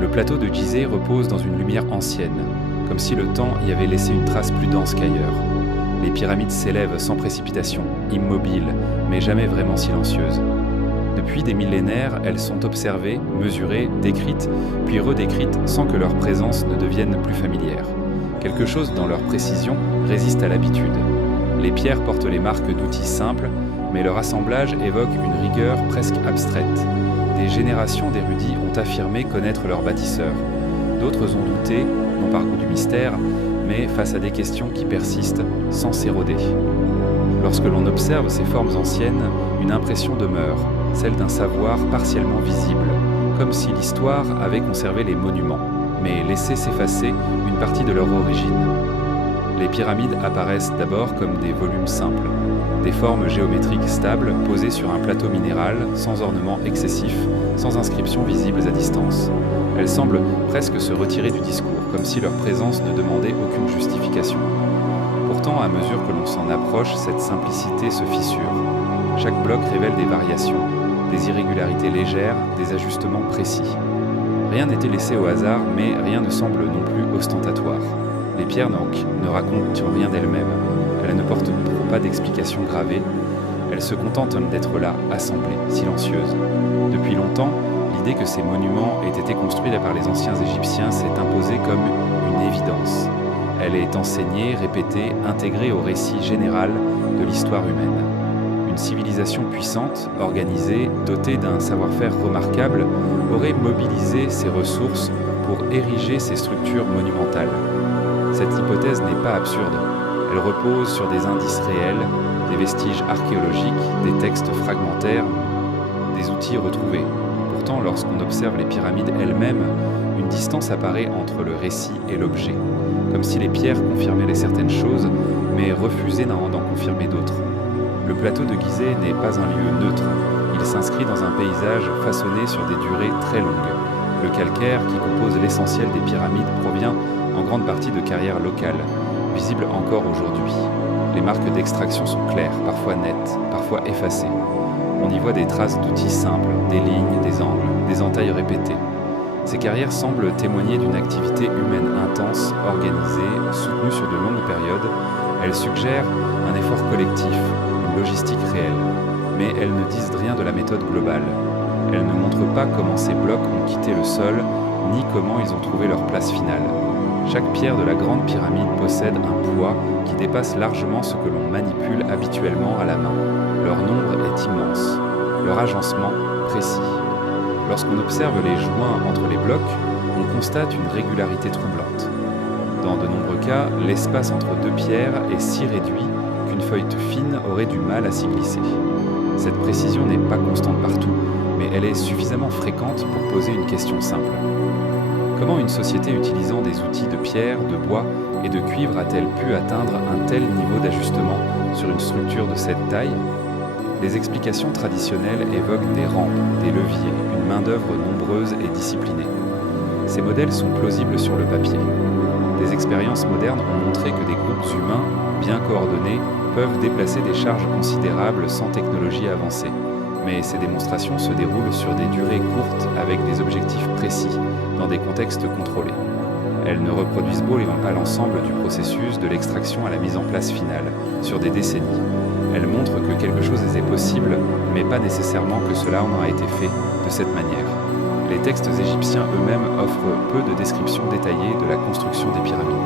Le plateau de Gizeh repose dans une lumière ancienne, comme si le temps y avait laissé une trace plus dense qu'ailleurs. Les pyramides s'élèvent sans précipitation, immobiles, mais jamais vraiment silencieuses. Depuis des millénaires, elles sont observées, mesurées, décrites, puis redécrites sans que leur présence ne devienne plus familière. Quelque chose dans leur précision résiste à l'habitude. Les pierres portent les marques d'outils simples, mais leur assemblage évoque une rigueur presque abstraite. Des générations d'érudits ont affirmé connaître leur bâtisseur. D'autres ont douté, non par goût du mystère, mais face à des questions qui persistent sans s'éroder. Lorsque l'on observe ces formes anciennes, une impression demeure, celle d'un savoir partiellement visible, comme si l'histoire avait conservé les monuments, mais laissé s'effacer une partie de leur origine. Les pyramides apparaissent d'abord comme des volumes simples, des formes géométriques stables posées sur un plateau minéral, sans ornement excessif, sans inscription visibles à distance. Elles semblent presque se retirer du discours, comme si leur présence ne demandait aucune justification. Pourtant, à mesure que l'on s'en approche, cette simplicité se fissure. Chaque bloc révèle des variations, des irrégularités légères, des ajustements précis. Rien n'était laissé au hasard, mais rien ne semble non plus ostentatoire. Les pierres ne racontent rien d'elles-mêmes. Elles ne portent pas d'explications gravées. Elles se contentent d'être là, assemblées, silencieuses. Depuis longtemps, l'idée que ces monuments aient été construits par les anciens Égyptiens s'est imposée comme une évidence. Elle est enseignée, répétée, intégrée au récit général de l'histoire humaine. Une civilisation puissante, organisée, dotée d'un savoir-faire remarquable, aurait mobilisé ses ressources pour ériger ces structures monumentales. Cette hypothèse n'est pas absurde. Elle repose sur des indices réels, des vestiges archéologiques, des textes fragmentaires, des outils retrouvés. Pourtant, lorsqu'on observe les pyramides elles-mêmes, une distance apparaît entre le récit et l'objet, comme si les pierres confirmaient certaines choses, mais refusaient d'en confirmer d'autres. Le plateau de Gizeh n'est pas un lieu neutre. Il s'inscrit dans un paysage façonné sur des durées très longues. Le calcaire qui compose l'essentiel des pyramides provient en grande partie de carrières locales, visibles encore aujourd'hui. Les marques d'extraction sont claires, parfois nettes, parfois effacées. On y voit des traces d'outils simples, des lignes, des angles, des entailles répétées. Ces carrières semblent témoigner d'une activité humaine intense, organisée, soutenue sur de longues périodes. Elles suggèrent un effort collectif, une logistique réelle, mais elles ne disent rien de la méthode globale. Elles ne montrent pas comment ces blocs ont quitté le sol, ni comment ils ont trouvé leur place finale. Chaque pierre de la grande pyramide possède un poids qui dépasse largement ce que l'on manipule habituellement à la main. Leur nombre est immense, leur agencement précis. Lorsqu'on observe les joints entre les blocs, on constate une régularité troublante. Dans de nombreux cas, l'espace entre deux pierres est si réduit qu'une feuille fine aurait du mal à s'y glisser. Cette précision n'est pas constante partout, mais elle est suffisamment fréquente pour poser une question simple. Comment une société utilisant des outils de pierre, de bois et de cuivre a-t-elle pu atteindre un tel niveau d'ajustement sur une structure de cette taille ? Les explications traditionnelles évoquent des rampes, des leviers, une main-d'œuvre nombreuse et disciplinée. Ces modèles sont plausibles sur le papier. Des expériences modernes ont montré que des groupes humains, bien coordonnés, peuvent déplacer des charges considérables sans technologie avancée. Mais ces démonstrations se déroulent sur des durées courtes avec des objectifs précis, dans des contextes contrôlés. Elles ne reproduisent pas l'ensemble du processus de l'extraction à la mise en place finale, sur des décennies. Elles montrent que quelque chose est possible, mais pas nécessairement que cela en a été fait de cette manière. Les textes égyptiens eux-mêmes offrent peu de descriptions détaillées de la construction des pyramides.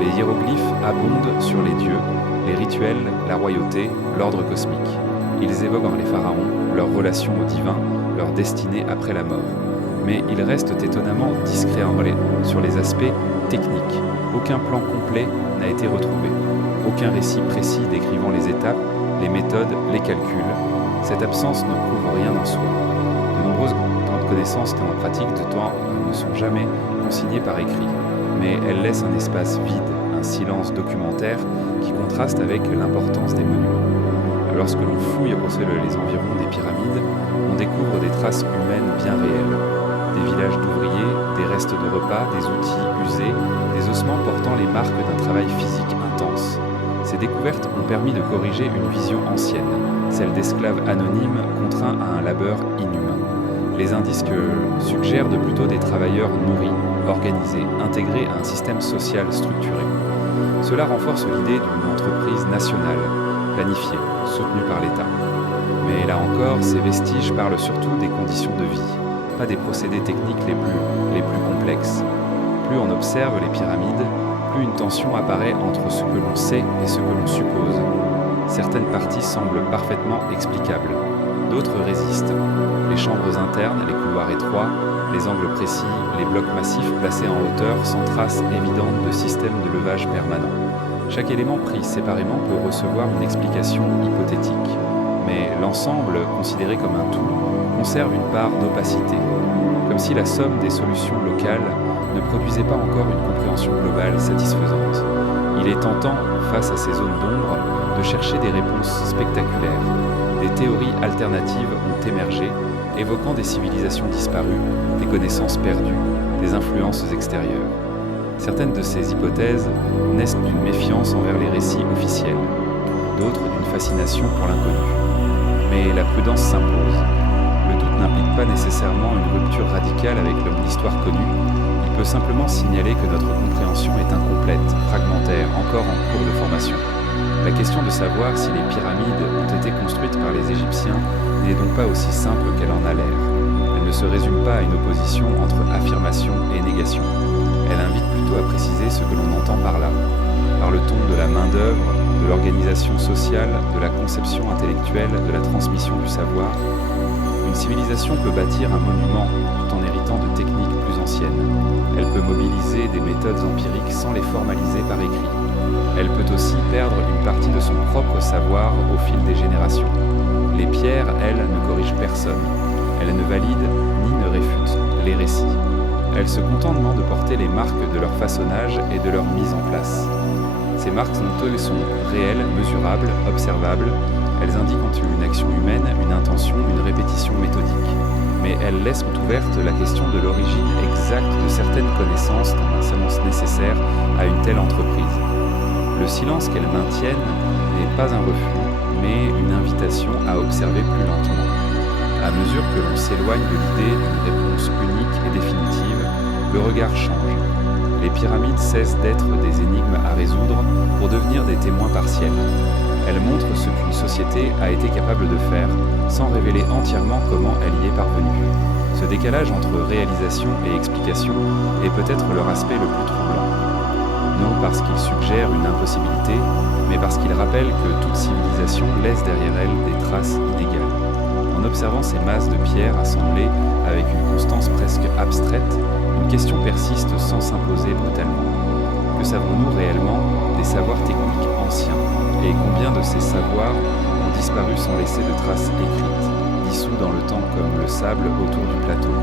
Les hiéroglyphes abondent sur les dieux, les rituels, la royauté, l'ordre cosmique. Ils évoquent les pharaons, leur relation au divin, leur destinée après la mort. Mais ils restent étonnamment discrets sur les aspects techniques. Aucun plan complet n'a été retrouvé. Aucun récit précis décrivant les étapes, les méthodes, les calculs. Cette absence ne prouve rien en soi. De nombreuses connaissances en pratique de temps ne sont jamais consignées par écrit, mais elles laissent un espace vide, un silence documentaire qui contraste avec l'importance des monuments. Lorsque l'on fouille les environs des pyramides, on découvre des traces humaines bien réelles. Des villages d'ouvriers, des restes de repas, des outils usés, des ossements portant les marques d'un travail physique intense. Ces découvertes ont permis de corriger une vision ancienne, celle d'esclaves anonymes contraints à un labeur inhumain. Les indices suggèrent plutôt des travailleurs nourris, organisés, intégrés à un système social structuré. Cela renforce l'idée d'une entreprise nationale, planifiée, soutenue par l'État. Mais là encore, ces vestiges parlent surtout des conditions de vie, pas des procédés techniques les plus complexes. Plus on observe les pyramides, plus une tension apparaît entre ce que l'on sait et ce que l'on suppose. Certaines parties semblent parfaitement explicables, d'autres résistent. Les chambres internes, les couloirs étroits, les angles précis, les blocs massifs placés en hauteur sans trace évidente de système de levage permanent. Chaque élément pris séparément peut recevoir une explication hypothétique, mais l'ensemble, considéré comme un tout, conserve une part d'opacité, comme si la somme des solutions locales ne produisait pas encore une compréhension globale satisfaisante. Il est tentant, face à ces zones d'ombre, de chercher des réponses spectaculaires. Des théories alternatives ont émergé, évoquant des civilisations disparues, des connaissances perdues, des influences extérieures. Certaines de ces hypothèses naissent d'une méfiance envers les récits officiels, d'autres d'une fascination pour l'inconnu. Mais la prudence s'impose. Le doute n'implique pas nécessairement une rupture radicale avec l'histoire connue. Il peut simplement signaler que notre compréhension est incomplète, fragmentaire, encore en cours de formation. La question de savoir si les pyramides ont été construites par les Égyptiens n'est donc pas aussi simple qu'elle en a l'air. Elle ne se résume pas à une opposition entre affirmation et négation. Elle invite plutôt à préciser ce que l'on entend par là. Parle-t-on de la main-d'œuvre, de l'organisation sociale, de la conception intellectuelle, de la transmission du savoir? Une civilisation peut bâtir un monument tout en héritant de techniques plus anciennes. Elle peut mobiliser des méthodes empiriques sans les formaliser par écrit. Elle peut aussi perdre une partie de son propre savoir au fil des générations. Les pierres, elles, ne corrigent personne. Elles ne valident ni ne réfutent les récits. Elles se contentent de porter les marques de leur façonnage et de leur mise en place. Ces marques sont réelles, mesurables, observables. Elles indiquent une action humaine, une intention, une répétition méthodique. Mais elles laissent ouverte la question de l'origine exacte de certaines connaissances dont un silence nécessaire à une telle entreprise. Le silence qu'elles maintiennent n'est pas un refus, mais une invitation à observer plus lentement. À mesure que l'on s'éloigne de l'idée d'une réponse unique et définitive, le regard change. Les pyramides cessent d'être des énigmes à résoudre pour devenir des témoins partiels. Elles montrent ce qu'une société a été capable de faire sans révéler entièrement comment elle y est parvenue. Ce décalage entre réalisation et explication est peut-être leur aspect le plus troublant. Non parce qu'il suggère une impossibilité, mais parce qu'il rappelle que toute civilisation laisse derrière elle des traces inégales. En observant ces masses de pierres assemblées avec une constance presque abstraite, une question persiste sans s'imposer brutalement. Que savons-nous réellement des savoirs techniques anciens, et combien de ces savoirs ont disparu sans laisser de traces écrites, dissous dans le temps comme le sable autour du plateau?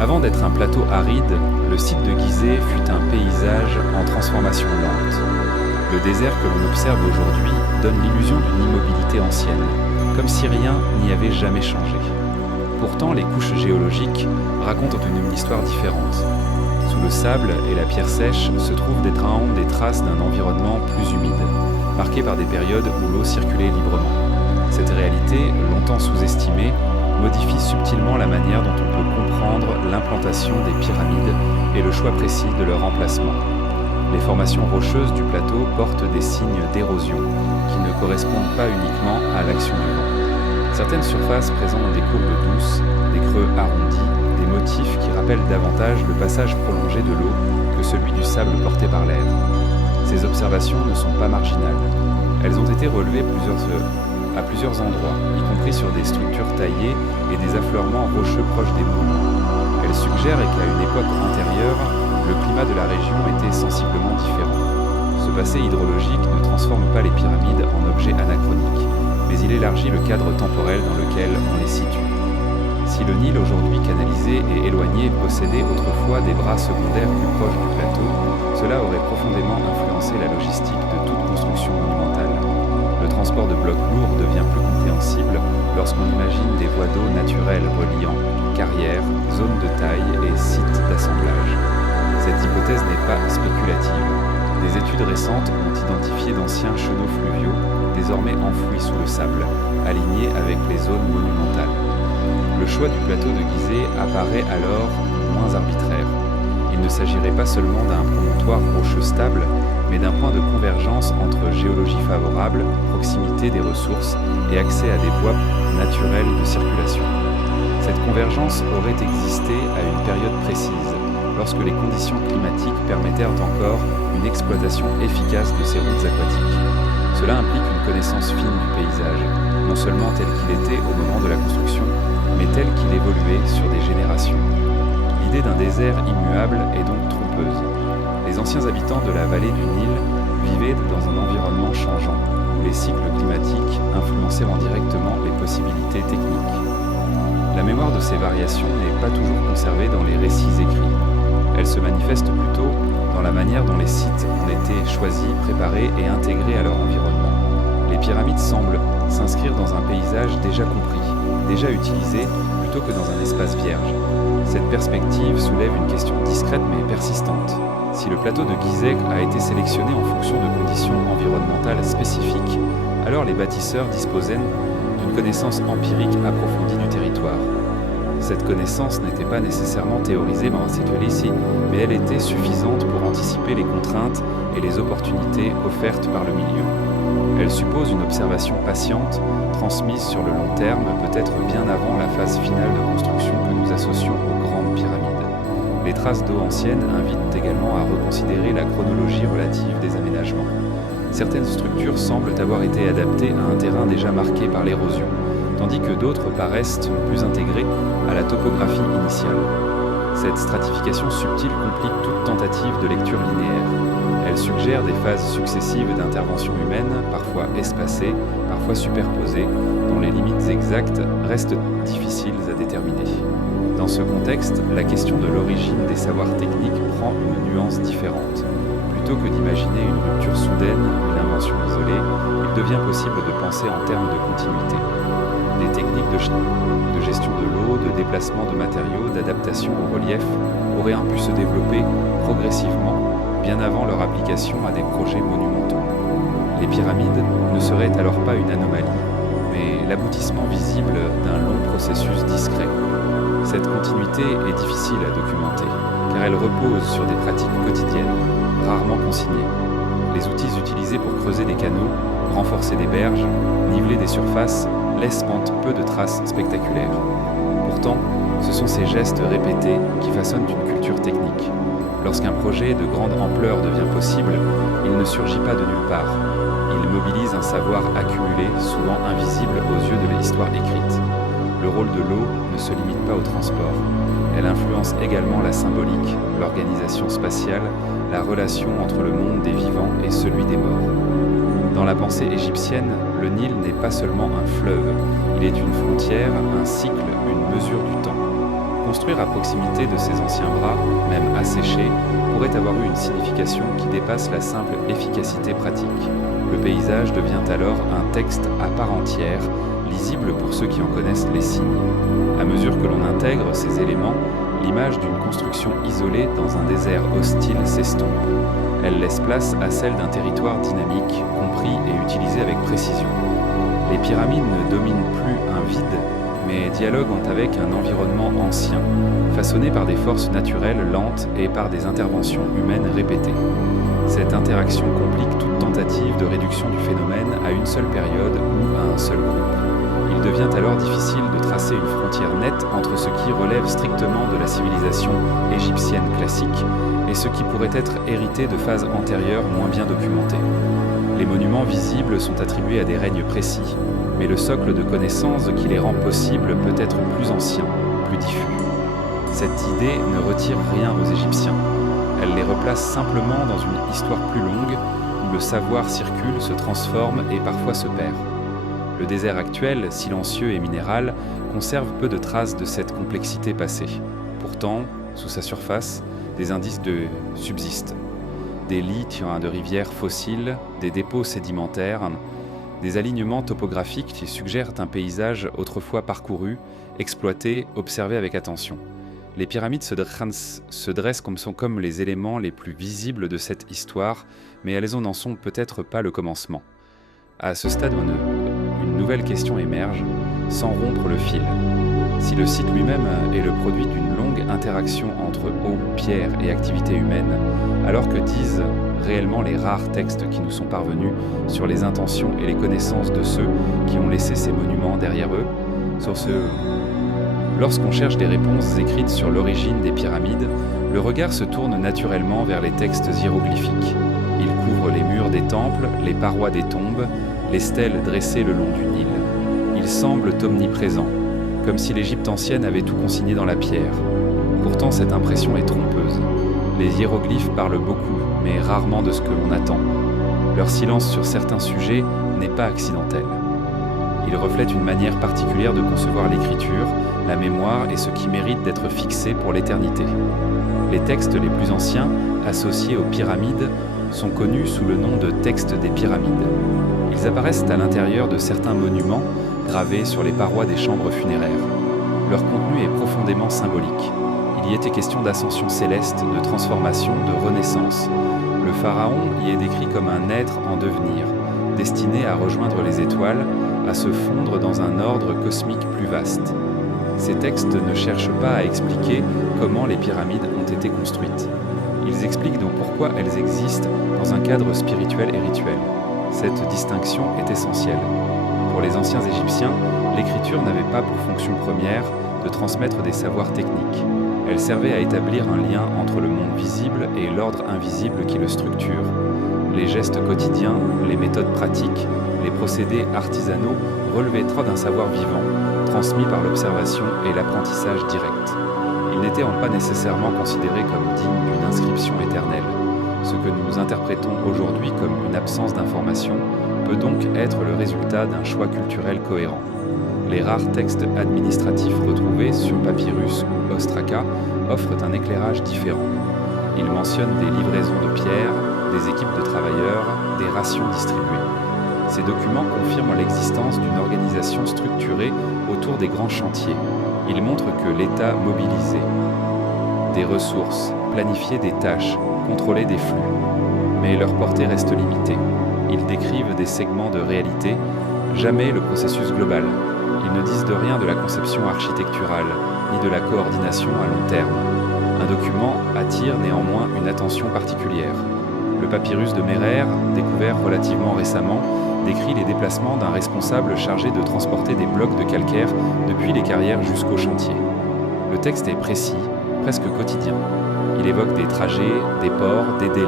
Avant d'être un plateau aride, le site de Gizeh fut un paysage en transformation lente. Le désert que l'on observe aujourd'hui donne l'illusion d'une immobilité ancienne, comme si rien n'y avait jamais changé. Pourtant, les couches géologiques racontent une histoire différente. Sous le sable et la pierre sèche se trouvent des traces d'un environnement plus humide, marqué par des périodes où l'eau circulait librement. Cette réalité, longtemps sous-estimée, modifie subtilement la manière dont on peut comprendre l'implantation des pyramides et le choix précis de leur emplacement. Les formations rocheuses du plateau portent des signes d'érosion qui ne correspondent pas uniquement à l'action du vent. Certaines surfaces présentent des courbes douces, des creux arrondis, des motifs qui rappellent davantage le passage prolongé de l'eau que celui du sable porté par l'air. Ces observations ne sont pas marginales. Elles ont été relevées à plusieurs endroits, y compris sur des structures taillées et des affleurements rocheux proches des moules. Elles suggèrent qu'à une époque antérieure, le climat de la région était sensiblement différent. Ce passé hydrologique ne transforme pas les pyramides en objets anachroniques, mais il élargit le cadre temporel dans lequel on les situe. Si le Nil aujourd'hui canalisé et éloigné possédait autrefois des bras secondaires plus proches du plateau, cela aurait profondément influencé la logistique de toute construction monumentale. Le transport de blocs lourds devient plus compréhensible lorsqu'on imagine des voies d'eau naturelles reliant carrières, zones de taille et sites d'assemblage. Cette hypothèse n'est pas spéculative. Des études récentes ont identifié d'anciens chenaux fluviaux, désormais enfouis sous le sable, alignés avec les zones monumentales. Le choix du plateau de Gizeh apparaît alors moins arbitraire. Il ne s'agirait pas seulement d'un promontoire rocheux stable, mais d'un point de convergence entre géologie favorable, proximité des ressources et accès à des voies naturelles de circulation. Cette convergence aurait existé à une période précise, lorsque les conditions climatiques permettèrent encore une exploitation efficace de ces routes aquatiques. Cela implique une connaissance fine du paysage, non seulement tel qu'il était au moment de la construction, mais tel qu'il évoluait sur des générations. L'idée d'un désert immuable est donc trompeuse. Les anciens habitants de la vallée du Nil vivaient dans un environnement changeant, où les cycles climatiques influençaient indirectement les possibilités techniques. La mémoire de ces variations n'est pas toujours conservée dans les récits écrits. Elle se manifeste plutôt dans la manière dont les sites ont été choisis, préparés et intégrés à leur environnement. Les pyramides semblent s'inscrire dans un paysage déjà compris, déjà utilisé, plutôt que dans un espace vierge. Cette perspective soulève une question discrète mais persistante. Si le plateau de Gizeh a été sélectionné en fonction de conditions environnementales spécifiques, alors les bâtisseurs disposaient d'une connaissance empirique approfondie du territoire. Cette connaissance n'était pas nécessairement théorisée par un séculier, mais elle était suffisante pour anticiper les contraintes et les opportunités offertes par le milieu. Elle suppose une observation patiente, transmise sur le long terme, peut-être bien avant la phase finale de construction que nous associons aux grandes pyramides. Les traces d'eau anciennes invitent également à reconsidérer la chronologie relative des aménagements. Certaines structures semblent avoir été adaptées à un terrain déjà marqué par l'érosion, tandis que d'autres paraissent plus intégrées à la topographie initiale. Cette stratification subtile complique toute tentative de lecture linéaire. Elle suggère des phases successives d'intervention humaine, parfois espacées, parfois superposées, dont les limites exactes restent difficiles à déterminer. Dans ce contexte, la question de l'origine des savoirs techniques prend une nuance différente. Plutôt que d'imaginer une rupture soudaine, une invention isolée, il devient possible de penser en termes de continuité. Des techniques de gestion de l'eau, de déplacement de matériaux, d'adaptation au relief auraient pu se développer progressivement, bien avant leur application à des projets monumentaux. Les pyramides ne seraient alors pas une anomalie, mais l'aboutissement visible d'un long processus discret. Cette continuité est difficile à documenter, car elle repose sur des pratiques quotidiennes, rarement consignées. Les outils utilisés pour creuser des canaux, renforcer des berges, niveler des surfaces, laissent peu de traces spectaculaires. Pourtant, ce sont ces gestes répétés qui façonnent une culture technique. Lorsqu'un projet de grande ampleur devient possible, il ne surgit pas de nulle part. Il mobilise un savoir accumulé, souvent invisible aux yeux de l'histoire écrite. Le rôle de l'eau ne se limite pas au transport. Elle influence également la symbolique, l'organisation spatiale, la relation entre le monde des vivants et celui des morts. Dans la pensée égyptienne, le Nil n'est pas seulement un fleuve, il est une frontière, un cycle, une mesure du temps. Construire à proximité de ces anciens bras, même asséchés, pourrait avoir eu une signification qui dépasse la simple efficacité pratique. Le paysage devient alors un texte à part entière, lisible pour ceux qui en connaissent les signes. À mesure que l'on intègre ces éléments, l'image d'une construction isolée dans un désert hostile s'estompe. Elle laisse place à celle d'un territoire dynamique, compris et utilisé avec précision. Les pyramides ne dominent plus un vide, mais dialoguent avec un environnement ancien, façonné par des forces naturelles lentes et par des interventions humaines répétées. Cette interaction complique toute tentative de réduction du phénomène à une seule période ou à un seul groupe. Il devient alors difficile de tracer une frontière nette entre ce qui relève strictement de la civilisation égyptienne classique et ce qui pourrait être hérité de phases antérieures moins bien documentées. Les monuments visibles sont attribués à des règnes précis, mais le socle de connaissances qui les rend possibles peut être plus ancien, plus diffus. Cette idée ne retire rien aux Égyptiens. Elle les replace simplement dans une histoire plus longue où le savoir circule, se transforme et parfois se perd. Le désert actuel, silencieux et minéral, conserve peu de traces de cette complexité passée. Pourtant, sous sa surface, des indices subsistent. Des lits de rivières fossiles, des dépôts sédimentaires, des alignements topographiques qui suggèrent un paysage autrefois parcouru, exploité, observé avec attention. Les pyramides se dressent comme les éléments les plus visibles de cette histoire, mais elles n'en sont peut-être pas le commencement. À ce stade, une nouvelle question émerge, sans rompre le fil. Si le site lui-même est le produit d'une longue interaction entre eau, pierre et activité humaine, alors que disent réellement les rares textes qui nous sont parvenus sur les intentions et les connaissances de ceux qui ont laissé ces monuments derrière eux, Lorsqu'on cherche des réponses écrites sur l'origine des pyramides, le regard se tourne naturellement vers les textes hiéroglyphiques. Ils couvrent les murs des temples, les parois des tombes, les stèles dressées le long du Nil. Ils semblent omniprésents, comme si l'Égypte ancienne avait tout consigné dans la pierre. Pourtant, cette impression est trompeuse. Les hiéroglyphes parlent beaucoup, mais rarement de ce que l'on attend. Leur silence sur certains sujets n'est pas accidentel. Ils reflètent une manière particulière de concevoir l'écriture, la mémoire et ce qui mérite d'être fixé pour l'éternité. Les textes les plus anciens, associés aux pyramides, sont connus sous le nom de textes des pyramides. Ils apparaissent à l'intérieur de certains monuments gravés sur les parois des chambres funéraires. Leur contenu est profondément symbolique. Il y était question d'ascension céleste, de transformation, de renaissance. Le pharaon y est décrit comme un être en devenir, destiné à rejoindre les étoiles, à se fondre dans un ordre cosmique plus vaste. Ces textes ne cherchent pas à expliquer comment les pyramides ont été construites. Ils expliquent donc pourquoi elles existent dans un cadre spirituel et rituel. Cette distinction est essentielle. Pour les anciens Égyptiens, l'écriture n'avait pas pour fonction première de transmettre des savoirs techniques. Elle servait à établir un lien entre le monde visible et l'ordre invisible qui le structure. Les gestes quotidiens, les méthodes pratiques, les procédés artisanaux relevaient trop d'un savoir vivant, transmis par l'observation et l'apprentissage direct. Ils n'étaient pas nécessairement considérés comme dignes d'une inscription éternelle. Ce que nous interprétons aujourd'hui comme une absence d'information peut donc être le résultat d'un choix culturel cohérent. Les rares textes administratifs retrouvés sur papyrus ou ostraca offrent un éclairage différent. Ils mentionnent des livraisons de pierres, des équipes de travailleurs, des rations distribuées. Ces documents confirment l'existence d'une organisation structurée autour des grands chantiers. Ils montrent que l'État mobilisait des ressources, planifiait des tâches, contrôlait des flux. Mais leur portée reste limitée. Ils décrivent des segments de réalité, jamais le processus global. Ils ne disent de rien de la conception architecturale, ni de la coordination à long terme. Un document attire néanmoins une attention particulière. Le papyrus de Mérer, découvert relativement récemment, décrit les déplacements d'un responsable chargé de transporter des blocs de calcaire depuis les carrières jusqu'au chantier. Le texte est précis, presque quotidien. Il évoque des trajets, des ports, des délais.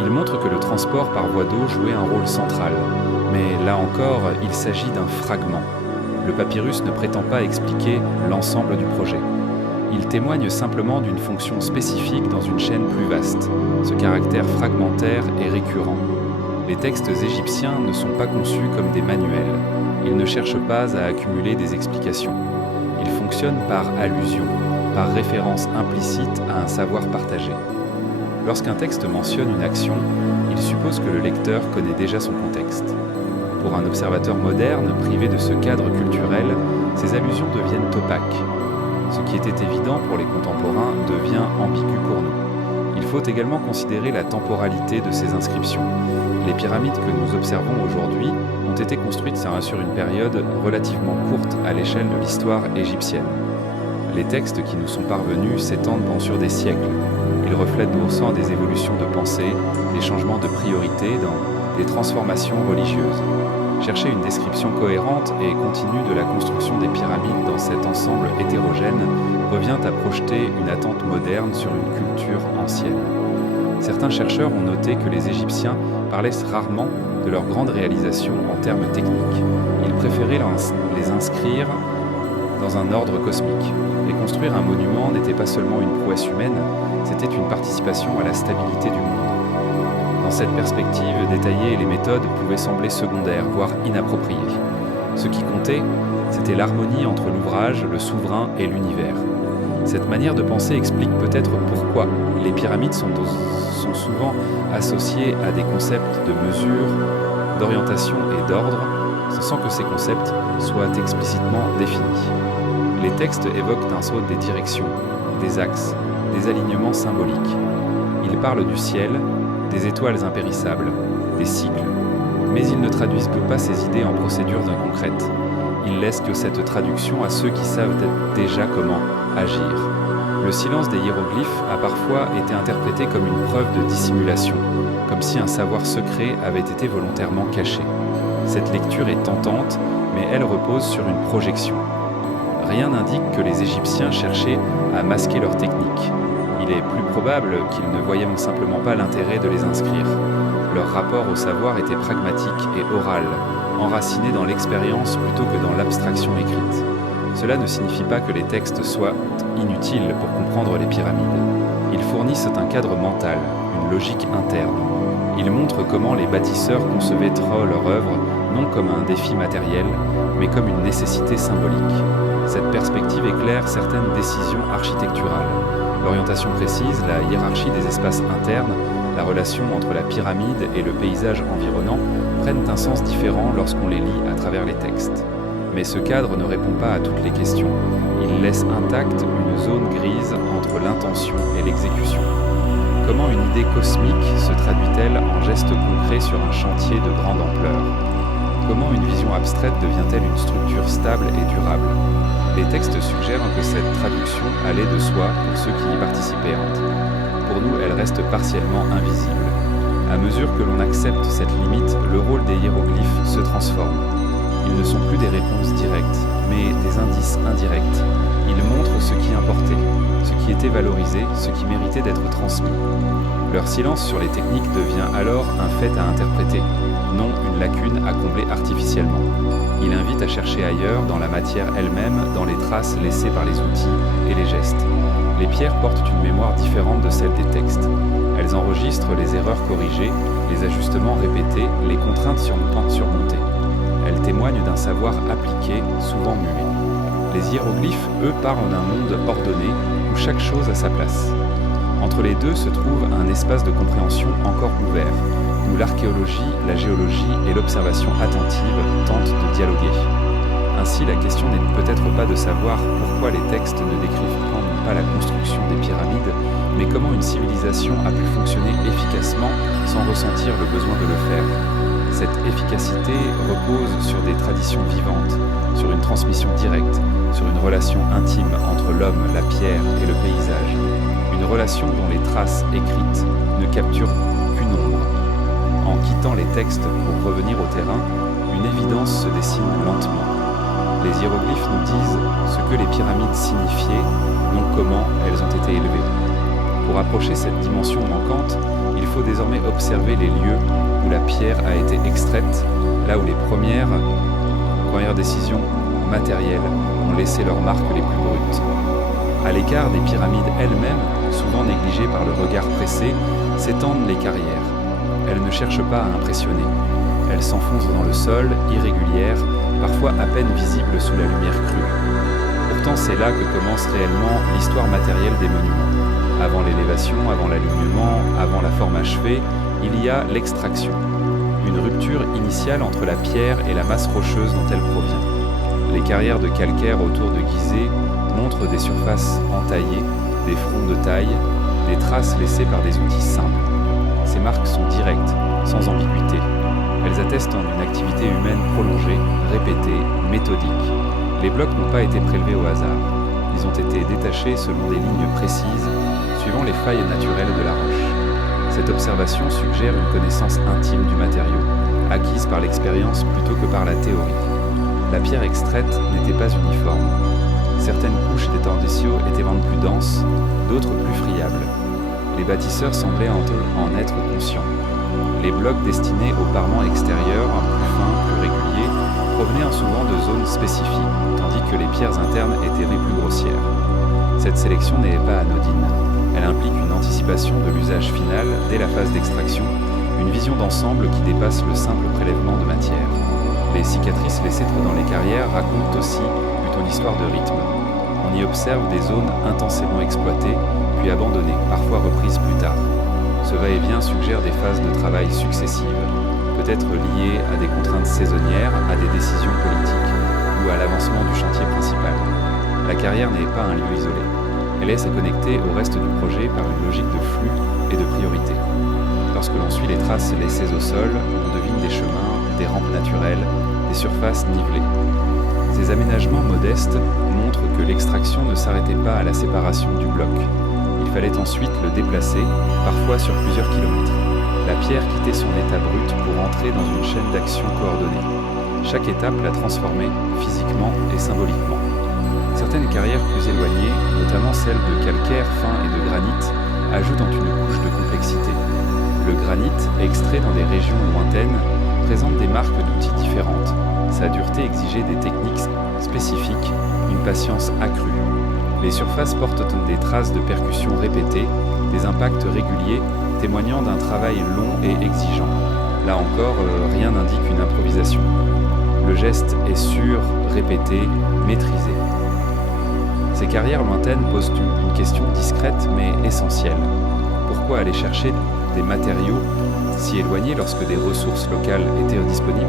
Il montre que le transport par voie d'eau jouait un rôle central. Mais là encore, il s'agit d'un fragment. Le papyrus ne prétend pas expliquer l'ensemble du projet. Il témoigne simplement d'une fonction spécifique dans une chaîne plus vaste. Ce caractère fragmentaire est récurrent. Les textes égyptiens ne sont pas conçus comme des manuels. Ils ne cherchent pas à accumuler des explications. Ils fonctionnent par allusion, par référence implicite à un savoir partagé. Lorsqu'un texte mentionne une action, il suppose que le lecteur connaît déjà son contexte. Pour un observateur moderne, privé de ce cadre culturel, ces allusions deviennent opaques. Ce qui était évident pour les contemporains devient ambigu pour nous. Il faut également considérer la temporalité de ces inscriptions. Les pyramides que nous observons aujourd'hui ont été construites sur une période relativement courte à l'échelle de l'histoire égyptienne. Les textes qui nous sont parvenus s'étendent sur des siècles. Ils reflètent non sans des évolutions de pensée, des changements de priorité dans des transformations religieuses. Chercher une description cohérente et continue de la construction des pyramides dans cet ensemble hétérogène revient à projeter une attente moderne sur une culture ancienne. Certains chercheurs ont noté que les Égyptiens parlaient rarement de leurs grandes réalisations en termes techniques. Ils préféraient les inscrire dans un ordre cosmique. Et construire un monument n'était pas seulement une prouesse humaine, c'était une participation à la stabilité du monde. Dans cette perspective, détailler les méthodes pouvaient sembler secondaires, voire inappropriées. Ce qui comptait, c'était l'harmonie entre l'ouvrage, le souverain et l'univers. Cette manière de penser explique peut-être pourquoi les pyramides sont souvent associées à des concepts de mesure, d'orientation et d'ordre, sans que ces concepts soient explicitement définis. Les textes évoquent un saut des directions, des axes, des alignements symboliques. Ils parlent du ciel, des étoiles impérissables, des cycles, mais ils ne traduisent pas ces idées en procédures inconcrètes. Il laisse que cette traduction à ceux qui savent déjà comment agir. Le silence des hiéroglyphes a parfois été interprété comme une preuve de dissimulation, comme si un savoir secret avait été volontairement caché. Cette lecture est tentante, mais elle repose sur une projection. Rien n'indique que les Égyptiens cherchaient à masquer leur technique. Il est plus probable qu'ils ne voyaient simplement pas l'intérêt de les inscrire. Leur rapport au savoir était pragmatique et oral, enraciné dans l'expérience plutôt que dans l'abstraction écrite. Cela ne signifie pas que les textes soient inutiles pour comprendre les pyramides. Ils fournissent un cadre mental, une logique interne. Ils montrent comment les bâtisseurs concevaient leur œuvre non comme un défi matériel, mais comme une nécessité symbolique. Cette perspective éclaire certaines décisions architecturales. L'orientation précise, la hiérarchie des espaces internes, la relation entre la pyramide et le paysage environnant prennent un sens différent lorsqu'on les lit à travers les textes. Mais ce cadre ne répond pas à toutes les questions. Il laisse intacte une zone grise entre l'intention et l'exécution. Comment une idée cosmique se traduit-elle en gestes concrets sur un chantier de grande ampleur ? Comment une vision abstraite devient-elle une structure stable et durable ? Les textes suggèrent que cette traduction allait de soi pour ceux qui y participaient. Pour nous, elle reste partiellement invisible. À mesure que l'on accepte cette limite, le rôle des hiéroglyphes se transforme. Ils ne sont plus des réponses directes, mais des indices indirects. Ils montrent ce qui importait, ce qui était valorisé, ce qui méritait d'être transmis. Leur silence sur les techniques devient alors un fait à interpréter, non une lacune à combler artificiellement. Il invite à chercher ailleurs, dans la matière elle-même, dans les traces laissées par les outils et les gestes. Les pierres portent une mémoire différente de celle des textes. Elles enregistrent les erreurs corrigées, les ajustements répétés, les contraintes surmontées. Elles témoignent d'un savoir appliqué, souvent muet. Les hiéroglyphes, eux, parlent d'un monde ordonné, où chaque chose a sa place. Entre les deux se trouve un espace de compréhension encore ouvert, où l'archéologie, la géologie et l'observation attentive tentent de dialoguer. Ainsi, la question n'est peut-être pas de savoir pourquoi les textes ne décrivent pas la construction des pyramides, mais comment une civilisation a pu fonctionner efficacement sans ressentir le besoin de le faire. Cette efficacité repose sur des traditions vivantes, sur une transmission directe, sur une relation intime entre l'homme, la pierre et le paysage. Une relation dont les traces écrites ne capturent qu'une ombre. En quittant les textes pour revenir au terrain, une évidence se dessine lentement. Les hiéroglyphes nous disent ce que les pyramides signifiaient, non comment elles ont été élevées. Pour approcher cette dimension manquante, il faut désormais observer les lieux où la pierre a été extraite, là où les premières décisions matérielles ont laissé leurs marques les plus brutes. À l'écart des pyramides elles-mêmes, souvent négligées par le regard pressé, s'étendent les carrières. Elles ne cherchent pas à impressionner. Elles s'enfoncent dans le sol, irrégulières, parfois à peine visibles sous la lumière crue. Pourtant, c'est là que commence réellement l'histoire matérielle des monuments. Avant l'élévation, avant l'alignement, avant la forme achevée, il y a l'extraction. Une rupture initiale entre la pierre et la masse rocheuse dont elle provient. Les carrières de calcaire autour de Gizeh montrent des surfaces entaillées, des fronts de taille, des traces laissées par des outils simples. Ces marques sont directes, sans ambiguïté. Elles attestent d'une activité humaine prolongée, répétée, méthodique. Les blocs n'ont pas été prélevés au hasard. Ils ont été détachés selon des lignes précises, suivant les failles naturelles de la roche. Cette observation suggère une connaissance intime du matériau, acquise par l'expérience plutôt que par la théorie. La pierre extraite n'était pas uniforme. Certaines couches d'étang étaient plus denses, d'autres plus friables. Les bâtisseurs semblaient en être conscients. Les blocs destinés au parement extérieur, plus fins, plus réguliers, provenaient souvent de zones spécifiques, tandis que les pierres internes étaient les plus grossières. Cette sélection n'est pas anodine. Elle implique une anticipation de l'usage final dès la phase d'extraction, une vision d'ensemble qui dépasse le simple prélèvement de matière. Les cicatrices laissées dans les carrières racontent aussi plutôt l'histoire de rythme. On y observe des zones intensément exploitées, puis abandonnées, parfois reprises plus tard. Ce va-et-vient suggère des phases de travail successives, peut-être liées à des contraintes saisonnières, à des décisions politiques ou à l'avancement du chantier principal. La carrière n'est pas un lieu isolé. Elle est connectée au reste du projet par une logique de flux et de priorité. Lorsque l'on suit les traces laissées au sol, on devine des chemins, des rampes naturelles, des surfaces nivelées. Ces aménagements modestes montrent que l'extraction ne s'arrêtait pas à la séparation du bloc. Il fallait ensuite le déplacer, parfois sur plusieurs kilomètres. La pierre quittait son état brut pour entrer dans une chaîne d'action coordonnée. Chaque étape la transformait physiquement et symboliquement. Certaines carrières plus éloignées, notamment celles de calcaire fin et de granit, ajoutent une couche de complexité. Le granit, extrait dans des régions lointaines, présente des marques d'outils différentes. Sa dureté exigeait des techniques spécifiques, une patience accrue. Les surfaces portent des traces de percussions répétées, des impacts réguliers, témoignant d'un travail long et exigeant. Là encore, rien n'indique une improvisation. Le geste est sûr, répété, maîtrisé. Ces carrières lointaines posent une question discrète mais essentielle. Pourquoi aller chercher des matériaux si éloignés lorsque des ressources locales étaient disponibles?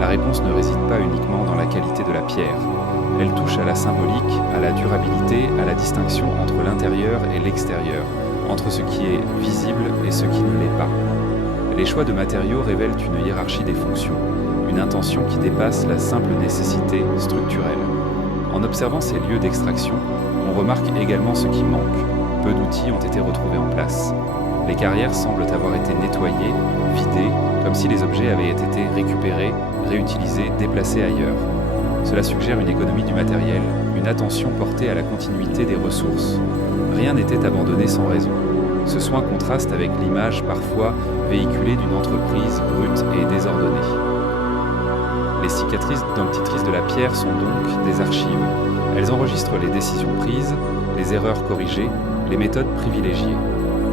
La réponse ne réside pas uniquement dans la qualité de la pierre. Elle touche à la symbolique, à la durabilité, à la distinction entre l'intérieur et l'extérieur, entre ce qui est visible et ce qui ne l'est pas. Les choix de matériaux révèlent une hiérarchie des fonctions, une intention qui dépasse la simple nécessité structurelle. En observant ces lieux d'extraction, on remarque également ce qui manque. Peu d'outils ont été retrouvés en place. Les carrières semblent avoir été nettoyées, vidées, comme si les objets avaient été récupérés, réutilisés, déplacés ailleurs. Cela suggère une économie du matériel, une attention portée à la continuité des ressources. Rien n'était abandonné sans raison. Ce soin contraste avec l'image parfois véhiculée d'une entreprise brute et désordonnée. Les cicatrices d'antitrice de la pierre sont donc des archives. Elles enregistrent les décisions prises, les erreurs corrigées, les méthodes privilégiées.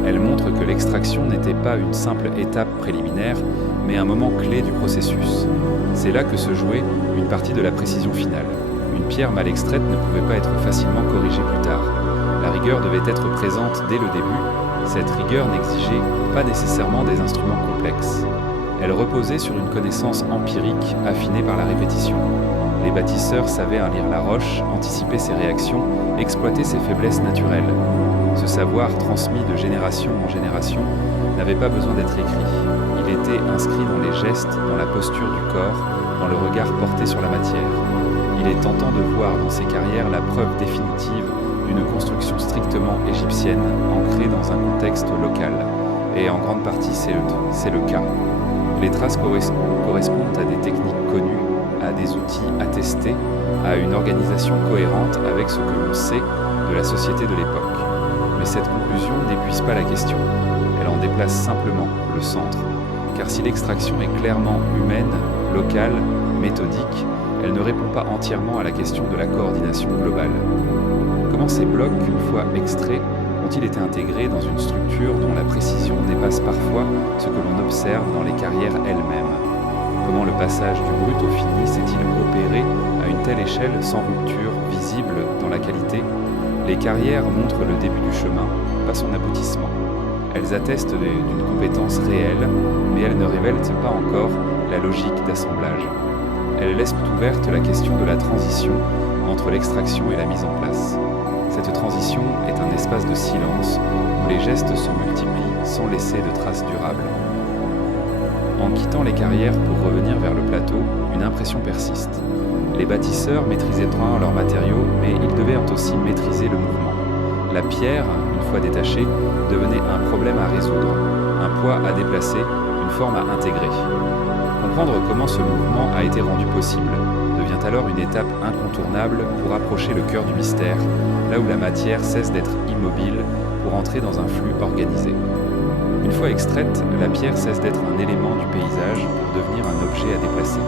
Elles montrent que l'extraction n'était pas une simple étape préliminaire, mais un moment clé du processus. C'est là que se jouait une partie de la précision finale. Une pierre mal extraite ne pouvait pas être facilement corrigée plus tard. La rigueur devait être présente dès le début. Cette rigueur n'exigeait pas nécessairement des instruments complexes. Elle reposait sur une connaissance empirique affinée par la répétition. Les bâtisseurs savaient en lire la roche, anticiper ses réactions, exploiter ses faiblesses naturelles. Ce savoir, transmis de génération en génération, n'avait pas besoin d'être écrit. Il était inscrit dans les gestes, dans la posture du corps, dans le regard porté sur la matière. Il est tentant de voir dans ces carrières la preuve définitive d'une construction strictement égyptienne, ancrée dans un contexte local. Et en grande partie, c'est le cas. Les traces correspondent à des techniques connues, à des outils attestés, à une organisation cohérente avec ce que l'on sait de la société de l'époque. Mais cette conclusion n'épuise pas la question. Elle en déplace simplement le centre. Car si l'extraction est clairement humaine, locale, méthodique, elle ne répond pas entièrement à la question de la coordination globale. Comment ces blocs, une fois extraits, ont-ils été intégrés dans une structure dont la précision dépasse parfois ce que l'on observe dans les carrières elles-mêmes? Comment le passage du brut au fini s'est-il opéré à une telle échelle sans rupture visible dans la qualité? Les carrières montrent le début du chemin, pas son aboutissement. Elles attestent d'une compétence réelle, mais elles ne révèlent pas encore la logique d'assemblage. Elles laissent ouverte la question de la transition entre l'extraction et la mise en place. Cette transition est un espace de silence où les gestes se multiplient sans laisser de traces durables. En quittant les carrières pour revenir vers le plateau, une impression persiste. Les bâtisseurs maîtrisaient bien leurs matériaux, mais ils devaient aussi maîtriser le mouvement. La pierre, une fois détachée, devenait un problème à résoudre, un poids à déplacer, une forme à intégrer. Comprendre comment ce mouvement a été rendu possible devient alors une étape incontournable pour approcher le cœur du mystère, là où la matière cesse d'être immobile pour entrer dans un flux organisé. Une fois extraite, la pierre cesse d'être un élément du paysage pour devenir un objet à déplacer.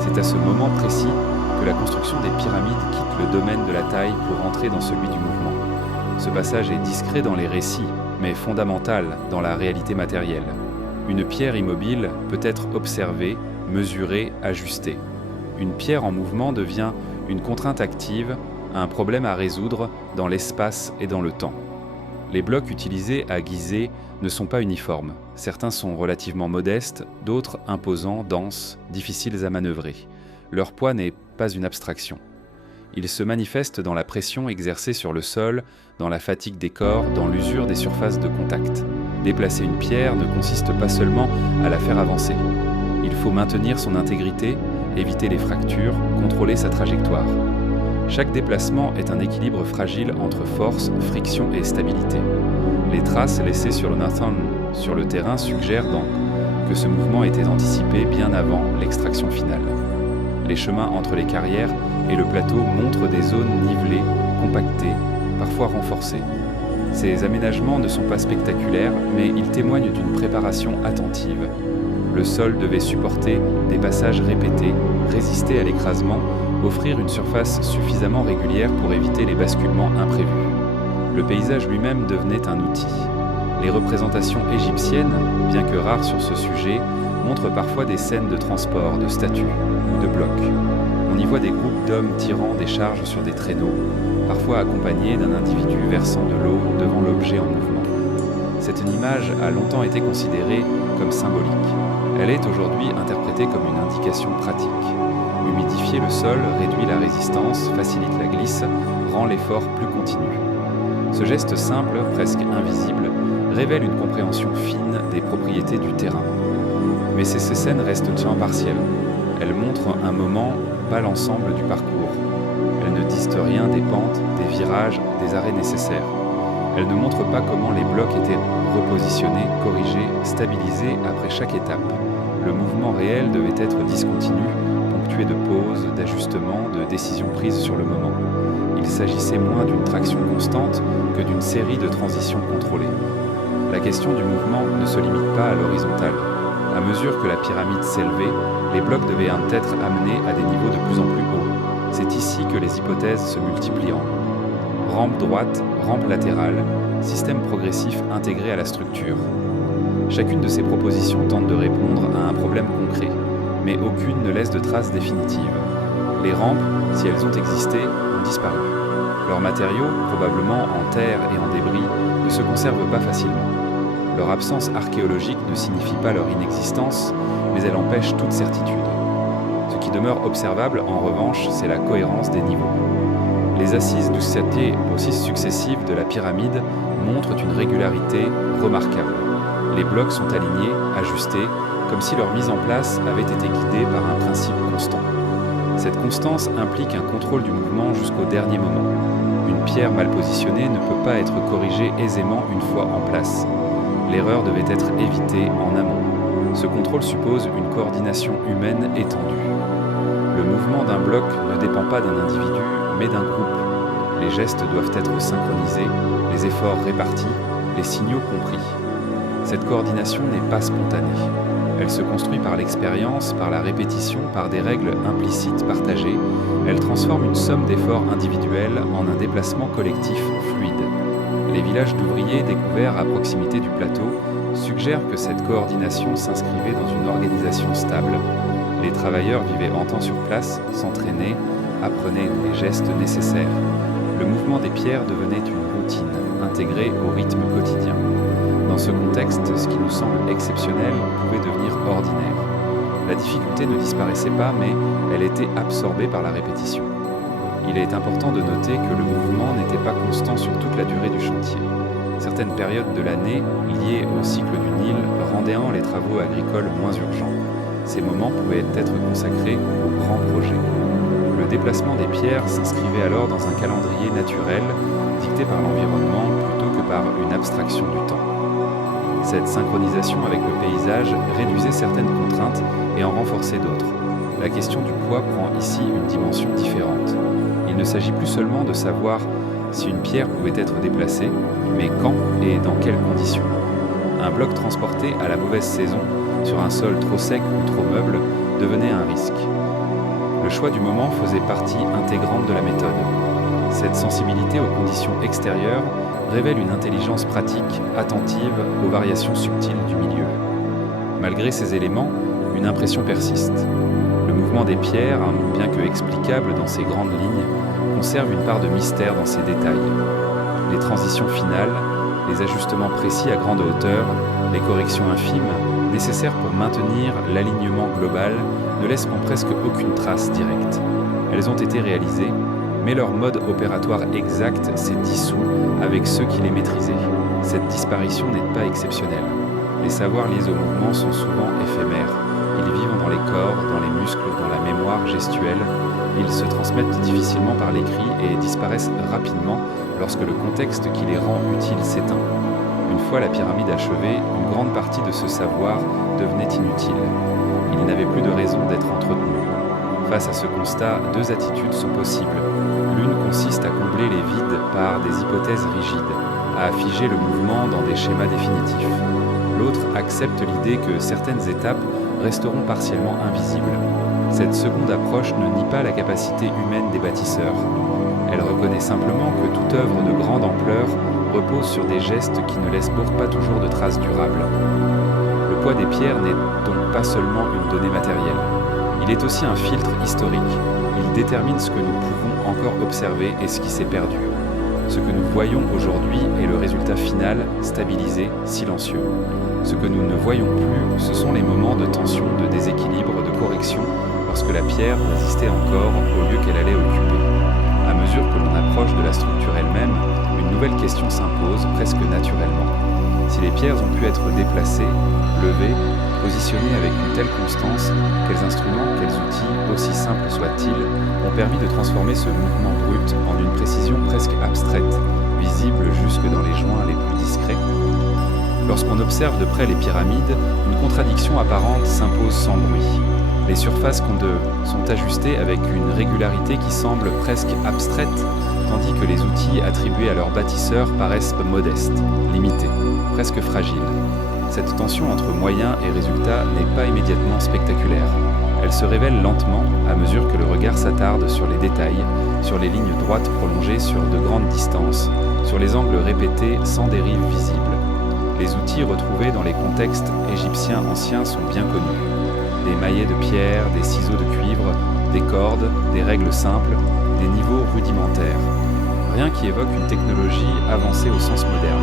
C'est à ce moment précis que la construction des pyramides quitte le domaine de la taille pour entrer dans celui du mouvement. Ce passage est discret dans les récits, mais fondamental dans la réalité matérielle. Une pierre immobile peut être observée, mesurée, ajustée. Une pierre en mouvement devient une contrainte active, un problème à résoudre dans l'espace et dans le temps. Les blocs utilisés à Gizeh ne sont pas uniformes. Certains sont relativement modestes, d'autres imposants, denses, difficiles à manœuvrer. Leur poids n'est pas une abstraction. Il se manifeste dans la pression exercée sur le sol, dans la fatigue des corps, dans l'usure des surfaces de contact. Déplacer une pierre ne consiste pas seulement à la faire avancer. Il faut maintenir son intégrité éviter les fractures, contrôler sa trajectoire. Chaque déplacement est un équilibre fragile entre force, friction et stabilité. Les traces laissées sur le Nathan sur le terrain suggèrent donc que ce mouvement était anticipé bien avant l'extraction finale. Les chemins entre les carrières et le plateau montrent des zones nivelées, compactées, parfois renforcées. Ces aménagements ne sont pas spectaculaires, mais ils témoignent d'une préparation attentive. Le sol devait supporter des passages répétés, résister à l'écrasement, offrir une surface suffisamment régulière pour éviter les basculements imprévus. Le paysage lui-même devenait un outil. Les représentations égyptiennes, bien que rares sur ce sujet, montrent parfois des scènes de transport, de statues ou de blocs. On y voit des groupes d'hommes tirant des charges sur des traîneaux, parfois accompagnés d'un individu versant de l'eau devant l'objet en mouvement. Cette image a longtemps été considérée comme symbolique. Elle est aujourd'hui interprétée comme une indication pratique. Humidifier le sol réduit la résistance, facilite la glisse, rend l'effort plus continu. Ce geste simple, presque invisible, révèle une compréhension fine des propriétés du terrain. Mais ces scènes restent impartielles. Elles montrent un moment, pas l'ensemble du parcours. Elles ne disent rien des pentes, des virages, des arrêts nécessaires. Elles ne montrent pas comment les blocs étaient repositionnés, corrigés, stabilisés après chaque étape. Le mouvement réel devait être discontinu, ponctué de pauses, d'ajustements, de décisions prises sur le moment. Il s'agissait moins d'une traction constante que d'une série de transitions contrôlées. La question du mouvement ne se limite pas à l'horizontale. À mesure que la pyramide s'élevait, les blocs devaient être amenés à des niveaux de plus en plus hauts. C'est ici que les hypothèses se multiplient. Rampe droite, rampe latérale, système progressif intégré à la structure. Chacune de ces propositions tente de répondre à un problème concret, mais aucune ne laisse de traces définitives. Les rampes, si elles ont existé, ont disparu. Leurs matériaux, probablement en terre et en débris, ne se conservent pas facilement. Leur absence archéologique ne signifie pas leur inexistence, mais elle empêche toute certitude. Ce qui demeure observable, en revanche, c'est la cohérence des niveaux. Les assises aussi successives de la pyramide montrent une régularité remarquable. Les blocs sont alignés, ajustés, comme si leur mise en place avait été guidée par un principe constant. Cette constance implique un contrôle du mouvement jusqu'au dernier moment. Une pierre mal positionnée ne peut pas être corrigée aisément une fois en place. L'erreur devait être évitée en amont. Ce contrôle suppose une coordination humaine étendue. Le mouvement d'un bloc ne dépend pas d'un individu, mais d'un groupe. Les gestes doivent être synchronisés, les efforts répartis, les signaux compris. Cette coordination n'est pas spontanée. Elle se construit par l'expérience, par la répétition, par des règles implicites partagées. Elle transforme une somme d'efforts individuels en un déplacement collectif fluide. Les villages d'ouvriers découverts à proximité du plateau suggèrent que cette coordination s'inscrivait dans une organisation stable. Les travailleurs vivaient en temps sur place, s'entraînaient, apprenaient les gestes nécessaires. Le mouvement des pierres devenait une routine, intégrée au rythme quotidien. Dans ce contexte, ce qui nous semble exceptionnel pouvait devenir ordinaire. La difficulté ne disparaissait pas, mais elle était absorbée par la répétition. Il est important de noter que le mouvement n'était pas constant sur toute la durée du chantier. Certaines périodes de l'année, liées au cycle du Nil, rendaient les travaux agricoles moins urgents. Ces moments pouvaient être consacrés aux grands projets. Le déplacement des pierres s'inscrivait alors dans un calendrier naturel, dicté par l'environnement plutôt que par une abstraction du temps. Cette synchronisation avec le paysage réduisait certaines contraintes et en renforçait d'autres. La question du poids prend ici une dimension différente. Il ne s'agit plus seulement de savoir si une pierre pouvait être déplacée, mais quand et dans quelles conditions. Un bloc transporté à la mauvaise saison, sur un sol trop sec ou trop meuble, devenait un risque. Le choix du moment faisait partie intégrante de la méthode. Cette sensibilité aux conditions extérieures révèle une intelligence pratique, attentive aux variations subtiles du milieu. Malgré ces éléments, une impression persiste. Le mouvement des pierres, bien que explicable dans ses grandes lignes, conserve une part de mystère dans ses détails. Les transitions finales, les ajustements précis à grande hauteur, les corrections infimes, nécessaires pour maintenir l'alignement global, ne laissent presque aucune trace directe. Elles ont été réalisées, mais leur mode opératoire exact s'est dissous avec ceux qui les maîtrisaient. Cette disparition n'est pas exceptionnelle. Les savoirs liés au mouvement sont souvent éphémères. ils vivent dans les corps, dans les muscles, dans la mémoire gestuelle. Ils se transmettent difficilement par l'écrit et disparaissent rapidement lorsque le contexte qui les rend utiles s'éteint. Une fois la pyramide achevée, une grande partie de ce savoir devenait inutile. Il n'avait plus de raison d'être entretenu. Face à ce constat, deux attitudes sont possibles. L'une consiste à combler les vides par des hypothèses rigides, à figer le mouvement dans des schémas définitifs. L'autre accepte l'idée que certaines étapes resteront partiellement invisibles. Cette seconde approche ne nie pas la capacité humaine des bâtisseurs. Elle reconnaît simplement que toute œuvre de grande ampleur repose sur des gestes qui ne laissent pas toujours de traces durables. Le poids des pierres n'est donc pas seulement une donnée matérielle. Il est aussi un filtre historique. Il détermine ce que nous pouvons encore observer et ce qui s'est perdu. Ce que nous voyons aujourd'hui est le résultat final, stabilisé, silencieux. Ce que nous ne voyons plus, ce sont les moments de tension, de déséquilibre, de correction, lorsque la pierre résistait encore au lieu qu'elle allait occuper. À mesure que l'on approche de la structure elle-même, une nouvelle question s'impose presque naturellement. Si les pierres ont pu être déplacées, levées, positionnées avec une telle constance, quels instruments, quels outils, aussi simples soient-ils, ont permis de transformer ce mouvement brut en une précision presque abstraite, visible jusque dans les joints les plus discrets? Lorsqu'on observe de près les pyramides, une contradiction apparente s'impose sans bruit. Les surfaces sont ajustées avec une régularité qui semble presque abstraite, tandis que les outils attribués à leurs bâtisseurs paraissent modestes, limités, presque fragiles. Cette tension entre moyens et résultats n'est pas immédiatement spectaculaire. Elle se révèle lentement à mesure que le regard s'attarde sur les détails, sur les lignes droites prolongées sur de grandes distances, sur les angles répétés sans dérive visible. Les outils retrouvés dans les contextes égyptiens anciens sont bien connus. Des maillets de pierre, des ciseaux de cuivre, des cordes, des règles simples, des niveaux rudimentaires. Rien qui évoque une technologie avancée au sens moderne.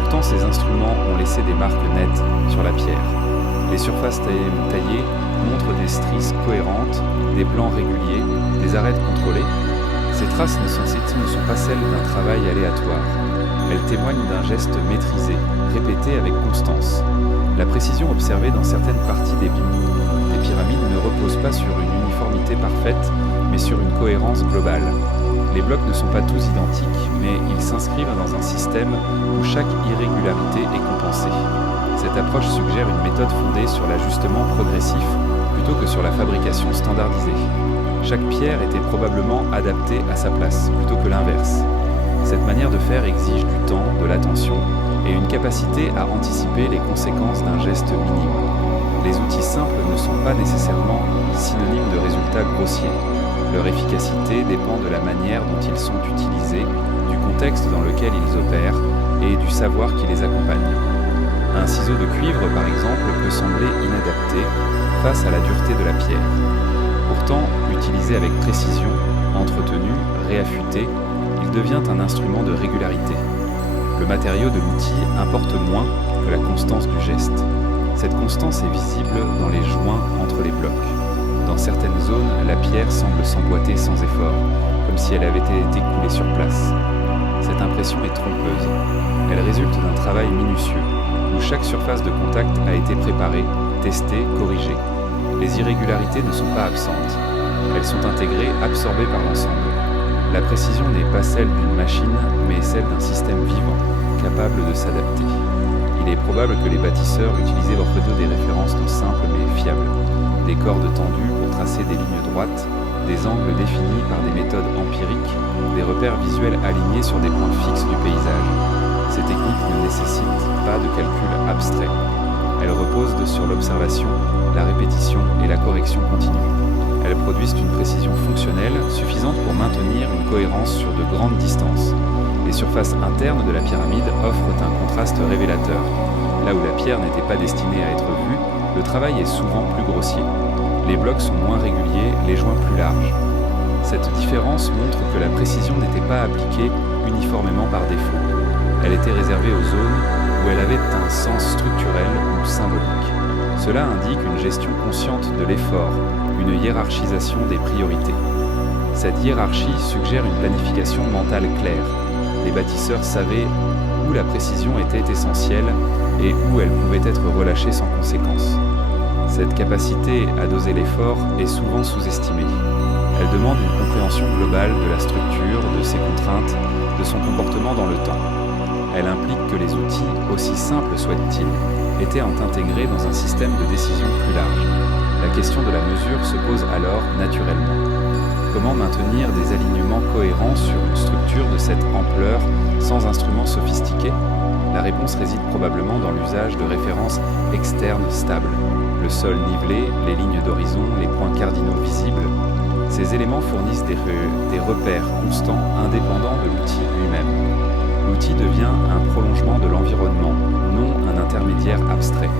Pourtant, ces instruments ont laissé des marques nettes sur la pierre. Les surfaces taillées montrent des stries cohérentes, des plans réguliers, des arêtes contrôlées. Ces traces ne sont pas celles d'un travail aléatoire. Elles témoignent d'un geste maîtrisé, répété avec constance. La précision observée dans certaines parties des pyramides ne repose pas sur une uniformité parfaite, mais sur une cohérence globale. Les blocs ne sont pas tous identiques, mais ils s'inscrivent dans un système où chaque irrégularité est compensée. Cette approche suggère une méthode fondée sur l'ajustement progressif plutôt que sur la fabrication standardisée. Chaque pierre était probablement adaptée à sa place plutôt que l'inverse. Cette manière de faire exige du temps, de l'attention et une capacité à anticiper les conséquences d'un geste minime. Les outils simples ne sont pas nécessairement synonymes de résultats grossiers. Leur efficacité dépend de la manière dont ils sont utilisés, du contexte dans lequel ils opèrent et du savoir qui les accompagne. Un ciseau de cuivre, par exemple, peut sembler inadapté face à la dureté de la pierre. Pourtant, utilisé avec précision, entretenu, réaffûté, il devient un instrument de régularité. Le matériau de l'outil importe moins que la constance du geste. Cette constance est visible dans les joints entre les blocs. Dans certaines zones, la pierre semble s'emboîter sans effort, comme si elle avait été coulée sur place. Cette impression est trompeuse. Elle résulte d'un travail minutieux, où chaque surface de contact a été préparée, testée, corrigée. Les irrégularités ne sont pas absentes. Elles sont intégrées, absorbées par l'ensemble. La précision n'est pas celle d'une machine, mais celle d'un système vivant, capable de s'adapter. Il est probable que les bâtisseurs utilisaient plutôt des références non simples mais fiables. Des cordes tendues pour tracer des lignes droites, des angles définis par des méthodes empiriques, des repères visuels alignés sur des points fixes du paysage. Ces techniques ne nécessitent pas de calcul abstrait. Elles reposent sur l'observation, la répétition et la correction continue. Elles produisent une précision fonctionnelle suffisante pour maintenir une cohérence sur de grandes distances. Les surfaces internes de la pyramide offrent un contraste révélateur. Là où la pierre n'était pas destinée à être vue, le travail est souvent plus grossier. Les blocs sont moins réguliers, les joints plus larges. Cette différence montre que la précision n'était pas appliquée uniformément par défaut. Elle était réservée aux zones où elle avait un sens structurel ou symbolique. Cela indique une gestion consciente de l'effort, une hiérarchisation des priorités. Cette hiérarchie suggère une planification mentale claire. Les bâtisseurs savaient où la précision était essentielle et où elle pouvait être relâchée sans conséquence. Cette capacité à doser l'effort est souvent sous-estimée. Elle demande une compréhension globale de la structure, de ses contraintes, de son comportement dans le temps. Elle implique que les outils, aussi simples soient-ils, étaient intégrés dans un système de décision plus large. La question de la mesure se pose alors naturellement. Comment maintenir des alignements cohérents sur une structure de cette ampleur sans instruments sophistiqués ? La réponse réside probablement dans l'usage de références externes stables. Le sol nivelé, les lignes d'horizon, les points cardinaux visibles. Ces éléments fournissent des repères constants indépendants de l'outil lui-même. L'outil devient un prolongement de l'environnement, non un intermédiaire abstrait.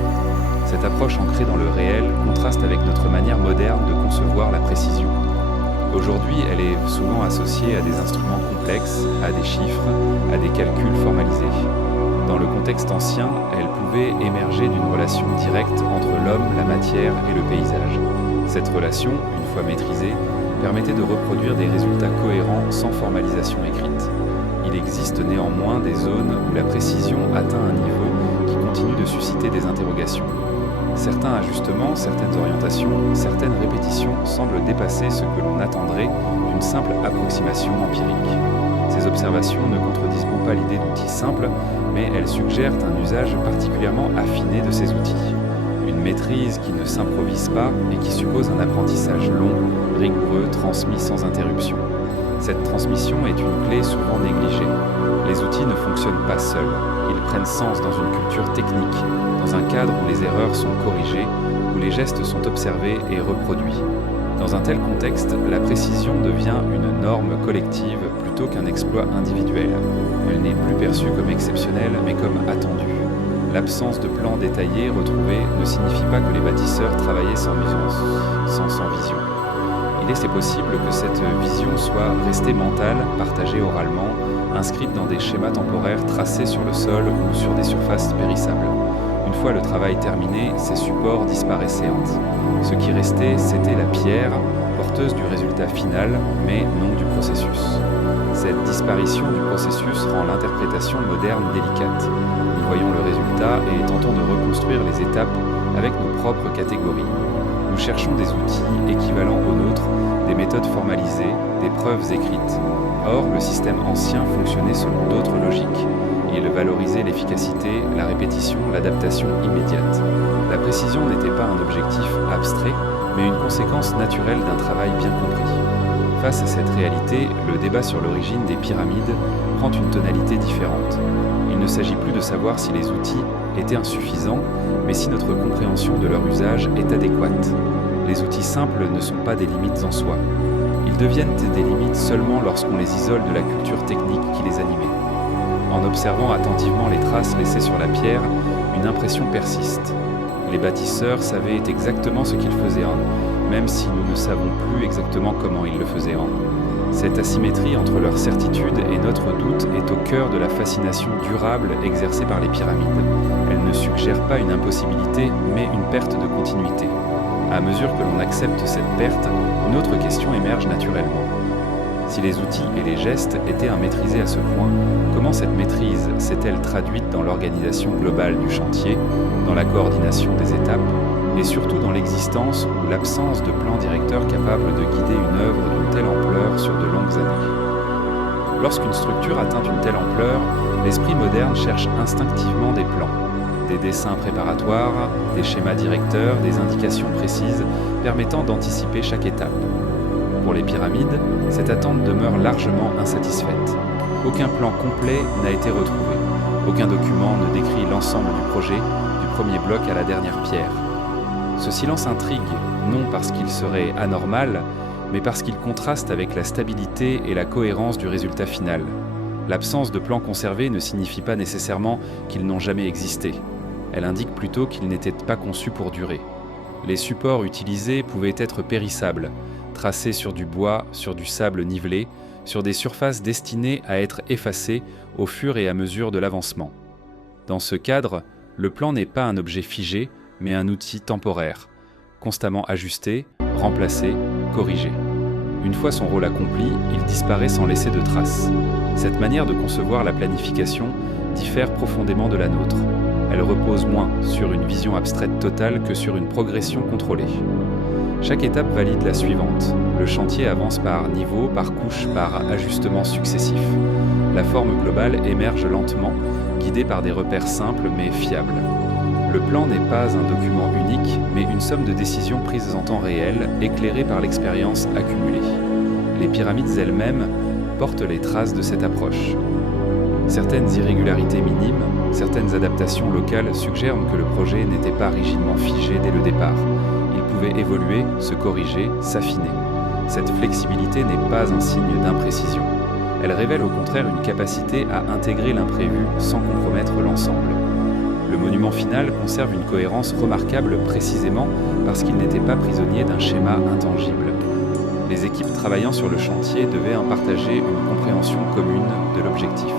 Cette approche ancrée dans le réel contraste avec notre manière moderne de concevoir la précision. Aujourd'hui, elle est souvent associée à des instruments complexes, à des chiffres, à des calculs formalisés. Dans le contexte ancien, elle pouvait émerger d'une relation directe entre l'homme, la matière et le paysage. Cette relation, une fois maîtrisée, permettait de reproduire des résultats cohérents sans formalisation écrite. Il existe néanmoins des zones où la précision atteint un niveau qui continue de susciter des interrogations. Certains ajustements, certaines orientations, certaines répétitions semblent dépasser ce que l'on attendrait d'une simple approximation empirique. Ces observations ne contredisent pas l'idée d'outils simples, mais elles suggèrent un usage particulièrement affiné de ces outils. Une maîtrise qui ne s'improvise pas et qui suppose un apprentissage long, rigoureux, transmis sans interruption. Cette transmission est une clé souvent négligée. Les outils ne fonctionnent pas seuls. Ils prennent sens dans une culture technique, dans un cadre où les erreurs sont corrigées, où les gestes sont observés et reproduits. Dans un tel contexte, la précision devient une norme collective plutôt qu'un exploit individuel. Elle n'est plus perçue comme exceptionnelle, mais comme attendue. L'absence de plan détaillé retrouvé ne signifie pas que les bâtisseurs travaillaient sans vision. Il est possible que cette vision soit restée mentale, partagée oralement, inscrite dans des schémas temporaires tracés sur le sol ou sur des surfaces périssables. Une fois le travail terminé, ces supports disparaissaient. Ce qui restait, c'était la pierre, porteuse du résultat final, mais non du processus. Cette disparition du processus rend l'interprétation moderne délicate. Nous voyons le résultat et tentons de reconstruire les étapes avec nos propres catégories. Nous cherchons des outils équivalents aux nôtres, des méthodes formalisées, des preuves écrites. Or, le système ancien fonctionnait selon d'autres logiques. Il valorisait l'efficacité, la répétition, l'adaptation immédiate. La précision n'était pas un objectif abstrait, mais une conséquence naturelle d'un travail bien compris. Face à cette réalité, le débat sur l'origine des pyramides prend une tonalité différente. Il ne s'agit plus de savoir si les outils étaient insuffisants, mais si notre compréhension de leur usage est adéquate. Les outils simples ne sont pas des limites en soi. Ils deviennent des limites seulement lorsqu'on les isole de la culture technique qui les animait. En observant attentivement les traces laissées sur la pierre, une impression persiste. Les bâtisseurs savaient exactement ce qu'ils faisaient, même si nous ne savons plus exactement comment ils le faisaient. Cette asymétrie entre leur certitude et notre doute est au cœur de la fascination durable exercée par les pyramides. Elle ne suggère pas une impossibilité, mais une perte de continuité. À mesure que l'on accepte cette perte, une autre question émerge naturellement. Si les outils et les gestes étaient à maîtriser à ce point, comment cette maîtrise s'est-elle traduite dans l'organisation globale du chantier, dans la coordination des étapes, et surtout dans l'existence ou l'absence de plan directeur capable de guider une œuvre d'une telle ampleur sur de longues années. Lorsqu'une structure atteint une telle ampleur, l'esprit moderne cherche instinctivement des plans, des dessins préparatoires, des schémas directeurs, des indications précises permettant d'anticiper chaque étape. Pour les pyramides, cette attente demeure largement insatisfaite. Aucun plan complet n'a été retrouvé. Aucun document ne décrit l'ensemble du projet, du premier bloc à la dernière pierre. Ce silence intrigue, non parce qu'il serait anormal, mais parce qu'il contraste avec la stabilité et la cohérence du résultat final. L'absence de plan conservé ne signifie pas nécessairement qu'ils n'ont jamais existé. Elle indique plutôt qu'ils n'étaient pas conçus pour durer. Les supports utilisés pouvaient être périssables, tracés sur du bois, sur du sable nivelé, sur des surfaces destinées à être effacées au fur et à mesure de l'avancement. Dans ce cadre, le plan n'est pas un objet figé, mais un outil temporaire, constamment ajusté, remplacé, corrigé. Une fois son rôle accompli, il disparaît sans laisser de traces. Cette manière de concevoir la planification diffère profondément de la nôtre. Elle repose moins sur une vision abstraite totale que sur une progression contrôlée. Chaque étape valide la suivante. Le chantier avance par niveau, par couche, par ajustements successifs. La forme globale émerge lentement, guidée par des repères simples mais fiables. Le plan n'est pas un document unique, mais une somme de décisions prises en temps réel, éclairées par l'expérience accumulée. Les pyramides elles-mêmes portent les traces de cette approche. Certaines irrégularités minimes, certaines adaptations locales suggèrent que le projet n'était pas rigidement figé dès le départ. Il pouvait évoluer, se corriger, s'affiner. Cette flexibilité n'est pas un signe d'imprécision. Elle révèle au contraire une capacité à intégrer l'imprévu sans compromettre l'ensemble. Le monument final conserve une cohérence remarquable précisément parce qu'il n'était pas prisonnier d'un schéma intangible. Les équipes travaillant sur le chantier devaient en partager une compréhension commune de l'objectif.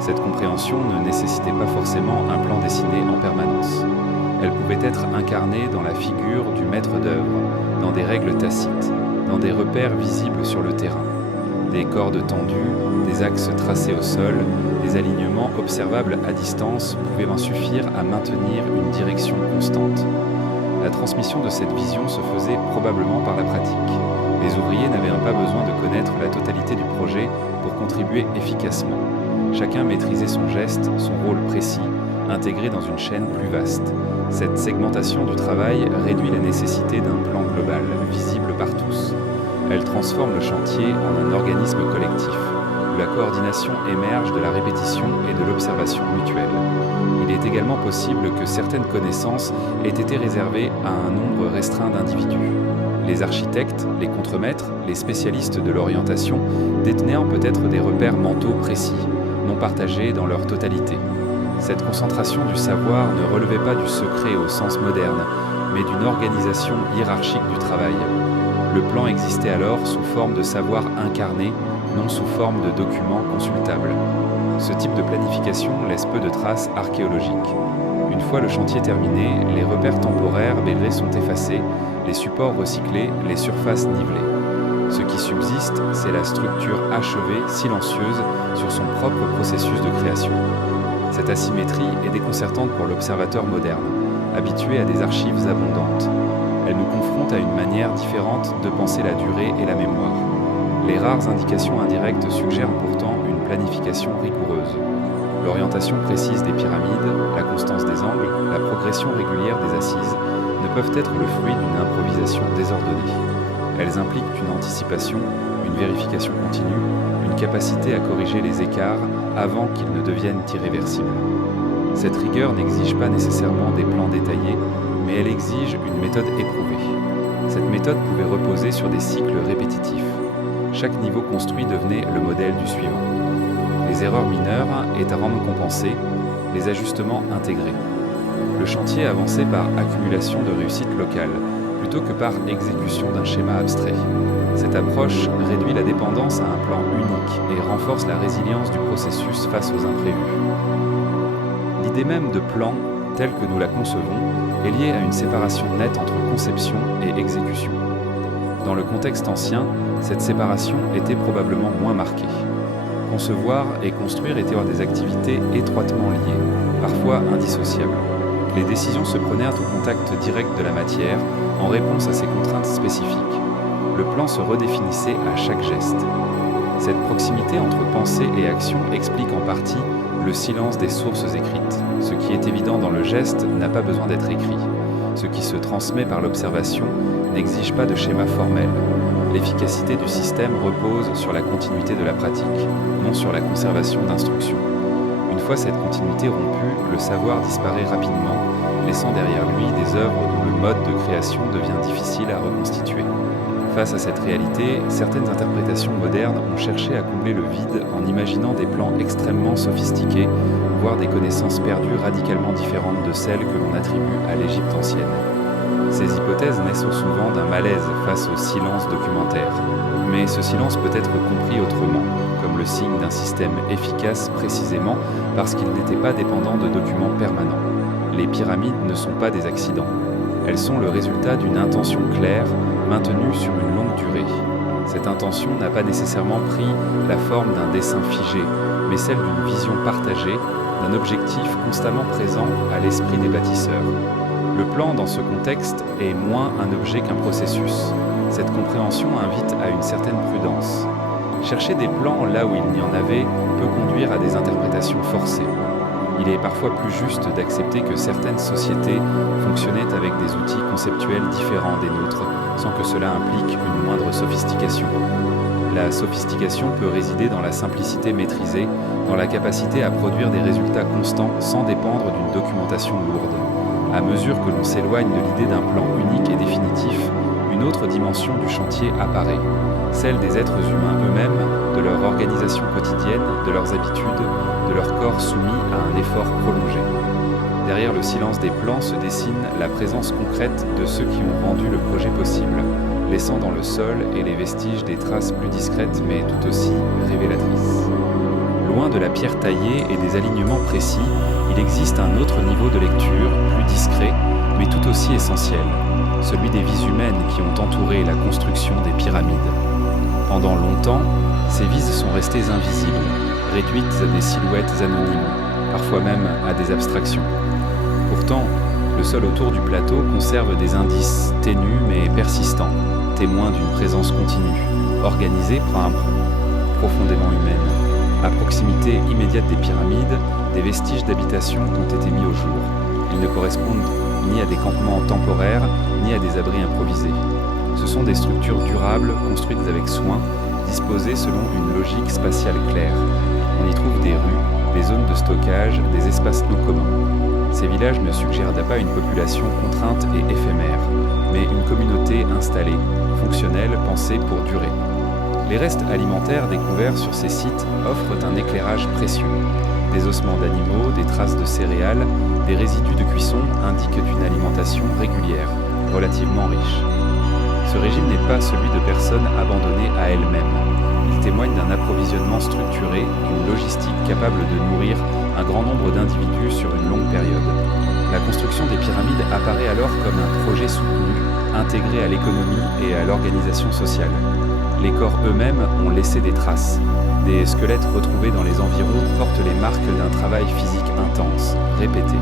Cette compréhension ne nécessitait pas forcément un plan dessiné en permanence. Elle pouvait être incarnée dans la figure du maître d'œuvre, dans des règles tacites, dans des repères visibles sur le terrain. Des cordes tendues, des axes tracés au sol, des alignements observables à distance pouvaient en suffire à maintenir une direction constante. La transmission de cette vision se faisait probablement par la pratique. Les ouvriers n'avaient pas besoin de connaître la totalité du projet pour contribuer efficacement. Chacun maîtrisait son geste, son rôle précis, intégré dans une chaîne plus vaste. Cette segmentation du travail réduit la nécessité d'un plan global, visible par tous. Elle transforme le chantier en un organisme collectif, où la coordination émerge de la répétition et de l'observation mutuelle. Il est également possible que certaines connaissances aient été réservées à un nombre restreint d'individus. Les architectes, les contremaîtres, les spécialistes de l'orientation détenaient peut-être des repères mentaux précis, non partagés dans leur totalité. Cette concentration du savoir ne relevait pas du secret au sens moderne, mais d'une organisation hiérarchique du travail. Le plan existait alors sous forme de savoir incarné, non sous forme de documents consultables. Ce type de planification laisse peu de traces archéologiques. Une fois le chantier terminé, les repères temporaires belgrés sont effacés, les supports recyclés, les surfaces nivelées. Ce qui subsiste, c'est la structure achevée, silencieuse, sur son propre processus de création. Cette asymétrie est déconcertante pour l'observateur moderne, habitué à des archives abondantes. Elle nous confronte à une manière différente de penser la durée et la mémoire. Les rares indications indirectes suggèrent pourtant une planification rigoureuse. L'orientation précise des pyramides, la constance des angles, la progression régulière des assises ne peuvent être le fruit d'une improvisation désordonnée. Elles impliquent une anticipation, une vérification continue, une capacité à corriger les écarts avant qu'ils ne deviennent irréversibles. Cette rigueur n'exige pas nécessairement des plans détaillés, mais elle exige une méthode éprouvée. Cette méthode pouvait reposer sur des cycles répétitifs. Chaque niveau construit devenait le modèle du suivant. Les erreurs mineures étaient rarement compensées, les ajustements intégrés. Le chantier avançait par accumulation de réussites locales, plutôt que par exécution d'un schéma abstrait. Cette approche réduit la dépendance à un plan unique et renforce la résilience du processus face aux imprévus. L'idée même de plan, telle que nous la concevons, est liée à une séparation nette entre conception et exécution. Dans le contexte ancien, cette séparation était probablement moins marquée. Concevoir et construire étaient des activités étroitement liées, parfois indissociables. Les décisions se prenaient au contact direct de la matière, en réponse à ses contraintes spécifiques. Le plan se redéfinissait à chaque geste. Cette proximité entre pensée et action explique en partie le silence des sources écrites. Ce qui est évident dans le geste n'a pas besoin d'être écrit. Ce qui se transmet par l'observation n'exige pas de schéma formel. L'efficacité du système repose sur la continuité de la pratique, non sur la conservation d'instructions. Une fois cette continuité rompue, le savoir disparaît rapidement, laissant derrière lui des œuvres dont le mode de création devient difficile à reconstituer. Face à cette réalité, certaines interprétations modernes ont cherché à combler le vide en imaginant des plans extrêmement sophistiqués, voire des connaissances perdues radicalement différentes de celles que l'on attribue à l'Égypte ancienne. Ces hypothèses naissent souvent d'un malaise face au silence documentaire, mais ce silence peut être compris autrement, comme le signe d'un système efficace précisément parce qu'il n'était pas dépendant de documents permanents. Les pyramides ne sont pas des accidents. Elles sont le résultat d'une intention claire, maintenue sur une longue durée. Cette intention n'a pas nécessairement pris la forme d'un dessin figé, mais celle d'une vision partagée, d'un objectif constamment présent à l'esprit des bâtisseurs. Le plan, dans ce contexte, est moins un objet qu'un processus. Cette compréhension invite à une certaine prudence. Chercher des plans là où il n'y en avait peut conduire à des interprétations forcées. Il est parfois plus juste d'accepter que certaines sociétés fonctionnaient avec des outils conceptuels différents des nôtres, sans que cela implique une moindre sophistication. La sophistication peut résider dans la simplicité maîtrisée, dans la capacité à produire des résultats constants sans dépendre d'une documentation lourde. À mesure que l'on s'éloigne de l'idée d'un plan unique et définitif, une autre dimension du chantier apparaît, celle des êtres humains eux-mêmes, de leur organisation quotidienne, de leurs habitudes, de leur corps soumis à un effort prolongé. Derrière le silence des plans se dessine la présence concrète de ceux qui ont rendu le projet possible, laissant dans le sol et les vestiges des traces plus discrètes mais tout aussi révélatrices. Loin de la pierre taillée et des alignements précis, il existe un autre niveau de lecture, plus discret, mais tout aussi essentiel, celui des vies humaines qui ont entouré la construction des pyramides. Pendant longtemps, ces vies sont restées invisibles, réduites à des silhouettes anonymes, parfois même à des abstractions. Pourtant, le sol autour du plateau conserve des indices ténus mais persistants, témoins d'une présence continue, organisée par un profondément humaine. À proximité immédiate des pyramides, des vestiges d'habitation ont été mis au jour. Ils ne correspondent ni à des campements temporaires, ni à des abris improvisés. Ce sont des structures durables, construites avec soin, disposées selon une logique spatiale claire. On y trouve des rues, des zones de stockage, des espaces non communs. Ces villages ne suggèrent pas une population contrainte et éphémère, mais une communauté installée, fonctionnelle, pensée pour durer. Les restes alimentaires découverts sur ces sites offrent un éclairage précieux. Des ossements d'animaux, des traces de céréales, des résidus de cuisson indiquent une alimentation régulière, relativement riche. Ce régime n'est pas celui de personnes abandonnées à elles-mêmes. Il témoigne d'un approvisionnement structuré, d'une logistique capable de nourrir un grand nombre d'individus sur une longue période. La construction des pyramides apparaît alors comme un projet soutenu, intégré à l'économie et à l'organisation sociale. Les corps eux-mêmes ont laissé des traces. Des squelettes retrouvés dans les environs portent les marques d'un travail physique intense, répété.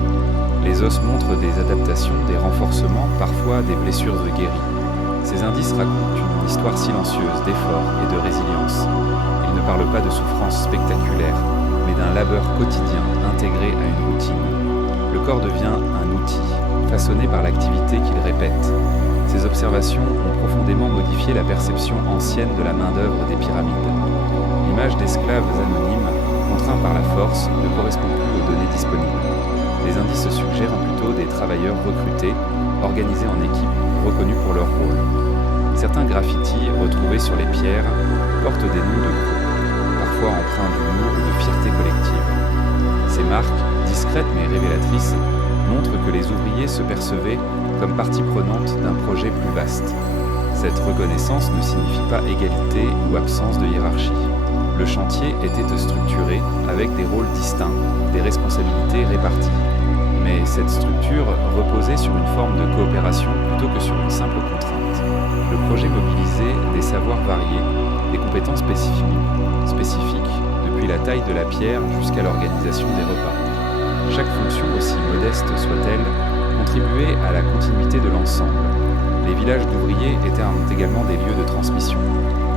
Les os montrent des adaptations, des renforcements, parfois des blessures guéries. Ces indices racontent une histoire silencieuse d'effort et de résilience. Ils ne parlent pas de souffrances spectaculaires, mais d'un labeur quotidien intégré à une routine. Le corps devient un outil, façonné par l'activité qu'il répète. Ces observations ont profondément modifié la perception ancienne de la main-d'œuvre des pyramides. L'image d'esclaves anonymes, contraints par la force, ne correspond plus aux données disponibles. Les indices suggèrent plutôt des travailleurs recrutés, organisés en équipe, reconnus pour leur rôle. Certains graffitis retrouvés sur les pierres portent des noms de groupes, parfois empreints d'humour ou de fierté collective. Ces marques, discrètes mais révélatrices, montrent que les ouvriers se percevaient comme partie prenante d'un projet plus vaste. Cette reconnaissance ne signifie pas égalité ou absence de hiérarchie. Le chantier était structuré avec des rôles distincts, des responsabilités réparties. Mais cette structure reposait sur une forme de coopération plutôt que sur une simple contrainte. Le projet mobilisait des savoirs variés, des compétences spécifiques, depuis la taille de la pierre jusqu'à l'organisation des repas. Chaque fonction, aussi modeste soit-elle, contribuait à la continuité de l'ensemble. Les villages d'ouvriers étaient également des lieux de transmission.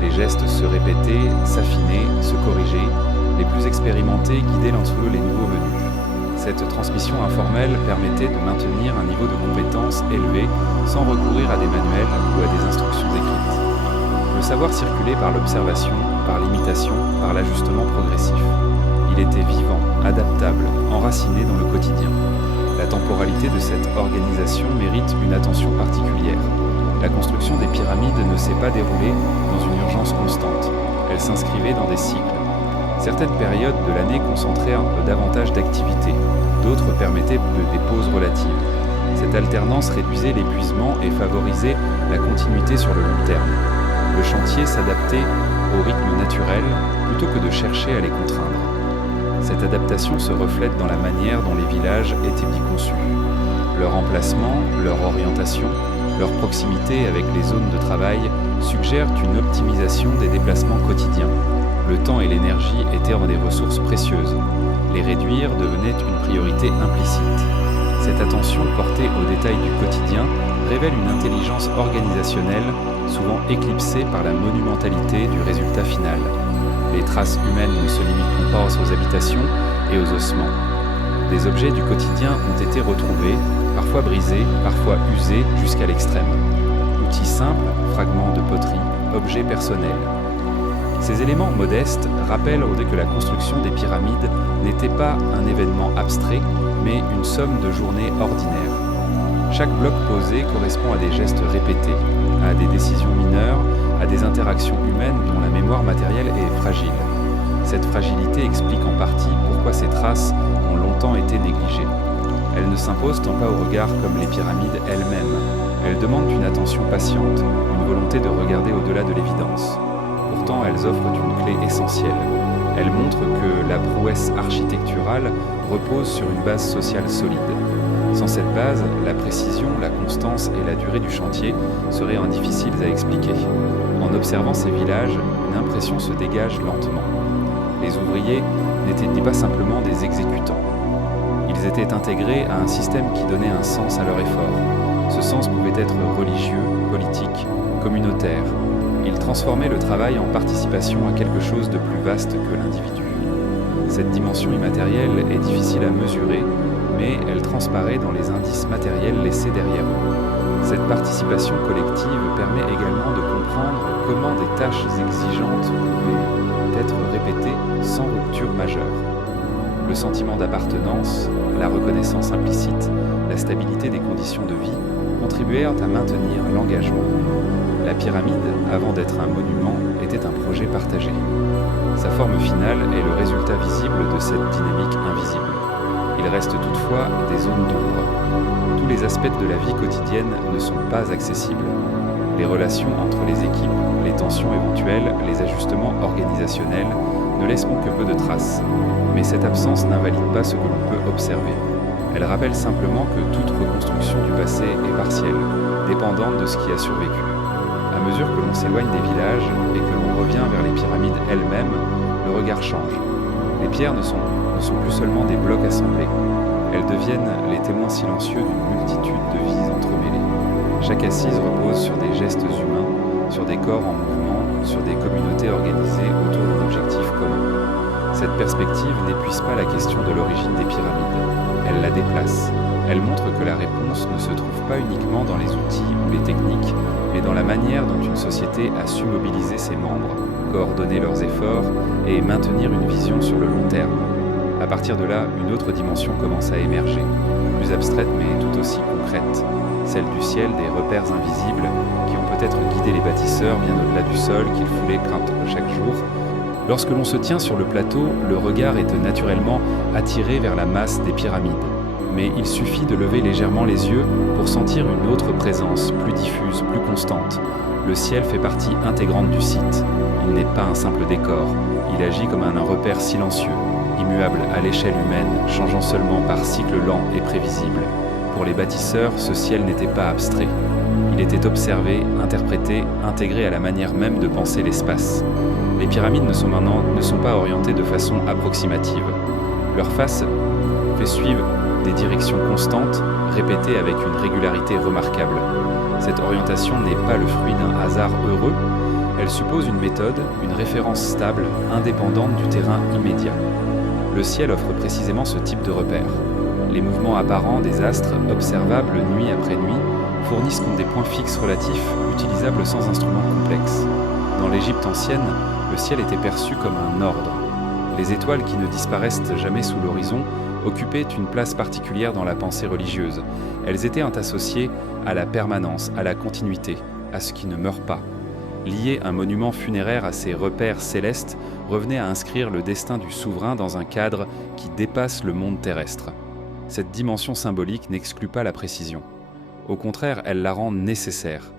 Les gestes se répétaient, s'affinaient, se corrigeaient. Les plus expérimentés guidaient les nouveaux venus. Cette transmission informelle permettait de maintenir un niveau de compétence élevé sans recourir à des manuels ou à des instructions écrites. Le savoir circulait par l'observation, par l'imitation, par l'ajustement progressif. Il était vivant, adaptable, enraciné dans le quotidien. La temporalité de cette organisation mérite une attention particulière. La construction des pyramides ne s'est pas déroulée dans une urgence constante. Elle s'inscrivait dans des cycles. Certaines périodes de l'année concentraient davantage d'activités, d'autres permettaient des pauses relatives. Cette alternance réduisait l'épuisement et favorisait la continuité sur le long terme. Le chantier s'adaptait au rythme naturel plutôt que de chercher à les contraindre. Cette adaptation se reflète dans la manière dont les villages étaient bien conçus. Leur emplacement, leur orientation, leur proximité avec les zones de travail suggèrent une optimisation des déplacements quotidiens. Le temps et l'énergie étaient des ressources précieuses. Les réduire devenait une priorité implicite. Cette attention portée aux détails du quotidien révèle une intelligence organisationnelle souvent éclipsée par la monumentalité du résultat final. Les traces humaines ne se limitent pas aux habitations et aux ossements. Des objets du quotidien ont été retrouvés, parfois brisés, parfois usés jusqu'à l'extrême. Outils simples, fragments de poterie, objets personnels. Ces éléments modestes rappellent que la construction des pyramides n'était pas un événement abstrait, mais une somme de journées ordinaires. Chaque bloc posé correspond à des gestes répétés, à des décisions mineures, à des interactions humaines dont la mémoire matérielle est fragile. Cette fragilité explique en partie pourquoi ces traces ont longtemps été négligées. Elles ne s'imposent pas au regard comme les pyramides elles-mêmes. Elles demandent une attention patiente, une volonté de regarder au-delà de l'évidence. Pourtant, elles offrent une clé essentielle. Elles montrent que la prouesse architecturale repose sur une base sociale solide. Sans cette base, la précision, la constance et la durée du chantier seraient difficiles à expliquer. En observant ces villages, une impression se dégage lentement. Les ouvriers n'étaient pas simplement des exécutants. Ils étaient intégrés à un système qui donnait un sens à leur effort. Ce sens pouvait être religieux, politique, communautaire. Ils transformaient le travail en participation à quelque chose de plus vaste que l'individu. Cette dimension immatérielle est difficile à mesurer, mais elle transparaît dans les indices matériels laissés derrière eux. Cette participation collective permet également de comprendre comment des tâches exigeantes pouvaient être répétées sans rupture majeure. Le sentiment d'appartenance, la reconnaissance implicite, la stabilité des conditions de vie contribuèrent à maintenir l'engagement. La pyramide, avant d'être un monument, était un projet partagé. Sa forme finale est le résultat visible de cette dynamique invisible. Il reste toutefois des zones d'ombre. Tous les aspects de la vie quotidienne ne sont pas accessibles. Les relations entre les équipes, les tensions éventuelles, les ajustements organisationnels ne laisseront que peu de traces. Mais cette absence n'invalide pas ce que l'on peut observer. Elle rappelle simplement que toute reconstruction du passé est partielle, dépendante de ce qui a survécu. À mesure que l'on s'éloigne des villages et que l'on revient vers les pyramides elles-mêmes, le regard change. Les pierres ne sont plus seulement des blocs assemblés. Elles deviennent les témoins silencieux d'une multitude de vies entremêlées. Chaque assise repose sur des gestes humains, sur des corps en mouvement, sur des communautés organisées autour d'un objectif commun. Cette perspective n'épuise pas la question de l'origine des pyramides. Elle la déplace. Elle montre que la réponse ne se trouve pas uniquement dans les outils ou les techniques, mais dans la manière dont une société a su mobiliser ses membres, coordonner leurs efforts et maintenir une vision sur le long terme. À partir de là, une autre dimension commence à émerger, plus abstraite mais tout aussi concrète, celle du ciel, des repères invisibles qui ont peut-être guidé les bâtisseurs bien au-delà du sol qu'ils foulaient chaque jour. Lorsque l'on se tient sur le plateau, le regard est naturellement attiré vers la masse des pyramides. Mais il suffit de lever légèrement les yeux pour sentir une autre présence, plus diffuse, plus constante. Le ciel fait partie intégrante du site. Il n'est pas un simple décor, il agit comme un repère silencieux, immuable à l'échelle humaine, changeant seulement par cycles lents et prévisibles. Pour les bâtisseurs, ce ciel n'était pas abstrait. Il était observé, interprété, intégré à la manière même de penser l'espace. Les pyramides ne sont pas orientées de façon approximative. Leur face fait suivre des directions constantes, répétées avec une régularité remarquable. Cette orientation n'est pas le fruit d'un hasard heureux, elle suppose une méthode, une référence stable, indépendante du terrain immédiat. Le ciel offre précisément ce type de repère. Les mouvements apparents des astres, observables nuit après nuit, fournissent comme des points fixes relatifs, utilisables sans instrument complexe. Dans l'Égypte ancienne, le ciel était perçu comme un ordre. Les étoiles qui ne disparaissent jamais sous l'horizon occupaient une place particulière dans la pensée religieuse. Elles étaient associées à la permanence, à la continuité, à ce qui ne meurt pas. Lier un monument funéraire à ces repères célestes revenait à inscrire le destin du souverain dans un cadre qui dépasse le monde terrestre. Cette dimension symbolique n'exclut pas la précision. Au contraire, elle la rend nécessaire.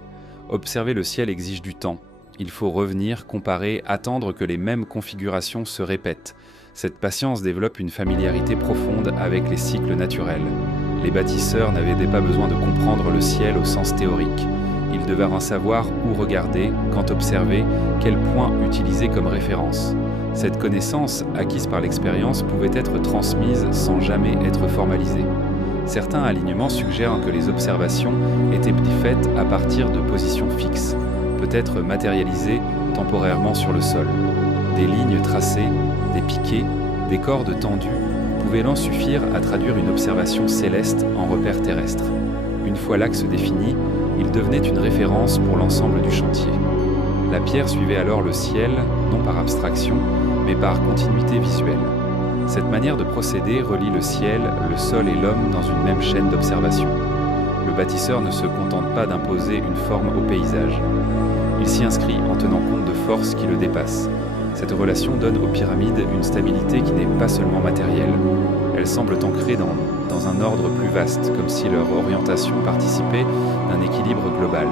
Observer le ciel exige du temps. Il faut revenir, comparer, attendre que les mêmes configurations se répètent. Cette patience développe une familiarité profonde avec les cycles naturels. Les bâtisseurs n'avaient pas besoin de comprendre le ciel au sens théorique. Ils devaient en savoir où regarder, quand observer, quel point utiliser comme référence. Cette connaissance, acquise par l'expérience, pouvait être transmise sans jamais être formalisée. Certains alignements suggèrent que les observations étaient faites à partir de positions fixes, peut-être matérialisées temporairement sur le sol. Des lignes tracées, des piquets, des cordes tendues pouvaient l'en suffire à traduire une observation céleste en repère terrestre. Une fois l'axe défini, il devenait une référence pour l'ensemble du chantier. La pierre suivait alors le ciel, non par abstraction, mais par continuité visuelle. Cette manière de procéder relie le ciel, le sol et l'homme dans une même chaîne d'observation. Le bâtisseur ne se contente pas d'imposer une forme au paysage. Il s'y inscrit en tenant compte de forces qui le dépassent. Cette relation donne aux pyramides une stabilité qui n'est pas seulement matérielle. Elles semblent ancrées dans un ordre plus vaste, comme si leur orientation participait d'un équilibre global.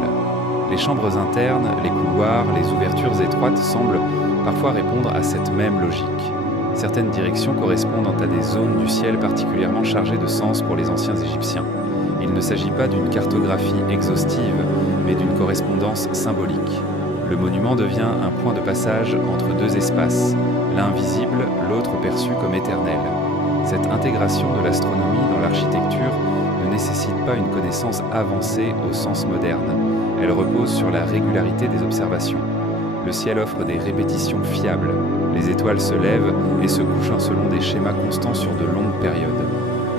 Les chambres internes, les couloirs, les ouvertures étroites semblent parfois répondre à cette même logique. Certaines directions correspondent à des zones du ciel particulièrement chargées de sens pour les anciens Égyptiens. Il ne s'agit pas d'une cartographie exhaustive, mais d'une correspondance symbolique. Le monument devient un point de passage entre deux espaces, l'un visible, l'autre perçu comme éternel. Cette intégration de l'astronomie dans l'architecture ne nécessite pas une connaissance avancée au sens moderne. Elle repose sur la régularité des observations. Le ciel offre des répétitions fiables. Les étoiles se lèvent et se couchent selon des schémas constants sur de longues périodes.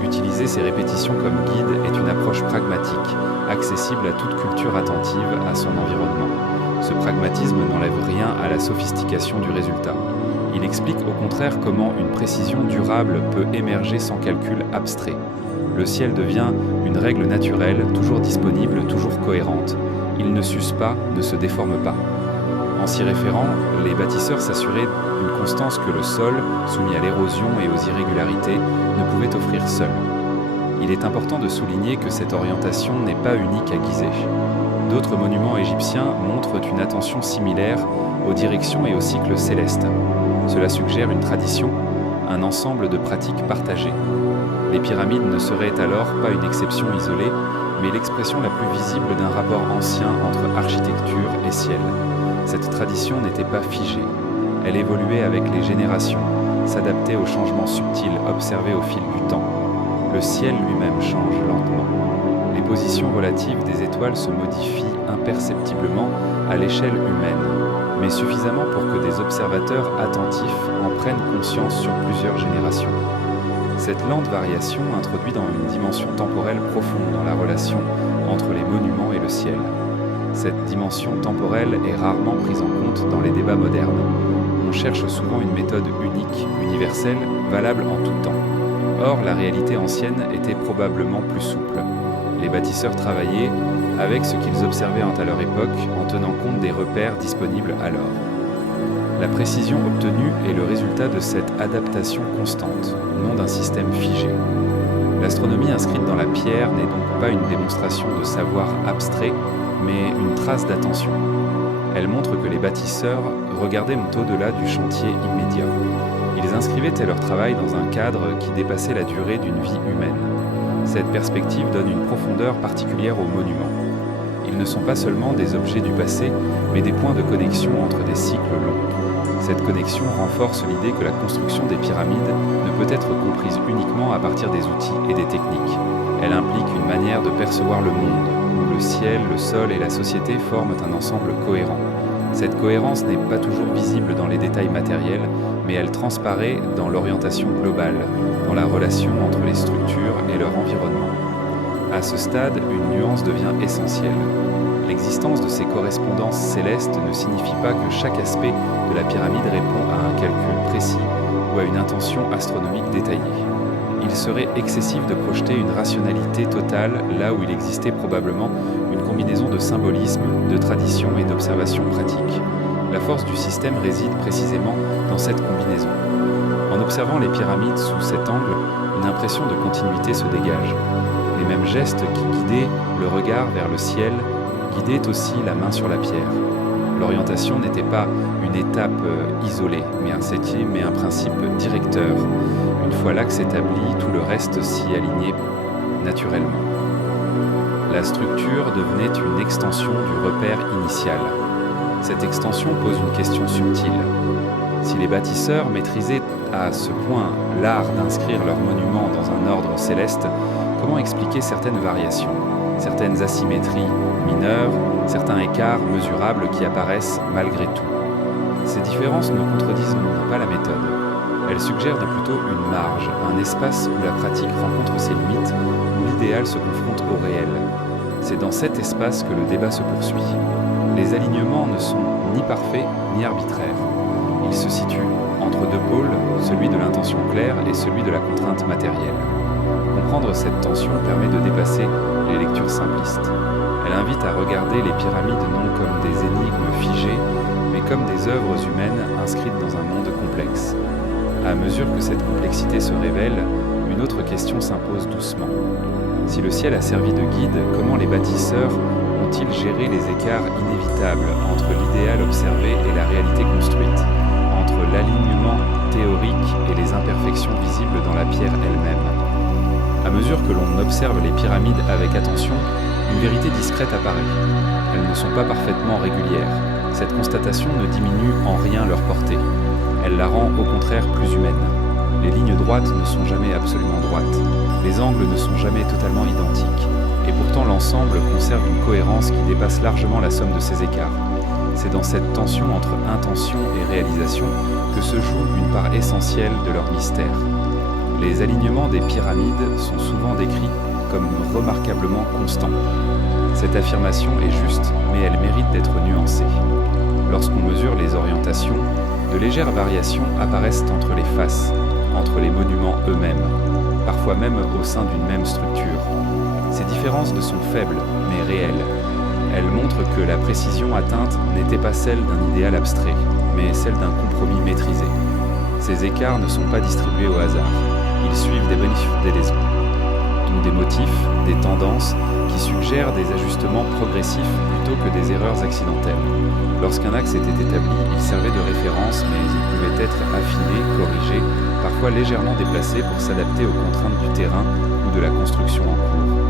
Utiliser ces répétitions comme guide est une approche pragmatique, accessible à toute culture attentive à son environnement. Ce pragmatisme n'enlève rien à la sophistication du résultat. Il explique au contraire comment une précision durable peut émerger sans calcul abstrait. Le ciel devient une règle naturelle, toujours disponible, toujours cohérente. Il ne s'use pas, ne se déforme pas. En s'y référant, les bâtisseurs s'assuraient d'une constance que le sol, soumis à l'érosion et aux irrégularités, ne pouvait offrir seul. Il est important de souligner que cette orientation n'est pas unique à Gizeh. D'autres monuments égyptiens montrent une attention similaire aux directions et aux cycles célestes. Cela suggère une tradition, un ensemble de pratiques partagées. Les pyramides ne seraient alors pas une exception isolée, mais l'expression la plus visible d'un rapport ancien entre architecture et ciel. Cette tradition n'était pas figée. Elle évoluait avec les générations, s'adaptait aux changements subtils observés au fil du temps. Le ciel lui-même change lentement. Les positions relatives des étoiles se modifient imperceptiblement à l'échelle humaine, mais suffisamment pour que des observateurs attentifs en prennent conscience sur plusieurs générations. Cette lente variation introduit dans une dimension temporelle profonde dans la relation entre les monuments et le ciel. Cette dimension temporelle est rarement prise en compte dans les débats modernes. On cherche souvent une méthode unique, universelle, valable en tout temps. Or, la réalité ancienne était probablement plus souple. Les bâtisseurs travaillaient avec ce qu'ils observaient à leur époque en tenant compte des repères disponibles alors. La précision obtenue est le résultat de cette adaptation constante, non d'un système figé. L'astronomie inscrite dans la pierre n'est donc pas une démonstration de savoir abstrait, mais une trace d'attention. Elle montre que les bâtisseurs regardaient au-delà du chantier immédiat. Ils inscrivaient leur travail dans un cadre qui dépassait la durée d'une vie humaine. Cette perspective donne une profondeur particulière aux monuments. Ils ne sont pas seulement des objets du passé, mais des points de connexion entre des cycles longs. Cette connexion renforce l'idée que la construction des pyramides ne peut être comprise uniquement à partir des outils et des techniques. Elle implique une manière de percevoir le monde, où le ciel, le sol et la société forment un ensemble cohérent. Cette cohérence n'est pas toujours visible dans les détails matériels, mais elle transparaît dans l'orientation globale, dans la relation entre les structures et leur environnement. À ce stade, une nuance devient essentielle. L'existence de ces correspondances célestes ne signifie pas que chaque aspect de la pyramide répond à un calcul précis ou à une intention astronomique détaillée. Il serait excessif de projeter une rationalité totale là où il existait probablement une combinaison de symbolisme, de tradition et d'observation pratique. La force du système réside précisément dans cette combinaison. En observant les pyramides sous cet angle, une impression de continuité se dégage. Les mêmes gestes qui guidaient le regard vers le ciel guidaient aussi la main sur la pierre. L'orientation n'était pas une étape isolée, mais un principe directeur. Une fois l'axe établi, tout le reste s'y alignait naturellement. La structure devenait une extension du repère initial. Cette extension pose une question subtile. Si les bâtisseurs maîtrisaient à ce point l'art d'inscrire leurs monuments dans un ordre céleste, comment expliquer certaines variations, certaines asymétries mineures, certains écarts mesurables qui apparaissent malgré tout? Ces différences ne contredisent pas la méthode. Elles suggèrent plutôt une marge, un espace où la pratique rencontre ses limites, où l'idéal se confronte au réel. C'est dans cet espace que le débat se poursuit. Les alignements ne sont ni parfaits ni arbitraires. Ils se situent entre deux pôles, celui de l'intention claire et celui de la contrainte matérielle. Comprendre cette tension permet de dépasser les lectures simplistes. Elle invite à regarder les pyramides non comme des énigmes figées, mais comme des œuvres humaines inscrites dans un monde complexe. À mesure que cette complexité se révèle, une autre question s'impose doucement. Si le ciel a servi de guide, comment les bâtisseurs ont-ils géré les écarts inévitables entre l'idéal observé et la réalité construite, entre l'alignement théorique et les imperfections visibles dans la pierre elle-même? À mesure que l'on observe les pyramides avec attention, une vérité discrète apparaît. Elles ne sont pas parfaitement régulières. Cette constatation ne diminue en rien leur portée. Elle la rend au contraire plus humaine. Les lignes droites ne sont jamais absolument droites. Les angles ne sont jamais totalement identiques. Et pourtant l'ensemble conserve une cohérence qui dépasse largement la somme de ces écarts. C'est dans cette tension entre intention et réalisation que se joue une part essentielle de leur mystère. Les alignements des pyramides sont souvent décrits comme remarquablement constants. Cette affirmation est juste, mais elle mérite d'être nuancée. Lorsqu'on mesure les orientations, de légères variations apparaissent entre les faces, entre les monuments eux-mêmes, parfois même au sein d'une même structure. Ces différences ne sont faibles, mais réelles. Elles montrent que la précision atteinte n'était pas celle d'un idéal abstrait, mais celle d'un compromis maîtrisé. Ces écarts ne sont pas distribués au hasard, ils suivent des déliaisons, d'où des motifs, des tendances qui suggèrent des ajustements progressifs plutôt que des erreurs accidentelles. Lorsqu'un axe était établi, il servait de référence, mais il pouvait être affiné, corrigé, parfois légèrement déplacé pour s'adapter aux contraintes du terrain ou de la construction en cours.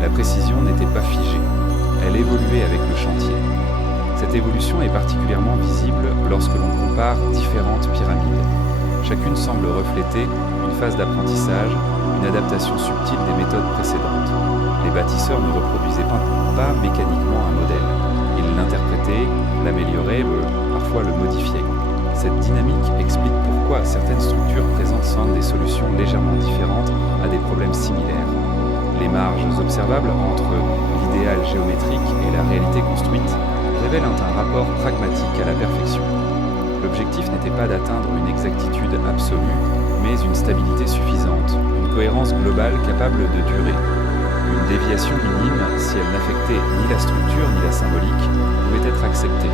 La précision n'était pas figée, elle évoluait avec le chantier. Cette évolution est particulièrement visible lorsque l'on compare différentes pyramides. Chacune semble refléter une phase d'apprentissage, une adaptation subtile des méthodes précédentes. Les bâtisseurs ne reproduisaient pas mécaniquement un modèle. Ils l'interprétaient, l'amélioraient, parfois le modifiaient. Cette dynamique explique pourquoi certaines structures présentent des solutions légèrement différentes à des problèmes similaires. Les marges observables entre l'idéal géométrique et la réalité construite révèlent un rapport pragmatique à la perfection. L'objectif n'était pas d'atteindre une exactitude absolue, mais une stabilité suffisante, une cohérence globale capable de durer. Une déviation minime, si elle n'affectait ni la structure ni la symbolique, pouvait être acceptée.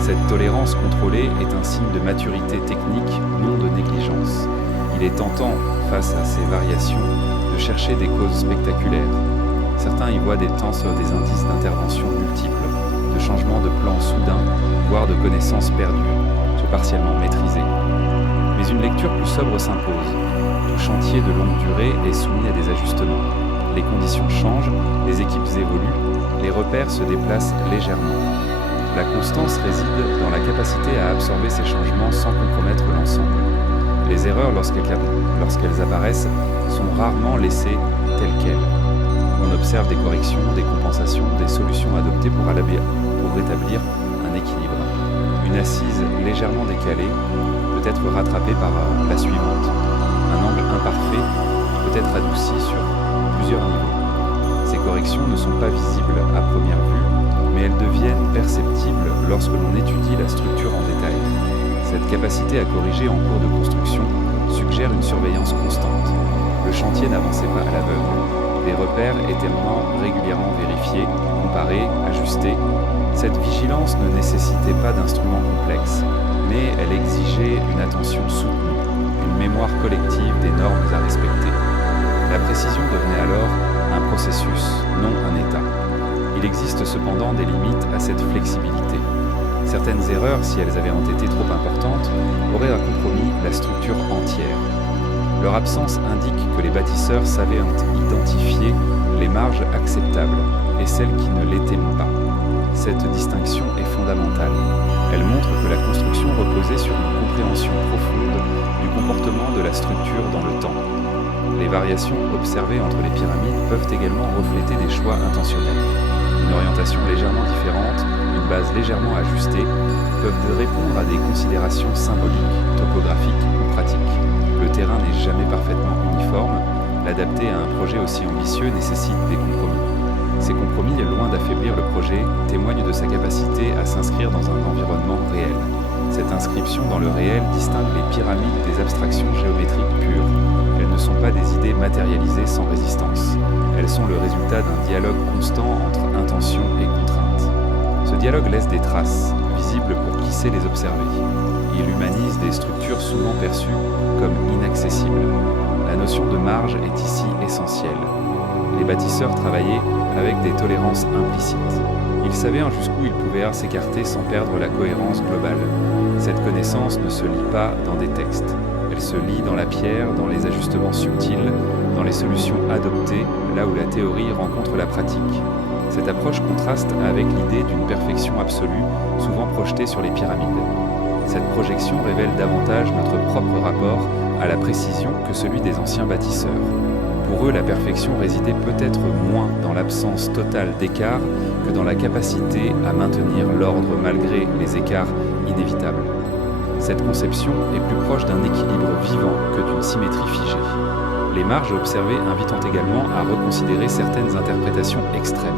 Cette tolérance contrôlée est un signe de maturité technique, non de négligence. Il est tentant, face à ces variations, de chercher des causes spectaculaires. Certains y voient des indices d'intervention multiples, de changements de plan soudains, voire de connaissances perdues, partiellement maîtrisées. Mais une lecture plus sobre s'impose. Tout chantier de longue durée est soumis à des ajustements. Les conditions changent, les équipes évoluent, les repères se déplacent légèrement. La constance réside dans la capacité à absorber ces changements sans compromettre l'ensemble. Les erreurs, lorsqu'elles apparaissent, sont rarement laissées telles quelles. On observe des corrections, des compensations, des solutions adoptées pour rétablir un équilibre. Une assise légèrement décalée peut être rattrapée par la suivante. Un angle imparfait peut être adouci sur plusieurs niveaux. Ces corrections ne sont pas visibles à première vue, mais elles deviennent perceptibles lorsque l'on étudie la structure en détail. Cette capacité à corriger en cours de construction suggère une surveillance constante. Le chantier n'avançait pas à l'aveugle. Les repères étaient régulièrement vérifiés, comparés, ajustés. Cette vigilance ne nécessitait pas d'instruments complexes, mais elle exigeait une attention soutenue, une mémoire collective des normes à respecter. La précision devenait alors un processus, non un état. Il existe cependant des limites à cette flexibilité. Certaines erreurs, si elles avaient été trop importantes, auraient compromis la structure entière. Leur absence indique que les bâtisseurs savaient identifier les marges acceptables et celles qui ne l'étaient pas. Cette distinction est fondamentale. Elle montre que la construction reposait sur une compréhension profonde du comportement de la structure dans le temps. Les variations observées entre les pyramides peuvent également refléter des choix intentionnels. Une orientation légèrement différente, une base légèrement ajustée, peuvent répondre à des considérations symboliques, topographiques ou pratiques. Le terrain n'est jamais parfaitement uniforme, l'adapter à un projet aussi ambitieux nécessite des compromis. Ces compromis, loin d'affaiblir le projet, témoignent de sa capacité à s'inscrire dans un environnement réel. Cette inscription dans le réel distingue les pyramides des abstractions géométriques pures. Elles ne sont pas des idées matérialisées sans résistance. Elles sont le résultat d'un dialogue constant entre intention et contrainte. Ce dialogue laisse des traces, visibles pour qui sait les observer. Il humanise des structures souvent perçues comme inaccessibles. La notion de marge est ici essentielle. Les bâtisseurs travaillaient avec des tolérances implicites. Ils savaient jusqu'où ils pouvaient s'écarter sans perdre la cohérence globale. Cette connaissance ne se lit pas dans des textes. Elle se lit dans la pierre, dans les ajustements subtils, dans les solutions adoptées, là où la théorie rencontre la pratique. Cette approche contraste avec l'idée d'une perfection absolue, souvent projetée sur les pyramides. Cette projection révèle davantage notre propre rapport à la précision que celui des anciens bâtisseurs. Pour eux, la perfection résidait peut-être moins dans l'absence totale d'écart que dans la capacité à maintenir l'ordre malgré les écarts inévitables. Cette conception est plus proche d'un équilibre vivant que d'une symétrie figée. Les marges observées invitant également à reconsidérer certaines interprétations extrêmes.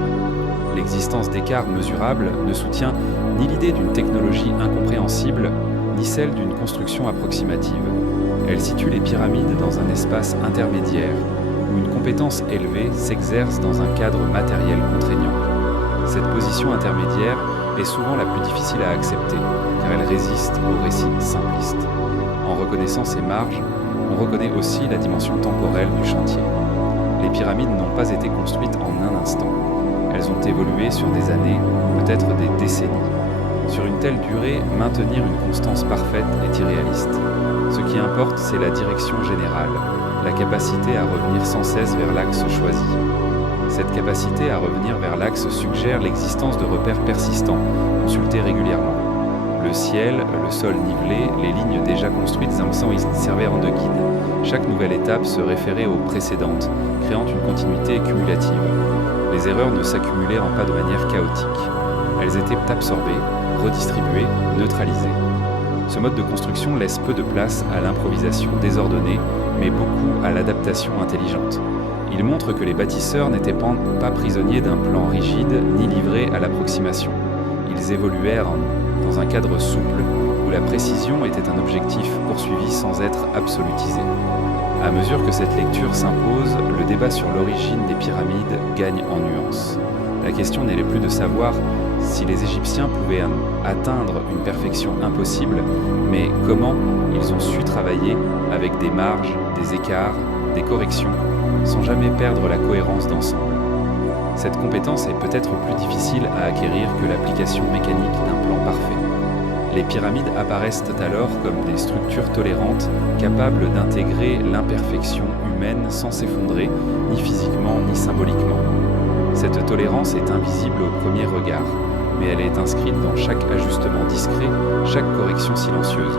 L'existence d'écarts mesurables ne soutient ni l'idée d'une technologie incompréhensible, ni celle d'une construction approximative. Elle situe les pyramides dans un espace intermédiaire, où une compétence élevée s'exerce dans un cadre matériel contraignant. Cette position intermédiaire est souvent la plus difficile à accepter, car elle résiste au récit simpliste. En reconnaissant ces marges, on reconnaît aussi la dimension temporelle du chantier. Les pyramides n'ont pas été construites en un instant. Elles ont évolué sur des années, peut-être des décennies. Sur une telle durée, maintenir une constance parfaite est irréaliste. Ce qui importe, c'est la direction générale, la capacité à revenir sans cesse vers l'axe choisi. Cette capacité à revenir vers l'axe suggère l'existence de repères persistants, consultés régulièrement. Le ciel, le sol nivelé, les lignes déjà construites y servirent de guide. Chaque nouvelle étape se référait aux précédentes, créant une continuité cumulative. Les erreurs ne s'accumulaient pas de manière chaotique. Elles étaient absorbées, redistribuées, neutralisées. Ce mode de construction laisse peu de place à l'improvisation désordonnée, mais beaucoup à l'adaptation intelligente. Il montre que les bâtisseurs n'étaient pas prisonniers d'un plan rigide ni livrés à l'approximation. Ils évoluèrent dans un cadre souple où la précision était un objectif poursuivi sans être absolutisé. À mesure que cette lecture s'impose, le débat sur l'origine des pyramides gagne en nuances. La question n'est plus de savoir si les Égyptiens pouvaient atteindre une perfection impossible, mais comment ils ont su travailler avec des marges, des écarts, des corrections, sans jamais perdre la cohérence d'ensemble. Cette compétence est peut-être plus difficile à acquérir que l'application mécanique d'un plan parfait. Les pyramides apparaissent alors comme des structures tolérantes, capables d'intégrer l'imperfection humaine sans s'effondrer, ni physiquement ni symboliquement. Cette tolérance est invisible au premier regard, mais elle est inscrite dans chaque ajustement discret, chaque correction silencieuse.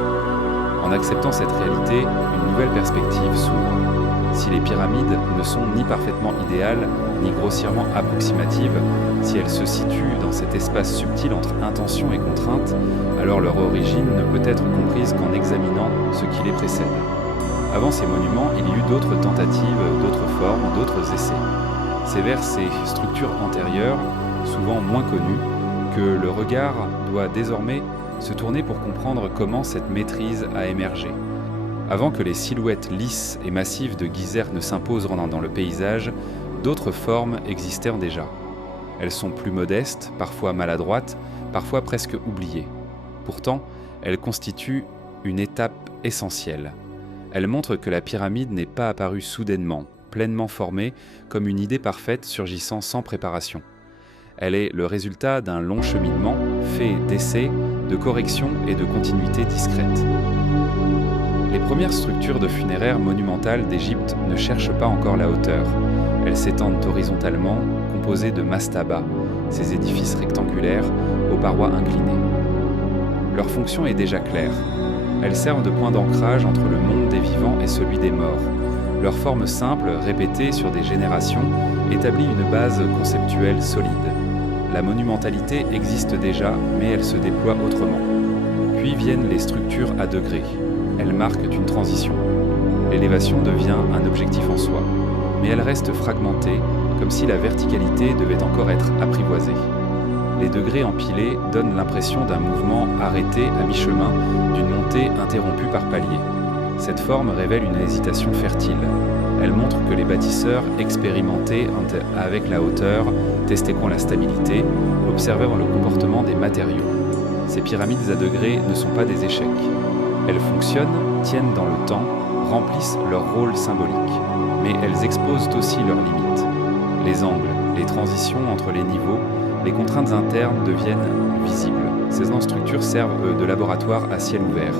En acceptant cette réalité, une nouvelle perspective s'ouvre. Si les pyramides ne sont ni parfaitement idéales, ni grossièrement approximatives, si elles se situent dans cet espace subtil entre intention et contrainte, alors leur origine ne peut être comprise qu'en examinant ce qui les précède. Avant ces monuments, il y eut d'autres tentatives, d'autres formes, d'autres essais. C'est vers ces structures antérieures, souvent moins connues, que le regard doit désormais se tourner pour comprendre comment cette maîtrise a émergé. Avant que les silhouettes lisses et massives de Gizeh ne s'imposent dans le paysage, d'autres formes existèrent déjà. Elles sont plus modestes, parfois maladroites, parfois presque oubliées. Pourtant, elles constituent une étape essentielle. Elles montrent que la pyramide n'est pas apparue soudainement, pleinement formée, comme une idée parfaite surgissant sans préparation. Elle est le résultat d'un long cheminement, fait d'essais, de corrections et de continuités discrètes. Les premières structures de funéraires monumentales d'Égypte ne cherchent pas encore la hauteur. Elles s'étendent horizontalement, composées de mastabas, ces édifices rectangulaires aux parois inclinées. Leur fonction est déjà claire. Elles servent de point d'ancrage entre le monde des vivants et celui des morts. Leur forme simple, répétée sur des générations, établit une base conceptuelle solide. La monumentalité existe déjà, mais elle se déploie autrement. Puis viennent les structures à degrés. Elles marquent une transition. L'élévation devient un objectif en soi, mais elle reste fragmentée, comme si la verticalité devait encore être apprivoisée. Les degrés empilés donnent l'impression d'un mouvement arrêté à mi-chemin, d'une montée interrompue par paliers. Cette forme révèle une hésitation fertile. Elle montre que les bâtisseurs expérimentés avec la hauteur, testaient la stabilité, observèrent le comportement des matériaux. Ces pyramides à degrés ne sont pas des échecs. Elles fonctionnent, tiennent dans le temps, remplissent leur rôle symbolique, mais elles exposent aussi leurs limites. Les angles, les transitions entre les niveaux, les contraintes internes deviennent visibles. Ces structures servent de laboratoire à ciel ouvert.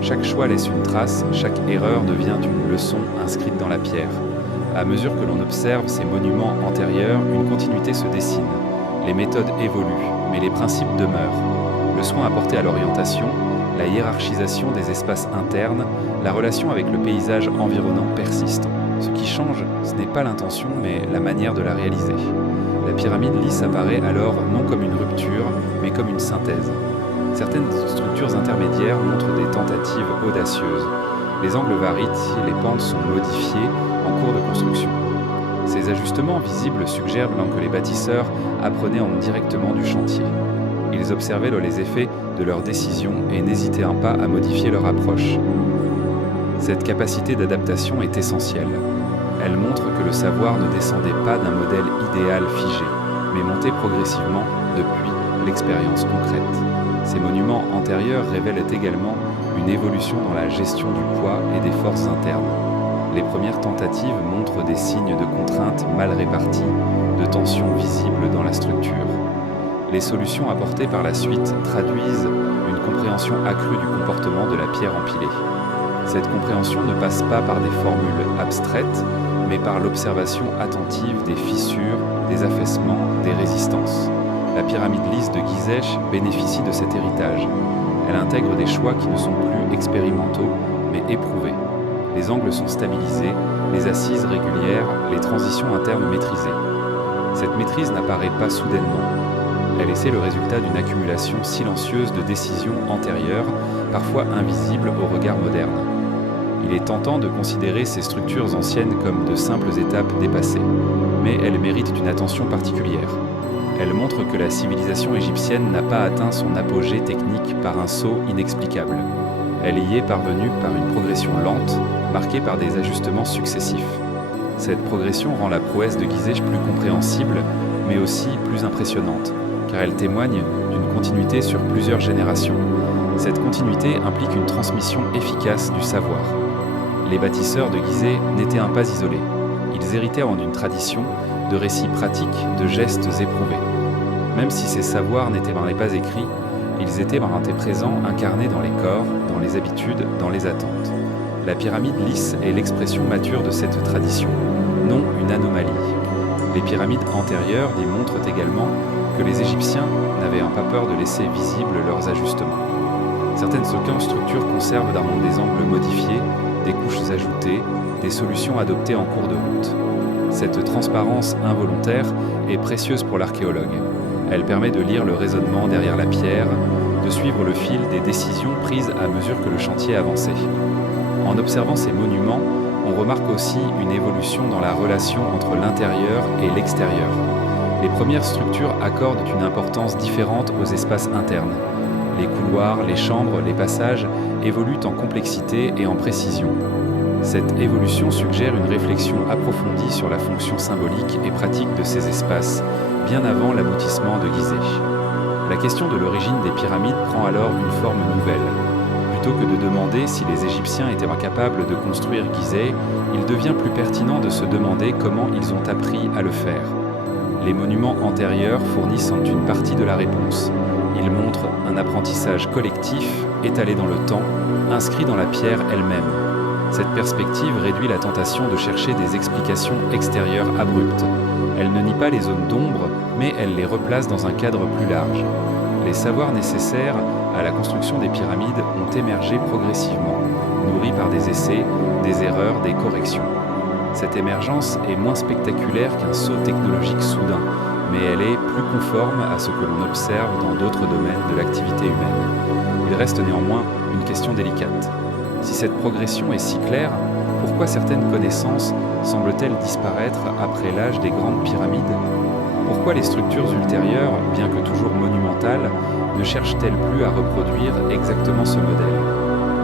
Chaque choix laisse une trace, chaque erreur devient une leçon inscrite dans la pierre. À mesure que l'on observe ces monuments antérieurs, une continuité se dessine. Les méthodes évoluent, mais les principes demeurent. Le soin apporté à l'orientation, la hiérarchisation des espaces internes, la relation avec le paysage environnant persiste. Ce qui change, ce n'est pas l'intention, mais la manière de la réaliser. La pyramide lisse apparaît alors non comme une rupture, mais comme une synthèse. Certaines structures intermédiaires montrent des tentatives audacieuses. Les angles varient, les pentes sont modifiées en cours de construction. Ces ajustements visibles suggèrent que les bâtisseurs apprenaient directement du chantier. Ils observaient les effets de leurs décisions et n'hésitaient pas à modifier leur approche. Cette capacité d'adaptation est essentielle. Elle montre que le savoir ne descendait pas d'un modèle idéal figé, mais montait progressivement depuis l'expérience concrète. Ces monuments antérieurs révèlent également une évolution dans la gestion du poids et des forces internes. Les premières tentatives montrent des signes de contraintes mal réparties, de tensions visibles dans la structure. Les solutions apportées par la suite traduisent une compréhension accrue du comportement de la pierre empilée. Cette compréhension ne passe pas par des formules abstraites, mais par l'observation attentive des fissures, des affaissements, des résistances. La pyramide lisse de Gizeh bénéficie de cet héritage. Elle intègre des choix qui ne sont plus expérimentaux, mais éprouvés. Les angles sont stabilisés, les assises régulières, les transitions internes maîtrisées. Cette maîtrise n'apparaît pas soudainement. Elle est le résultat d'une accumulation silencieuse de décisions antérieures, parfois invisibles au regard moderne. Il est tentant de considérer ces structures anciennes comme de simples étapes dépassées, mais elles méritent une attention particulière. Elles montrent que la civilisation égyptienne n'a pas atteint son apogée technique par un saut inexplicable. Elle y est parvenue par une progression lente, marquée par des ajustements successifs. Cette progression rend la prouesse de Gizeh plus compréhensible, mais aussi plus impressionnante, car elle témoigne d'une continuité sur plusieurs générations. Cette continuité implique une transmission efficace du savoir. Les bâtisseurs de Gizeh n'étaient pas isolés. Ils héritaient d'une tradition, de récits pratiques, de gestes éprouvés. Même si ces savoirs n'étaient pas écrits, ils étaient présents, incarnés dans les corps, dans les habitudes, dans les attentes. La pyramide lisse est l'expression mature de cette tradition, non une anomalie. Les pyramides antérieures démontrent également que les Égyptiens n'avaient pas peur de laisser visibles leurs ajustements. Certaines structures conservent des angles modifiés, des couches ajoutées, des solutions adoptées en cours de route. Cette transparence involontaire est précieuse pour l'archéologue. Elle permet de lire le raisonnement derrière la pierre, de suivre le fil des décisions prises à mesure que le chantier avançait. En observant ces monuments, on remarque aussi une évolution dans la relation entre l'intérieur et l'extérieur. Les premières structures accordent une importance différente aux espaces internes. Les couloirs, les chambres, les passages évoluent en complexité et en précision. Cette évolution suggère une réflexion approfondie sur la fonction symbolique et pratique de ces espaces, bien avant l'aboutissement de Gizeh. La question de l'origine des pyramides prend alors une forme nouvelle. Plutôt que de demander si les Égyptiens étaient capables de construire Gizeh, il devient plus pertinent de se demander comment ils ont appris à le faire. Les monuments antérieurs fournissent une partie de la réponse. Ils montrent un apprentissage collectif, étalé dans le temps, inscrit dans la pierre elle-même. Cette perspective réduit la tentation de chercher des explications extérieures abruptes. Elle ne nie pas les zones d'ombre, mais elle les replace dans un cadre plus large. Les savoirs nécessaires à la construction des pyramides ont émergé progressivement, nourris par des essais, des erreurs, des corrections. Cette émergence est moins spectaculaire qu'un saut technologique soudain, mais elle est plus conforme à ce que l'on observe dans d'autres domaines de l'activité humaine. Il reste néanmoins une question délicate. Si cette progression est si claire, pourquoi certaines connaissances semblent-elles disparaître après l'âge des grandes pyramides ? Pourquoi les structures ultérieures, bien que toujours monumentales, ne cherchent-elles plus à reproduire exactement ce modèle ?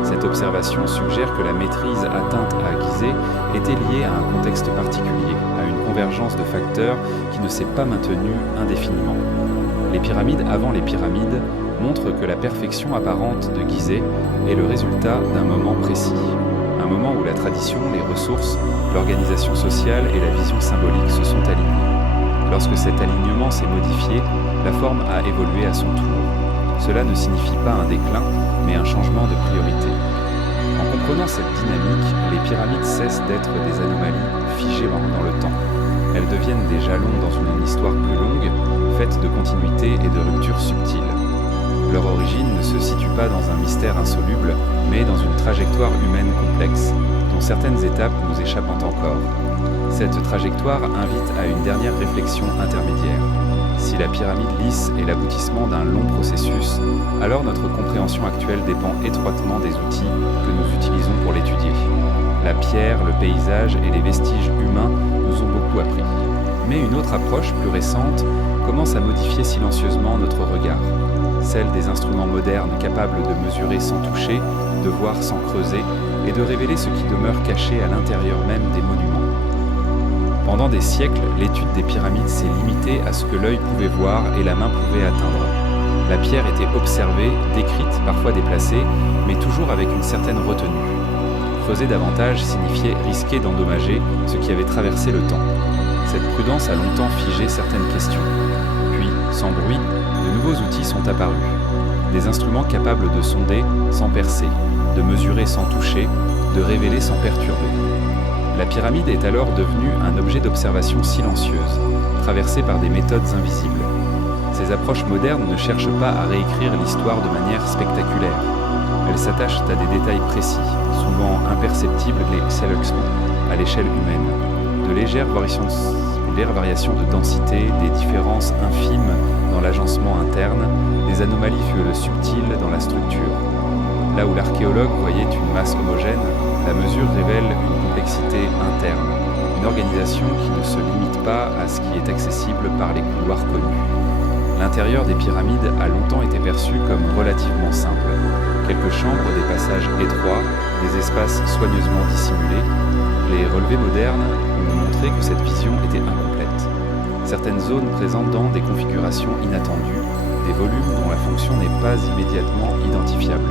Cette observation suggère que la maîtrise atteinte à Gizeh était liée à un contexte particulier, à une convergence de facteurs qui ne s'est pas maintenue indéfiniment. Les pyramides avant les pyramides montrent que la perfection apparente de Gizeh est le résultat d'un moment précis. Un moment où la tradition, les ressources, l'organisation sociale et la vision symbolique se sont alignées. Lorsque cet alignement s'est modifié, la forme a évolué à son tour. Cela ne signifie pas un déclin, mais un changement de priorité. En comprenant cette dynamique, les pyramides cessent d'être des anomalies figées dans le temps. Elles deviennent des jalons dans une histoire plus longue, faite de continuité et de ruptures subtiles. Leur origine ne se situe pas dans un mystère insoluble, mais dans une trajectoire humaine complexe, dont certaines étapes nous échappent encore. Cette trajectoire invite à une dernière réflexion intermédiaire. Si la pyramide lisse est l'aboutissement d'un long processus, alors notre compréhension actuelle dépend étroitement des outils que nous utilisons pour l'étudier. La pierre, le paysage et les vestiges humains nous ont beaucoup appris. Mais une autre approche, plus récente, commence à modifier silencieusement notre regard. Celle des instruments modernes capables de mesurer sans toucher, de voir sans creuser et de révéler ce qui demeure caché à l'intérieur même des monuments. Pendant des siècles, l'étude des pyramides s'est limitée à ce que l'œil pouvait voir et la main pouvait atteindre. La pierre était observée, décrite, parfois déplacée, mais toujours avec une certaine retenue. Creuser davantage signifiait risquer d'endommager ce qui avait traversé le temps. Cette prudence a longtemps figé certaines questions. Puis, sans bruit, de nouveaux outils sont apparus. Des instruments capables de sonder sans percer, de mesurer sans toucher, de révéler sans perturber. La pyramide est alors devenue un objet d'observation silencieuse, traversé par des méthodes invisibles. Ces approches modernes ne cherchent pas à réécrire l'histoire de manière spectaculaire. Elles s'attachent à des détails précis, souvent imperceptibles à l'échelle humaine. De légères variations de densité, des différences infimes dans l'agencement interne, des anomalies subtiles dans la structure. Là où l'archéologue voyait une masse homogène, la mesure révèle une complexité interne, une organisation qui ne se limite pas à ce qui est accessible par les couloirs connus. L'intérieur des pyramides a longtemps été perçu comme relativement simple. Quelques chambres, des passages étroits, des espaces soigneusement dissimulés. Les relevés modernes ont montré que cette vision était incomplète. Certaines zones présentent des configurations inattendues, des volumes dont la fonction n'est pas immédiatement identifiable.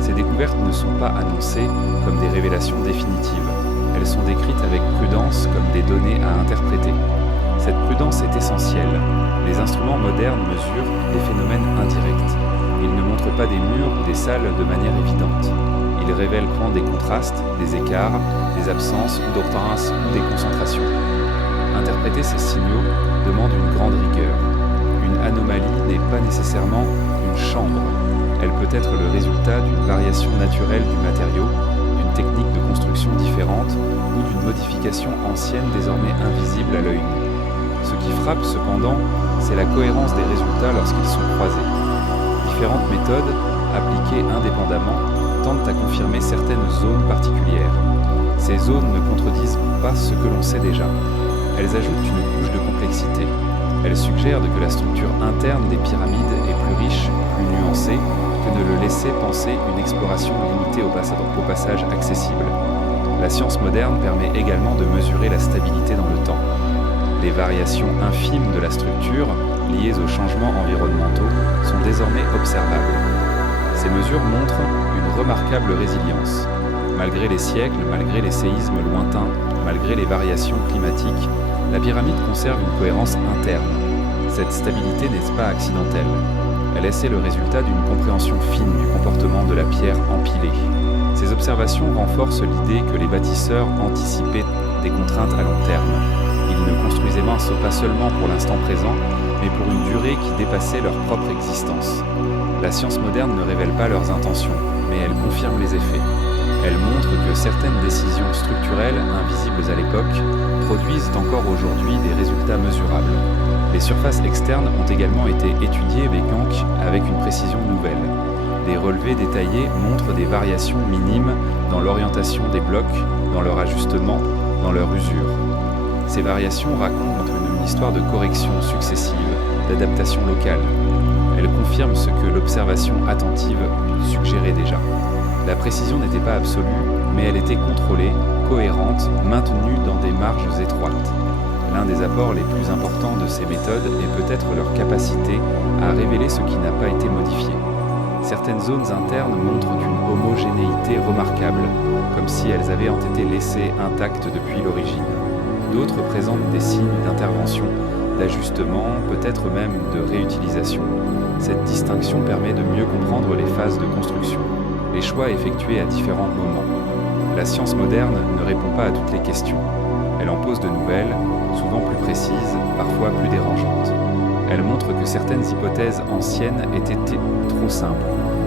Ces découvertes ne sont pas annoncées comme des révélations définitives. Elles sont décrites avec prudence comme des données à interpréter. Cette prudence est essentielle. Les instruments modernes mesurent des phénomènes indirects. Ils ne montrent pas des murs ou des salles de manière évidente. Ils révèlent des contrastes, des écarts, des absences d'orthographe ou des concentrations. Interpréter ces signaux demande une grande rigueur. Une anomalie n'est pas nécessairement une chambre. Elle peut être le résultat d'une variation naturelle du matériau, d'une technique de construction différente ou d'une modification ancienne désormais invisible à l'œil nu. Ce qui frappe cependant, c'est la cohérence des résultats lorsqu'ils sont croisés. Différentes méthodes, appliquées indépendamment, tentent à confirmer certaines zones particulières. Ces zones ne contredisent pas ce que l'on sait déjà. Elles ajoutent une couche de complexité. Elles suggèrent que la structure interne des pyramides est plus riche, plus nuancée, que ne le laissait penser une exploration limitée au passage accessible. La science moderne permet également de mesurer la stabilité dans le temps. Les variations infimes de la structure, liées aux changements environnementaux, sont désormais observables. Ces mesures montrent une remarquable résilience. Malgré les siècles, malgré les séismes lointains, malgré les variations climatiques, la pyramide conserve une cohérence interne. Cette stabilité n'est pas accidentelle. Elle est le résultat d'une compréhension fine du comportement de la pierre empilée. Ces observations renforcent l'idée que les bâtisseurs anticipaient des contraintes à long terme. Ils ne construisaient pas seulement pour l'instant présent, mais pour une durée qui dépassait leur propre existence. La science moderne ne révèle pas leurs intentions, mais elle confirme les effets. Elle montre que certaines décisions structurelles, invisibles à l'époque, produisent encore aujourd'hui des résultats mesurables. Les surfaces externes ont également été étudiées avec une précision nouvelle. Les relevés détaillés montrent des variations minimes dans l'orientation des blocs, dans leur ajustement, dans leur usure. Ces variations racontent une histoire de corrections successives, d'adaptation locale. Elles confirment ce que l'observation attentive suggérait déjà. La précision n'était pas absolue, mais elle était contrôlée, cohérente, maintenue dans des marges étroites. L'un des apports les plus importants de ces méthodes est peut-être leur capacité à révéler ce qui n'a pas été modifié. Certaines zones internes montrent une homogénéité remarquable, comme si elles avaient été laissées intactes depuis l'origine. D'autres présentent des signes d'intervention, d'ajustement, peut-être même de réutilisation. Cette distinction permet de mieux comprendre les phases de construction, les choix effectués à différents moments. La science moderne ne répond pas à toutes les questions. Elle en pose de nouvelles, souvent plus précises, parfois plus dérangeantes. Elle montre que certaines hypothèses anciennes étaient trop simples,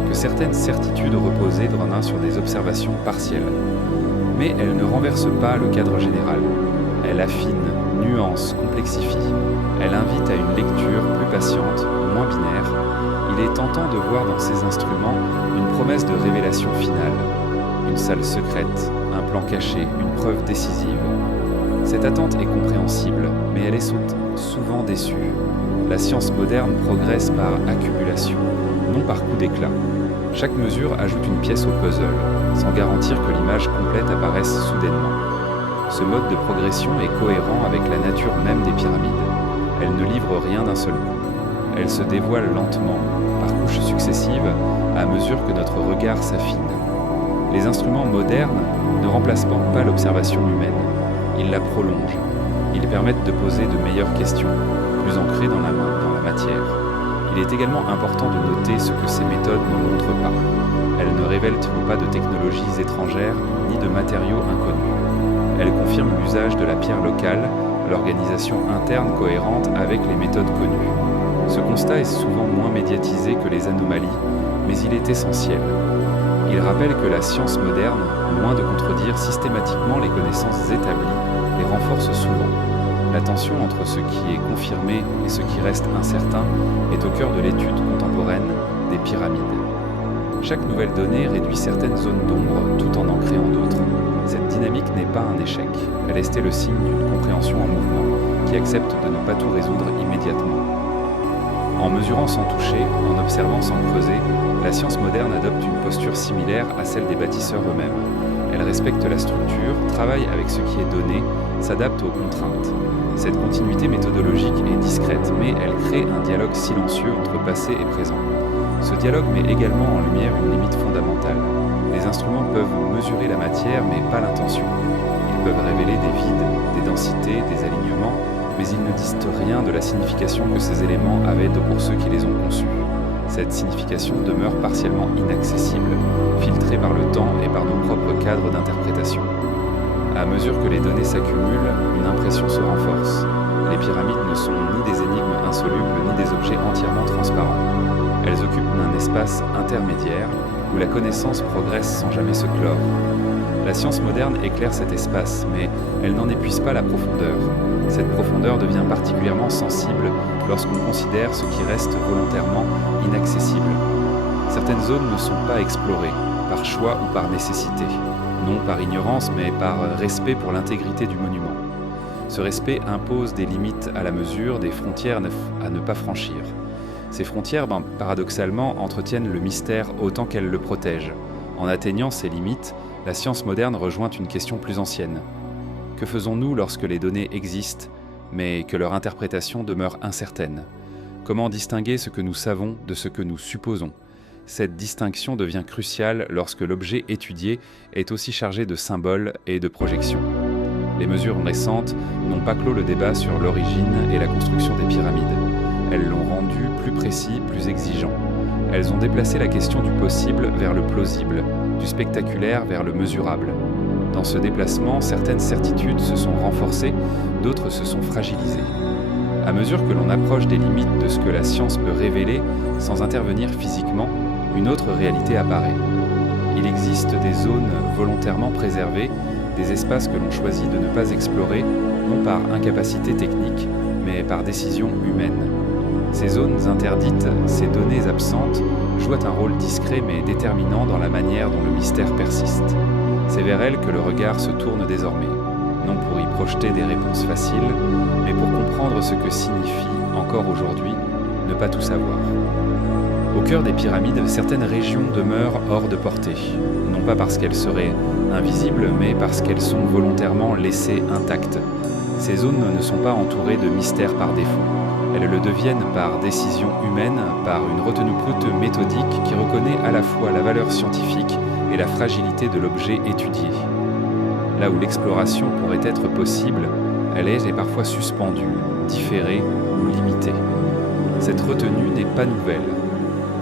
que certaines certitudes reposaient sur des observations partielles. Mais elle ne renverse pas le cadre général. Elle affine, nuance, complexifie. Elle invite à une lecture plus patiente, moins binaire. Il est tentant de voir dans ces instruments une promesse de révélation finale. Une salle secrète, un plan caché, une preuve décisive. Cette attente est compréhensible, mais elle est souvent déçue. La science moderne progresse par accumulation, non par coup d'éclat. Chaque mesure ajoute une pièce au puzzle, sans garantir que l'image complète apparaisse soudainement. Ce mode de progression est cohérent avec la nature même des pyramides. Elles ne livrent rien d'un seul coup. Elles se dévoilent lentement, par couches successives, à mesure que notre regard s'affine. Les instruments modernes ne remplacent pas l'observation humaine. Ils la prolongent. Ils permettent de poser de meilleures questions, plus ancrées dans la matière. Il est également important de noter ce que ces méthodes ne montrent pas. Elles ne révèlent pas de technologies étrangères ni de matériaux inconnus. Elles confirment l'usage de la pierre locale, l'organisation interne cohérente avec les méthodes connues. Ce constat est souvent moins médiatisé que les anomalies, mais il est essentiel. Il rappelle que la science moderne, loin de contredire systématiquement les connaissances établies, les renforce souvent. La tension entre ce qui est confirmé et ce qui reste incertain est au cœur de l'étude contemporaine des pyramides. Chaque nouvelle donnée réduit certaines zones d'ombre tout en créant d'autres. Cette dynamique n'est pas un échec, elle est le signe d'une compréhension en mouvement qui accepte de ne pas tout résoudre immédiatement. En mesurant sans toucher, en observant sans creuser, la science moderne adopte une posture similaire à celle des bâtisseurs eux-mêmes. Elle respecte la structure, travaille avec ce qui est donné, s'adapte aux contraintes. Cette continuité méthodologique est discrète, mais elle crée un dialogue silencieux entre passé et présent. Ce dialogue met également en lumière une limite fondamentale. Les instruments peuvent mesurer la matière, mais pas l'intention. Ils peuvent révéler des vides, des densités, des alignements, mais ils ne disent rien de la signification que ces éléments avaient pour ceux qui les ont conçus. Cette signification demeure partiellement inaccessible, filtrée par le temps et par nos propres cadres d'interprétation. À mesure que les données s'accumulent, une impression se renforce. Les pyramides ne sont ni des énigmes insolubles, ni des objets entièrement transparents. Elles occupent un espace intermédiaire où la connaissance progresse sans jamais se clore. La science moderne éclaire cet espace, mais elle n'en épuise pas la profondeur. Cette profondeur devient particulièrement sensible lorsqu'on considère ce qui reste volontairement inaccessible. Certaines zones ne sont pas explorées, par choix ou par nécessité. Non par ignorance, mais par respect pour l'intégrité du monument. Ce respect impose des limites à la mesure, des frontières à ne pas franchir. Ces frontières, paradoxalement, entretiennent le mystère autant qu'elles le protègent. En atteignant ces limites, la science moderne rejoint une question plus ancienne. Que faisons-nous lorsque les données existent, mais que leur interprétation demeure incertaine ? Comment distinguer ce que nous savons de ce que nous supposons ? Cette distinction devient cruciale lorsque l'objet étudié est aussi chargé de symboles et de projections. Les mesures récentes n'ont pas clos le débat sur l'origine et la construction des pyramides. Elles l'ont rendu plus précis, plus exigeant. Elles ont déplacé la question du possible vers le plausible, du spectaculaire vers le mesurable. Dans ce déplacement, certaines certitudes se sont renforcées, d'autres se sont fragilisées. À mesure que l'on approche des limites de ce que la science peut révéler sans intervenir physiquement, une autre réalité apparaît. Il existe des zones volontairement préservées, des espaces que l'on choisit de ne pas explorer, non par incapacité technique, mais par décision humaine. Ces zones interdites, ces données absentes, jouent un rôle discret mais déterminant dans la manière dont le mystère persiste. C'est vers elles que le regard se tourne désormais, non pour y projeter des réponses faciles, mais pour comprendre ce que signifie, encore aujourd'hui, ne pas tout savoir. Au cœur des pyramides, certaines régions demeurent hors de portée, non pas parce qu'elles seraient invisibles, mais parce qu'elles sont volontairement laissées intactes. Ces zones ne sont pas entourées de mystères par défaut. Elles le deviennent par décision humaine, par une retenue coûte méthodique qui reconnaît à la fois la valeur scientifique et la fragilité de l'objet étudié. Là où l'exploration pourrait être possible, elle est parfois suspendue, différée ou limitée. Cette retenue n'est pas nouvelle.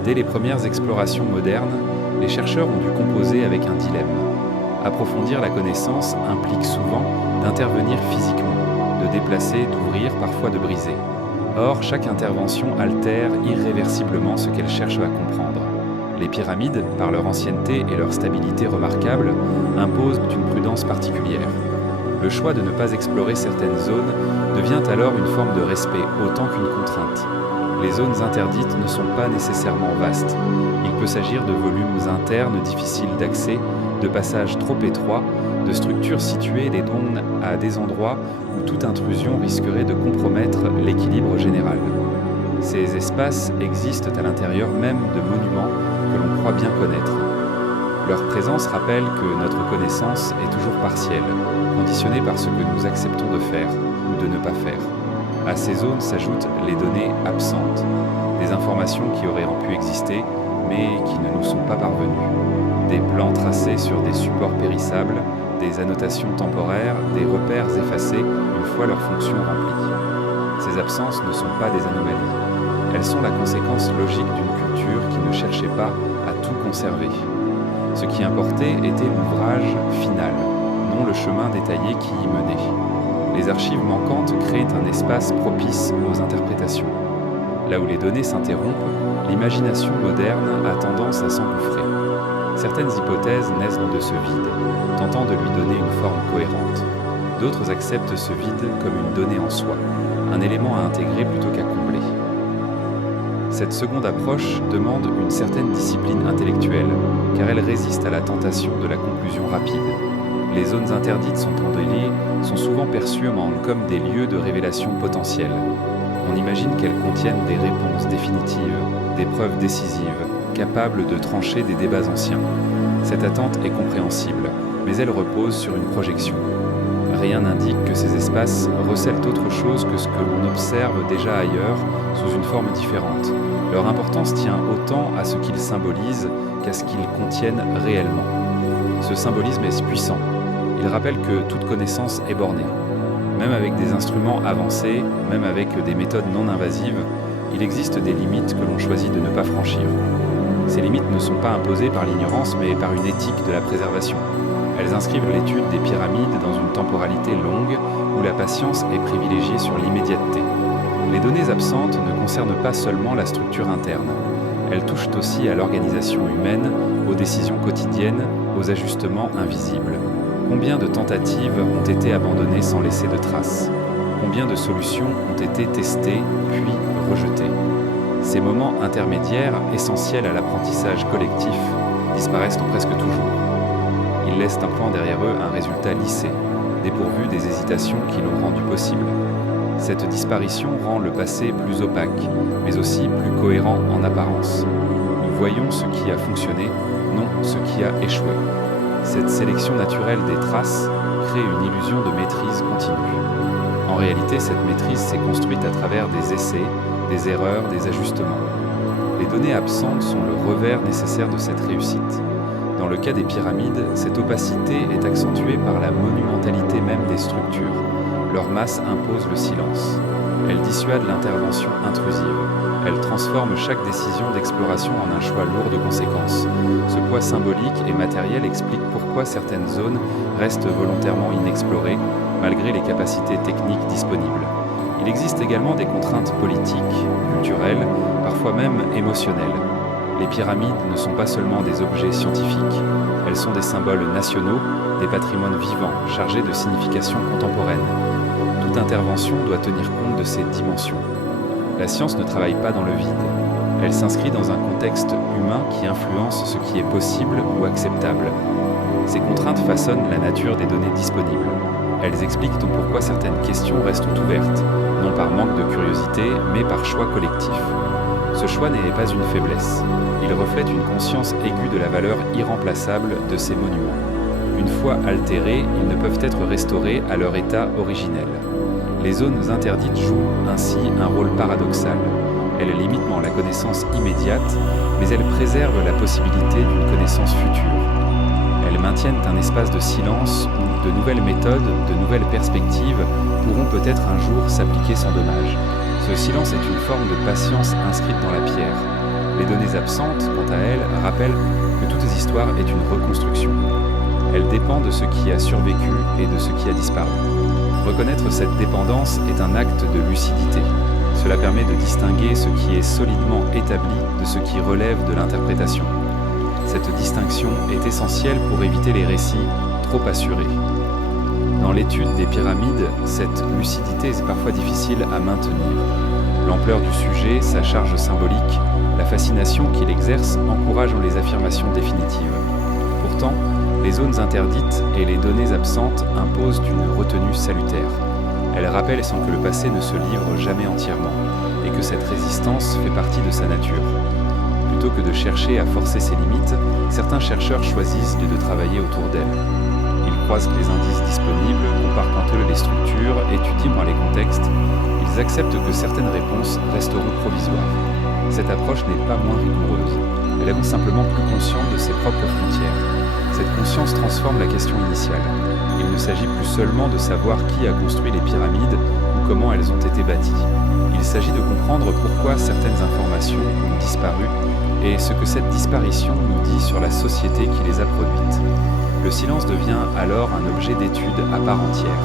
Dès les premières explorations modernes, les chercheurs ont dû composer avec un dilemme. Approfondir la connaissance implique souvent d'intervenir physiquement, de déplacer, d'ouvrir, parfois de briser. Or, chaque intervention altère irréversiblement ce qu'elle cherche à comprendre. Les pyramides, par leur ancienneté et leur stabilité remarquable, imposent une prudence particulière. Le choix de ne pas explorer certaines zones devient alors une forme de respect autant qu'une contrainte. Les zones interdites ne sont pas nécessairement vastes. Il peut s'agir de volumes internes difficiles d'accès, de passages trop étroits, de structures situées à des endroits où toute intrusion risquerait de compromettre l'équilibre général. Ces espaces existent à l'intérieur même de monuments que l'on croit bien connaître. Leur présence rappelle que notre connaissance est toujours partielle, conditionnée par ce que nous acceptons de faire ou de ne pas faire. À ces zones s'ajoutent les données absentes, des informations qui auraient pu exister mais qui ne nous sont pas parvenues, des plans tracés sur des supports périssables, des annotations temporaires, des repères effacés une fois leur fonction remplie. Ces absences ne sont pas des anomalies. Elles sont la conséquence logique d'une culture qui ne cherchait pas à tout conserver. Ce qui importait était l'ouvrage final, non le chemin détaillé qui y menait. Les archives manquantes créent un espace propice aux interprétations. Là où les données s'interrompent, l'imagination moderne a tendance à s'engouffrer. Certaines hypothèses naissent de ce vide, tentant de lui donner une forme cohérente. D'autres acceptent ce vide comme une donnée en soi, un élément à intégrer plutôt qu'à combler. Cette seconde approche demande une certaine discipline intellectuelle, car elle résiste à la tentation de la conclusion rapide. Les zones interdites sont souvent perçues comme des lieux de révélation potentielle. On imagine qu'elles contiennent des réponses définitives, des preuves décisives, capables de trancher des débats anciens. Cette attente est compréhensible, mais elle repose sur une projection. Rien n'indique que ces espaces recèlent autre chose que ce que l'on observe déjà ailleurs, sous une forme différente. Leur importance tient autant à ce qu'ils symbolisent qu'à ce qu'ils contiennent réellement. Ce symbolisme est puissant. Il rappelle que toute connaissance est bornée. Même avec des instruments avancés, même avec des méthodes non invasives, il existe des limites que l'on choisit de ne pas franchir. Ces limites ne sont pas imposées par l'ignorance, mais par une éthique de la préservation. Elles inscrivent l'étude des pyramides dans une temporalité longue où la patience est privilégiée sur l'immédiateté. Les données absentes ne concernent pas seulement la structure interne. Elles touchent aussi à l'organisation humaine, aux décisions quotidiennes, aux ajustements invisibles. Combien de tentatives ont été abandonnées sans laisser de traces? Combien de solutions ont été testées puis rejetées? Ces moments intermédiaires, essentiels à l'apprentissage collectif, disparaissent presque toujours. Ils laissent un plan derrière eux un résultat lissé, dépourvu des hésitations qui l'ont rendu possible. Cette disparition rend le passé plus opaque, mais aussi plus cohérent en apparence. Nous voyons ce qui a fonctionné, non ce qui a échoué. Cette sélection naturelle des traces crée une illusion de maîtrise continue. En réalité, cette maîtrise s'est construite à travers des essais, des erreurs, des ajustements. Les données absentes sont le revers nécessaire de cette réussite. Dans le cas des pyramides, cette opacité est accentuée par la monumentalité même des structures. Leur masse impose le silence. Elle dissuade l'intervention intrusive. Elle transforme chaque décision d'exploration en un choix lourd de conséquences. Ce poids symbolique et matériel explique pourquoi certaines zones restent volontairement inexplorées, malgré les capacités techniques disponibles. Il existe également des contraintes politiques, culturelles, parfois même émotionnelles. Les pyramides ne sont pas seulement des objets scientifiques, elles sont des symboles nationaux, des patrimoines vivants chargés de signification contemporaine. Toute intervention doit tenir compte de ces dimensions. La science ne travaille pas dans le vide. Elle s'inscrit dans un contexte humain qui influence ce qui est possible ou acceptable. Ces contraintes façonnent la nature des données disponibles. Elles expliquent donc pourquoi certaines questions restent ouvertes, non par manque de curiosité, mais par choix collectif. Ce choix n'est pas une faiblesse. Il reflète une conscience aiguë de la valeur irremplaçable de ces monuments. Une fois altérés, ils ne peuvent être restaurés à leur état originel. Les zones interdites jouent ainsi un rôle paradoxal. Elles limitent la connaissance immédiate, mais elles préservent la possibilité d'une connaissance future. Elles maintiennent un espace de silence où de nouvelles méthodes, de nouvelles perspectives pourront peut-être un jour s'appliquer sans dommage. Ce silence est une forme de patience inscrite dans la pierre. Les données absentes, quant à elles, rappellent que toute histoire est une reconstruction. Elle dépend de ce qui a survécu et de ce qui a disparu. Reconnaître cette dépendance est un acte de lucidité. Cela permet de distinguer ce qui est solidement établi de ce qui relève de l'interprétation. Cette distinction est essentielle pour éviter les récits trop assurés. Dans l'étude des pyramides, cette lucidité est parfois difficile à maintenir. L'ampleur du sujet, sa charge symbolique, la fascination qu'il exerce encouragent les affirmations définitives. Pourtant, les zones interdites et les données absentes imposent une retenue salutaire. Elles rappellent sans que le passé ne se livre jamais entièrement, et que cette résistance fait partie de sa nature. Plutôt que de chercher à forcer ses limites, certains chercheurs choisissent de travailler autour d'elles. Ils croisent les indices disponibles, comparent entre eux les structures, étudient les contextes. Ils acceptent que certaines réponses resteront provisoires. Cette approche n'est pas moins rigoureuse. Elle est donc simplement plus consciente de ses propres frontières. Cette conscience transforme la question initiale. Il ne s'agit plus seulement de savoir qui a construit les pyramides ou comment elles ont été bâties. Il s'agit de comprendre pourquoi certaines informations ont disparu et ce que cette disparition nous dit sur la société qui les a produites. Le silence devient alors un objet d'étude à part entière.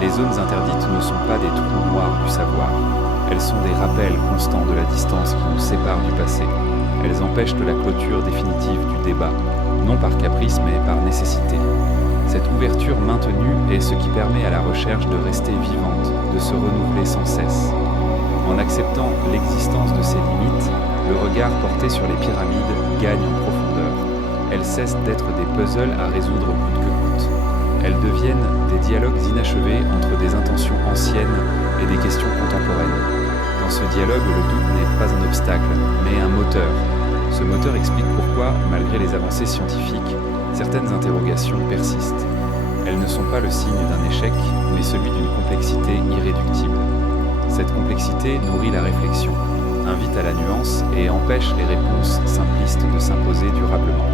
Les zones interdites ne sont pas des trous noirs du savoir. Elles sont des rappels constants de la distance qui nous sépare du passé. Elles empêchent la clôture définitive du débat, non par caprice mais par nécessité. Cette ouverture maintenue est ce qui permet à la recherche de rester vivante, de se renouveler sans cesse. En acceptant l'existence de ses limites, le regard porté sur les pyramides gagne en profondeur. Elles cessent d'être des puzzles à résoudre coûte que coûte. Elles deviennent des dialogues inachevés entre des intentions anciennes et des questions contemporaines. Dans ce dialogue, le doute n'est pas un obstacle, mais un moteur. Ce moteur explique pourquoi, malgré les avancées scientifiques, certaines interrogations persistent. Elles ne sont pas le signe d'un échec, mais celui d'une complexité irréductible. Cette complexité nourrit la réflexion, invite à la nuance et empêche les réponses simplistes de s'imposer durablement.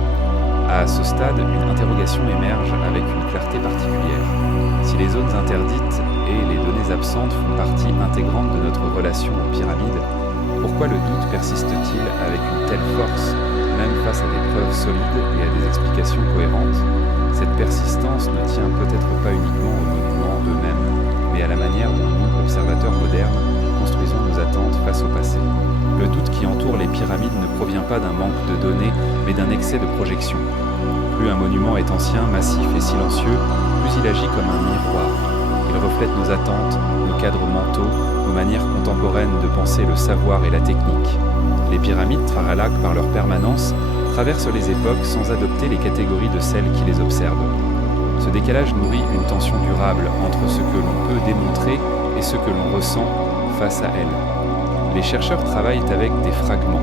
À ce stade, une interrogation émerge avec une clarté particulière. Si les zones interdites et les données absentes font partie intégrante de notre relation aux pyramides, pourquoi le doute persiste-t-il avec une telle force, même face à des preuves solides et à des explications cohérentes? Cette persistance ne tient peut-être pas uniquement aux monuments eux-mêmes, mais à la manière dont nous, observateurs modernes, construisons nos attentes face au passé. Le doute qui entoure les pyramides ne provient pas d'un manque de données, mais d'un excès de projection. Plus un monument est ancien, massif et silencieux, plus il agit comme un miroir. Il reflète nos attentes, nos cadres mentaux, nos manières contemporaines de penser le savoir et la technique. Les pyramides, Faralak, par leur permanence, traversent les époques sans adopter les catégories de celles qui les observent. Ce décalage nourrit une tension durable entre ce que l'on peut démontrer et ce que l'on ressent face à elles. Les chercheurs travaillent avec des fragments,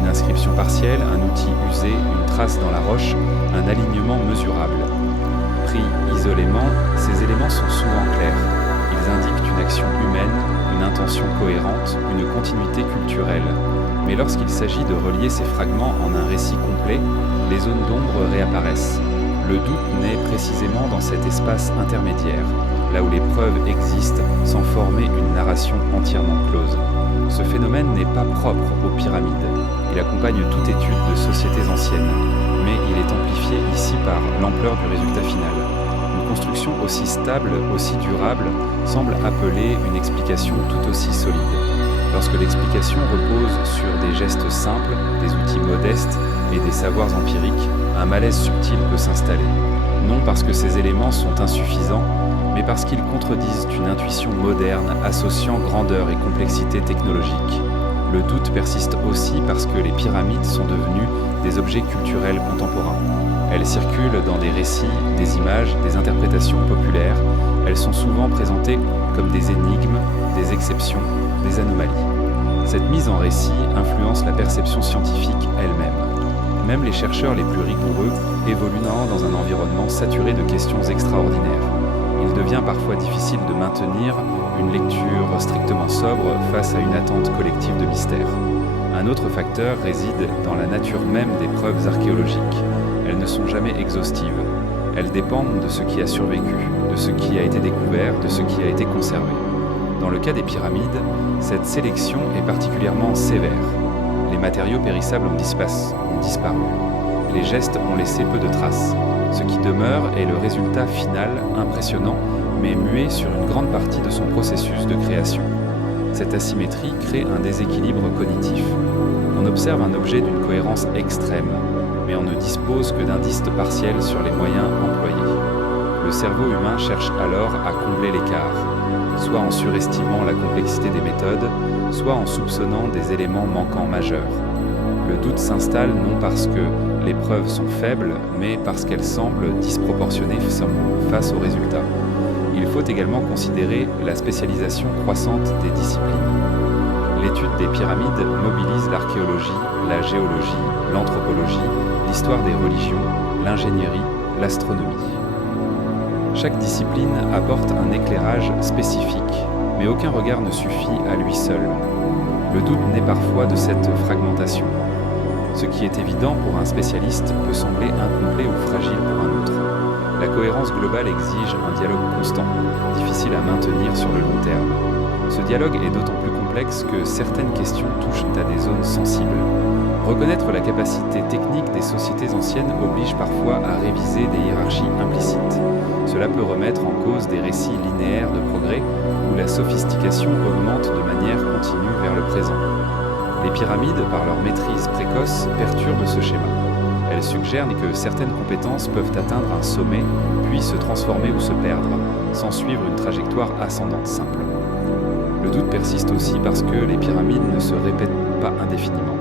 une inscription partielle, un outil usé, une trace dans la roche, un alignement mesurable. Pris isolément, ces éléments sont souvent clairs. Ils indiquent une action humaine, une intention cohérente, une continuité culturelle. Mais lorsqu'il s'agit de relier ces fragments en un récit complet, les zones d'ombre réapparaissent. Le doute naît précisément dans cet espace intermédiaire, là où les preuves existent sans former une narration entièrement close. Ce phénomène n'est pas propre aux pyramides. Il accompagne toute étude de sociétés anciennes, mais il est amplifié ici par l'ampleur du résultat final. Une construction aussi stable, aussi durable, semble appeler une explication tout aussi solide. Lorsque l'explication repose sur des gestes simples, des outils modestes et des savoirs empiriques, un malaise subtil peut s'installer. Non parce que ces éléments sont insuffisants, mais parce qu'ils contredisent une intuition moderne associant grandeur et complexité technologique. Le doute persiste aussi parce que les pyramides sont devenues des objets culturels contemporains. Elles circulent dans des récits, des images, des interprétations populaires. Elles sont souvent présentées comme des énigmes, des exceptions, des anomalies. Cette mise en récit influence la perception scientifique elle-même. Même les chercheurs les plus rigoureux évoluent dans un environnement saturé de questions extraordinaires. Il devient parfois difficile de maintenir une lecture strictement sobre face à une attente collective de mystère. Un autre facteur réside dans la nature même des preuves archéologiques. Elles ne sont jamais exhaustives. Elles dépendent de ce qui a survécu, de ce qui a été découvert, de ce qui a été conservé. Dans le cas des pyramides, cette sélection est particulièrement sévère. Les matériaux périssables ont disparu. Les gestes ont laissé peu de traces. Ce qui demeure est le résultat final, impressionnant, mais muet sur une grande partie de son processus de création. Cette asymétrie crée un déséquilibre cognitif. On observe un objet d'une cohérence extrême, mais on ne dispose que d'indices partiels sur les moyens employés. Le cerveau humain cherche alors à combler l'écart, soit en surestimant la complexité des méthodes, soit en soupçonnant des éléments manquants majeurs. Le doute s'installe non parce que les preuves sont faibles, mais parce qu'elles semblent disproportionnées face aux résultats. Il faut également considérer la spécialisation croissante des disciplines. L'étude des pyramides mobilise l'archéologie, la géologie, l'anthropologie, l'histoire des religions, l'ingénierie, l'astronomie. Chaque discipline apporte un éclairage spécifique, mais aucun regard ne suffit à lui seul. Le doute naît parfois de cette fragmentation. Ce qui est évident pour un spécialiste peut sembler incomplet ou fragile pour un autre. La cohérence globale exige un dialogue constant, difficile à maintenir sur le long terme. Ce dialogue est d'autant plus complexe que certaines questions touchent à des zones sensibles. Reconnaître la capacité technique des sociétés anciennes oblige parfois à réviser des hiérarchies implicites. Cela peut remettre en cause des récits linéaires de progrès où la sophistication augmente de manière continue vers le présent. Les pyramides, par leur maîtrise précoce, perturbent ce schéma. Elles suggèrent que certaines compétences peuvent atteindre un sommet, puis se transformer ou se perdre, sans suivre une trajectoire ascendante simple. Le doute persiste aussi parce que les pyramides ne se répètent pas indéfiniment.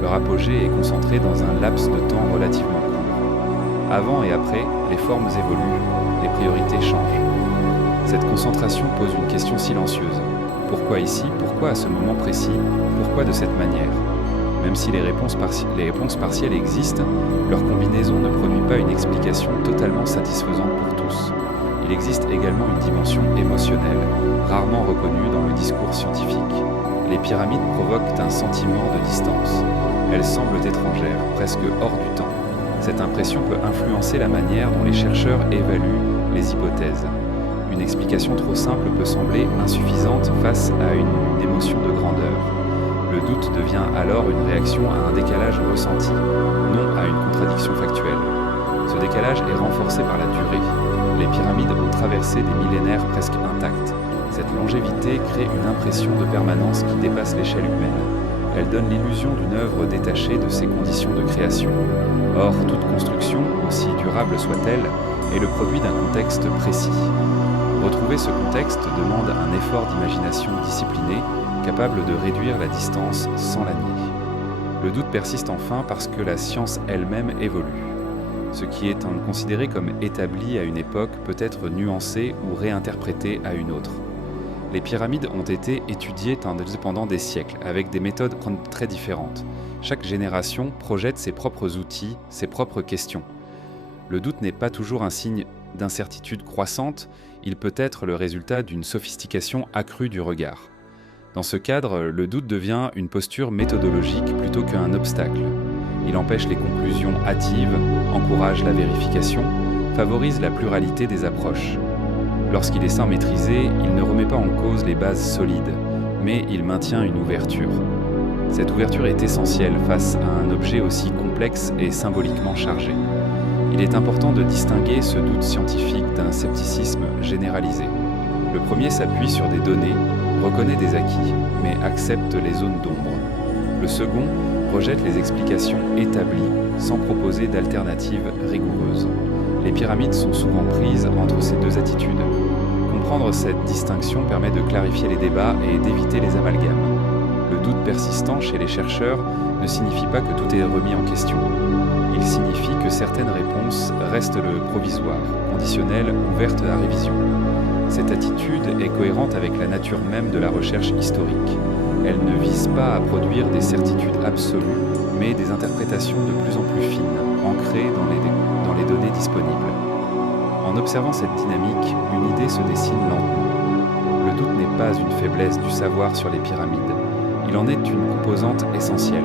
Leur apogée est concentrée dans un laps de temps relativement court. Avant et après, les formes évoluent, les priorités changent. Cette concentration pose une question silencieuse. Pourquoi ici? Pourquoi à ce moment précis? Pourquoi de cette manière? Même si les réponses partielles existent, leur combinaison ne produit pas une explication totalement satisfaisante pour tous. Il existe également une dimension émotionnelle, rarement reconnue dans le discours scientifique. Les pyramides provoquent un sentiment de distance. Elles semblent étrangères, presque hors du temps. Cette impression peut influencer la manière dont les chercheurs évaluent les hypothèses. Une explication trop simple peut sembler insuffisante face à une émotion de grandeur. Le doute devient alors une réaction à un décalage ressenti, non à une contradiction factuelle. Ce décalage est renforcé par la durée. Les pyramides ont traversé des millénaires presque intacts. Cette longévité crée une impression de permanence qui dépasse l'échelle humaine. Elle donne l'illusion d'une œuvre détachée de ses conditions de création. Or, toute construction, aussi durable soit-elle, est le produit d'un contexte précis. Retrouver ce contexte demande un effort d'imagination discipliné, capable de réduire la distance sans la nier. Le doute persiste enfin parce que la science elle-même évolue. Ce qui est considéré comme établi à une époque peut être nuancé ou réinterprété à une autre. Les pyramides ont été étudiées pendant des siècles, avec des méthodes très différentes. Chaque génération projette ses propres outils, ses propres questions. Le doute n'est pas toujours un signe d'incertitude croissante, il peut être le résultat d'une sophistication accrue du regard. Dans ce cadre, le doute devient une posture méthodologique plutôt qu'un obstacle. Il empêche les conclusions hâtives, encourage la vérification, favorise la pluralité des approches. Lorsqu'il est sain maîtrisé, il ne remet pas en cause les bases solides, mais il maintient une ouverture. Cette ouverture est essentielle face à un objet aussi complexe et symboliquement chargé. Il est important de distinguer ce doute scientifique d'un scepticisme généralisé. Le premier s'appuie sur des données, reconnaît des acquis, mais accepte les zones d'ombre. Le second rejette les explications établies sans proposer d'alternatives rigoureuses. Les pyramides sont souvent prises entre ces deux attitudes. Comprendre cette distinction permet de clarifier les débats et d'éviter les amalgames. Le doute persistant chez les chercheurs ne signifie pas que tout est remis en question. Il signifie que certaines réponses restent le provisoire, conditionnelles, ouvertes à révision. Cette attitude est cohérente avec la nature même de la recherche historique. Elle ne vise pas à produire des certitudes absolues, mais des interprétations de plus en plus fines, ancrées dans les données disponibles. En observant cette dynamique, une idée se dessine lentement. Le doute n'est pas une faiblesse du savoir sur les pyramides. Il en est une composante essentielle.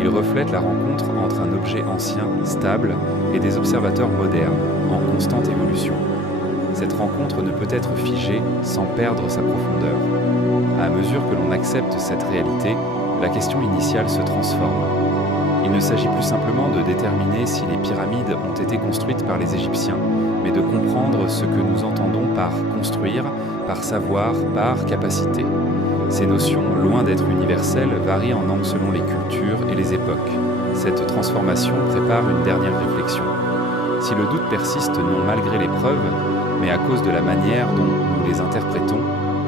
Il reflète la rencontre entre un objet ancien, stable, et des observateurs modernes, en constante évolution. Cette rencontre ne peut être figée sans perdre sa profondeur. À mesure que l'on accepte cette réalité, la question initiale se transforme. Il ne s'agit plus simplement de déterminer si les pyramides ont été construites par les Égyptiens, mais de comprendre ce que nous entendons par construire, par savoir, par capacité. Ces notions, loin d'être universelles, varient en langue selon les cultures et les époques. Cette transformation prépare une dernière réflexion. Si le doute persiste non malgré les preuves, mais à cause de la manière dont nous les interprétons,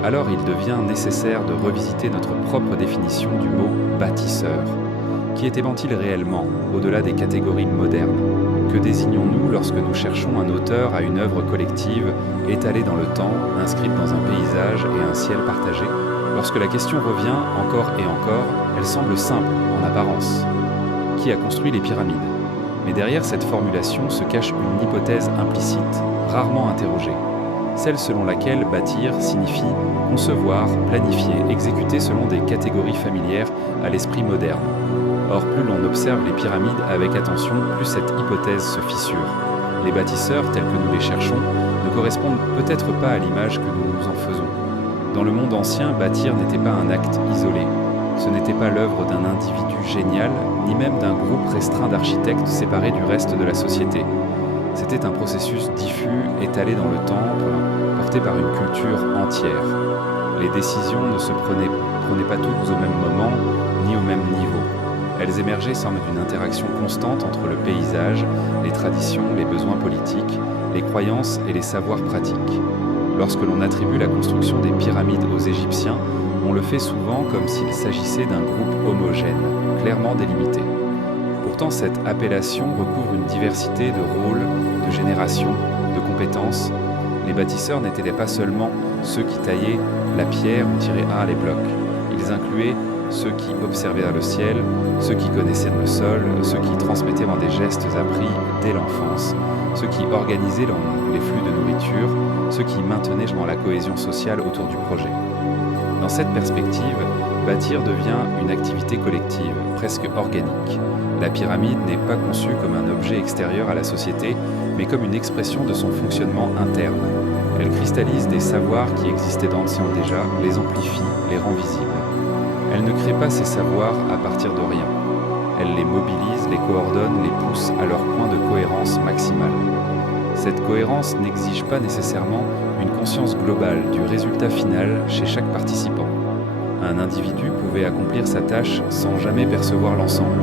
alors il devient nécessaire de revisiter notre propre définition du mot « bâtisseur ». Qui était-il réellement, au-delà des catégories modernes ? Que désignons-nous lorsque nous cherchons un auteur à une œuvre collective, étalée dans le temps, inscrite dans un paysage et un ciel partagé ? Lorsque la question revient encore et encore, elle semble simple en apparence. Qui a construit les pyramides ? Mais derrière cette formulation se cache une hypothèse implicite, rarement interrogée. Celle selon laquelle bâtir signifie concevoir, planifier, exécuter selon des catégories familières à l'esprit moderne. Or, plus l'on observe les pyramides avec attention, plus cette hypothèse se fissure. Les bâtisseurs, tels que nous les cherchons, ne correspondent peut-être pas à l'image que nous nous en faisons. Dans le monde ancien, bâtir n'était pas un acte isolé. Ce n'était pas l'œuvre d'un individu génial, ni même d'un groupe restreint d'architectes séparés du reste de la société. C'était un processus diffus, étalé dans le temps, porté par une culture entière. Les décisions ne se prenaient pas toutes au même moment, ni au même niveau. Elles émergeaient somme d'une interaction constante entre le paysage, les traditions, les besoins politiques, les croyances et les savoirs pratiques. Lorsque l'on attribue la construction des pyramides aux Égyptiens, on le fait souvent comme s'il s'agissait d'un groupe homogène, clairement délimité. Pourtant, cette appellation recouvre une diversité de rôles, de générations, de compétences. Les bâtisseurs n'étaient pas seulement ceux qui taillaient la pierre ou tiraient les blocs. Ils incluaient ceux qui observaient le ciel, ceux qui connaissaient le sol, ceux qui transmettaient des gestes appris dès l'enfance, ceux qui organisaient les flux de nourriture, ceux qui maintenaient la cohésion sociale autour du projet. Dans cette perspective, bâtir devient une activité collective, presque organique. La pyramide n'est pas conçue comme un objet extérieur à la société, mais comme une expression de son fonctionnement interne. Elle cristallise des savoirs qui existaient d'anciens déjà, les amplifie, les rend visibles. Elle ne crée pas ces savoirs à partir de rien. Elle les mobilise, les coordonne, les pousse à leur point de cohérence maximale. Cette cohérence n'exige pas nécessairement une conscience globale du résultat final chez chaque participant. Un individu pouvait accomplir sa tâche sans jamais percevoir l'ensemble.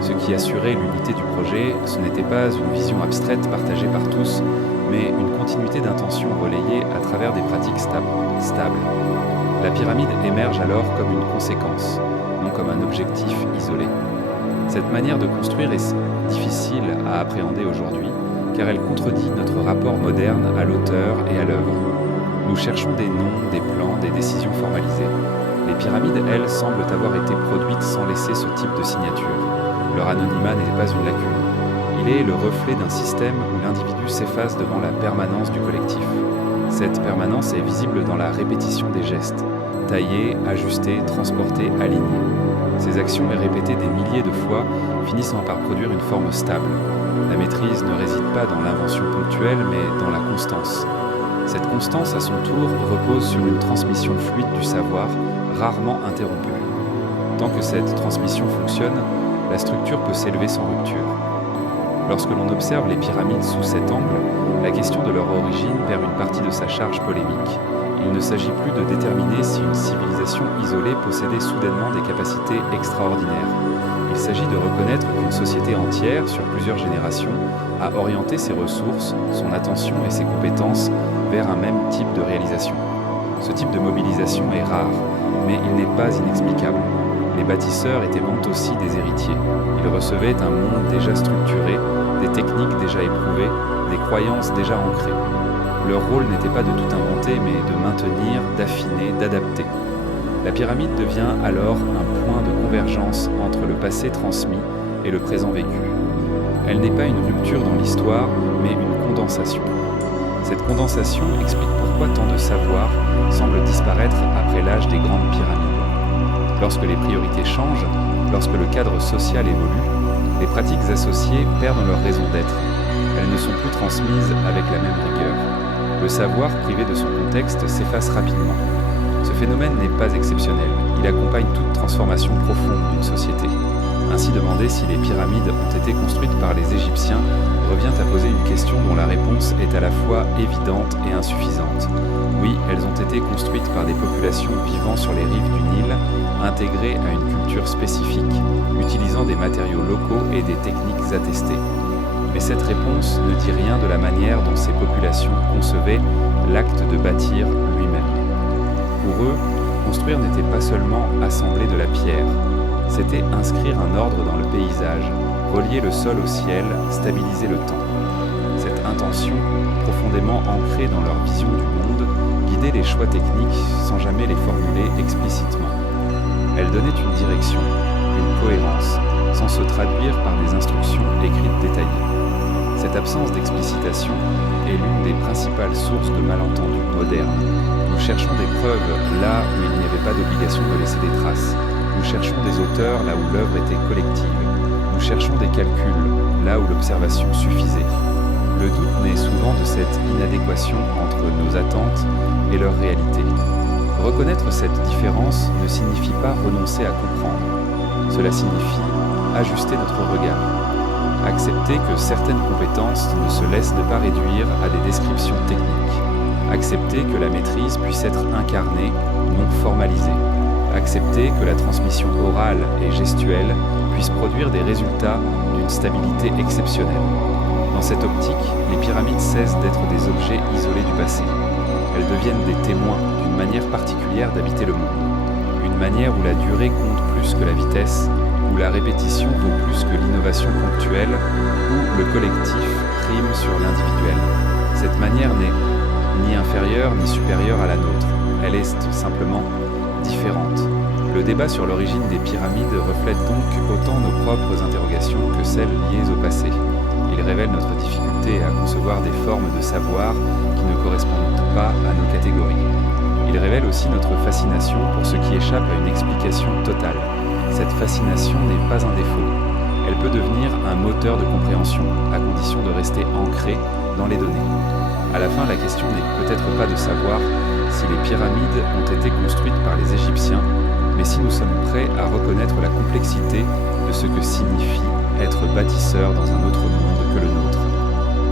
Ce qui assurait l'unité du projet, ce n'était pas une vision abstraite partagée par tous, mais une continuité d'intention relayée à travers des pratiques stables. La pyramide émerge alors comme une conséquence, non comme un objectif isolé. Cette manière de construire est difficile à appréhender aujourd'hui, car elle contredit notre rapport moderne à l'auteur et à l'œuvre. Nous cherchons des noms, des plans, des décisions formalisées. Les pyramides, elles, semblent avoir été produites sans laisser ce type de signature. Leur anonymat n'est pas une lacune. Il est le reflet d'un système où l'individu s'efface devant la permanence du collectif. Cette permanence est visible dans la répétition des gestes, taillés, ajustés, transportés, alignés. Ces actions répétées des milliers de fois finissant par produire une forme stable. La maîtrise ne réside pas dans l'invention ponctuelle, mais dans la constance. Cette constance, à son tour, repose sur une transmission fluide du savoir, rarement interrompue. Tant que cette transmission fonctionne, la structure peut s'élever sans rupture. Lorsque l'on observe les pyramides sous cet angle, la question de leur origine perd une partie de sa charge polémique. Il ne s'agit plus de déterminer si une civilisation isolée possédait soudainement des capacités extraordinaires. Il s'agit de reconnaître qu'une société entière, sur plusieurs générations, a orienté ses ressources, son attention et ses compétences vers un même type de réalisation. Ce type de mobilisation est rare, mais il n'est pas inexplicable. Les bâtisseurs étaient eux aussi des héritiers. Ils recevaient un monde déjà structuré, des techniques déjà éprouvées, des croyances déjà ancrées. Leur rôle n'était pas de tout inventer, mais de maintenir, d'affiner, d'adapter. La pyramide devient alors un point de convergence entre le passé transmis et le présent vécu. Elle n'est pas une rupture dans l'histoire, mais une condensation. Cette condensation explique pourquoi tant de savoir semble disparaître après l'âge des grandes pyramides. Lorsque les priorités changent, lorsque le cadre social évolue, les pratiques associées perdent leur raison d'être. Elles ne sont plus transmises avec la même rigueur. Le savoir privé de son contexte s'efface rapidement. Ce phénomène n'est pas exceptionnel. Il accompagne toute transformation profonde d'une société. Ainsi, demander si les pyramides ont été construites par les Égyptiens revient à poser une question dont la réponse est à la fois évidente et insuffisante. Oui, elles ont été construites par des populations vivant sur les rives du Nil, intégrées à une culture spécifique, utilisant des matériaux locaux et des techniques attestées. Mais cette réponse ne dit rien de la manière dont ces populations concevaient l'acte de bâtir lui-même. Pour eux, construire n'était pas seulement assembler de la pierre, c'était inscrire un ordre dans le paysage, relier le sol au ciel, stabiliser le temps. Cette intention, profondément ancrée dans leur vision du monde, guidait les choix techniques sans jamais les formuler explicitement. Elle donnait une direction, une cohérence, sans se traduire par des instructions écrites détaillées. Cette absence d'explicitation est l'une des principales sources de malentendus modernes. Nous cherchons des preuves là où il n'y avait pas d'obligation de laisser des traces. Nous cherchons des auteurs là où l'œuvre était collective. Nous cherchons des calculs là où l'observation suffisait. Le doute naît souvent de cette inadéquation entre nos attentes et leur réalité. Reconnaître cette différence ne signifie pas renoncer à comprendre. Cela signifie ajuster notre regard. Accepter que certaines compétences ne se laissent pas réduire à des descriptions techniques. Accepter que la maîtrise puisse être incarnée, non formalisée. Accepter que la transmission orale et gestuelle puisse produire des résultats d'une stabilité exceptionnelle. Dans cette optique, les pyramides cessent d'être des objets isolés du passé. Elles deviennent des témoins d'une manière particulière d'habiter le monde. Une manière où la durée compte plus que la vitesse, où la répétition vaut plus que l'innovation ponctuelle, où le collectif prime sur l'individuel. Cette manière n'est ni inférieure ni supérieure à la nôtre. Elle est simplement différente. Le débat sur l'origine des pyramides reflète donc autant nos propres interrogations que celles liées au passé. Il révèle notre difficulté à concevoir des formes de savoir qui ne correspondent pas à nos catégories. Il révèle aussi notre fascination pour ce qui échappe à une explication totale. Cette fascination n'est pas un défaut. Elle peut devenir un moteur de compréhension, à condition de rester ancrée dans les données. À la fin, la question n'est peut-être pas de savoir si les pyramides ont été construites par les Égyptiens, mais si nous sommes prêts à reconnaître la complexité de ce que signifie être bâtisseur dans un autre monde que le nôtre.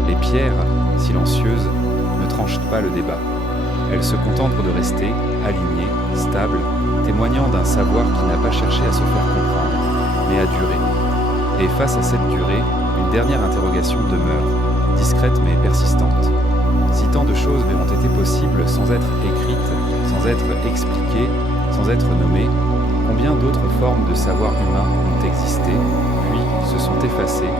Les pierres, silencieuses, ne tranchent pas le débat. Elles se contentent de rester alignées, stables, témoignant d'un savoir qui n'a pas cherché à se faire comprendre, mais à durer. Et face à cette durée, une dernière interrogation demeure, discrète mais persistante. Si tant de choses ont été possibles sans être écrites, sans être expliquées, sans être nommées, combien d'autres formes de savoir humain ont existé, puis se sont effacées,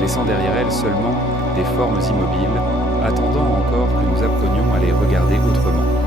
laissant derrière elles seulement des formes immobiles, attendant encore que nous apprenions à les regarder autrement.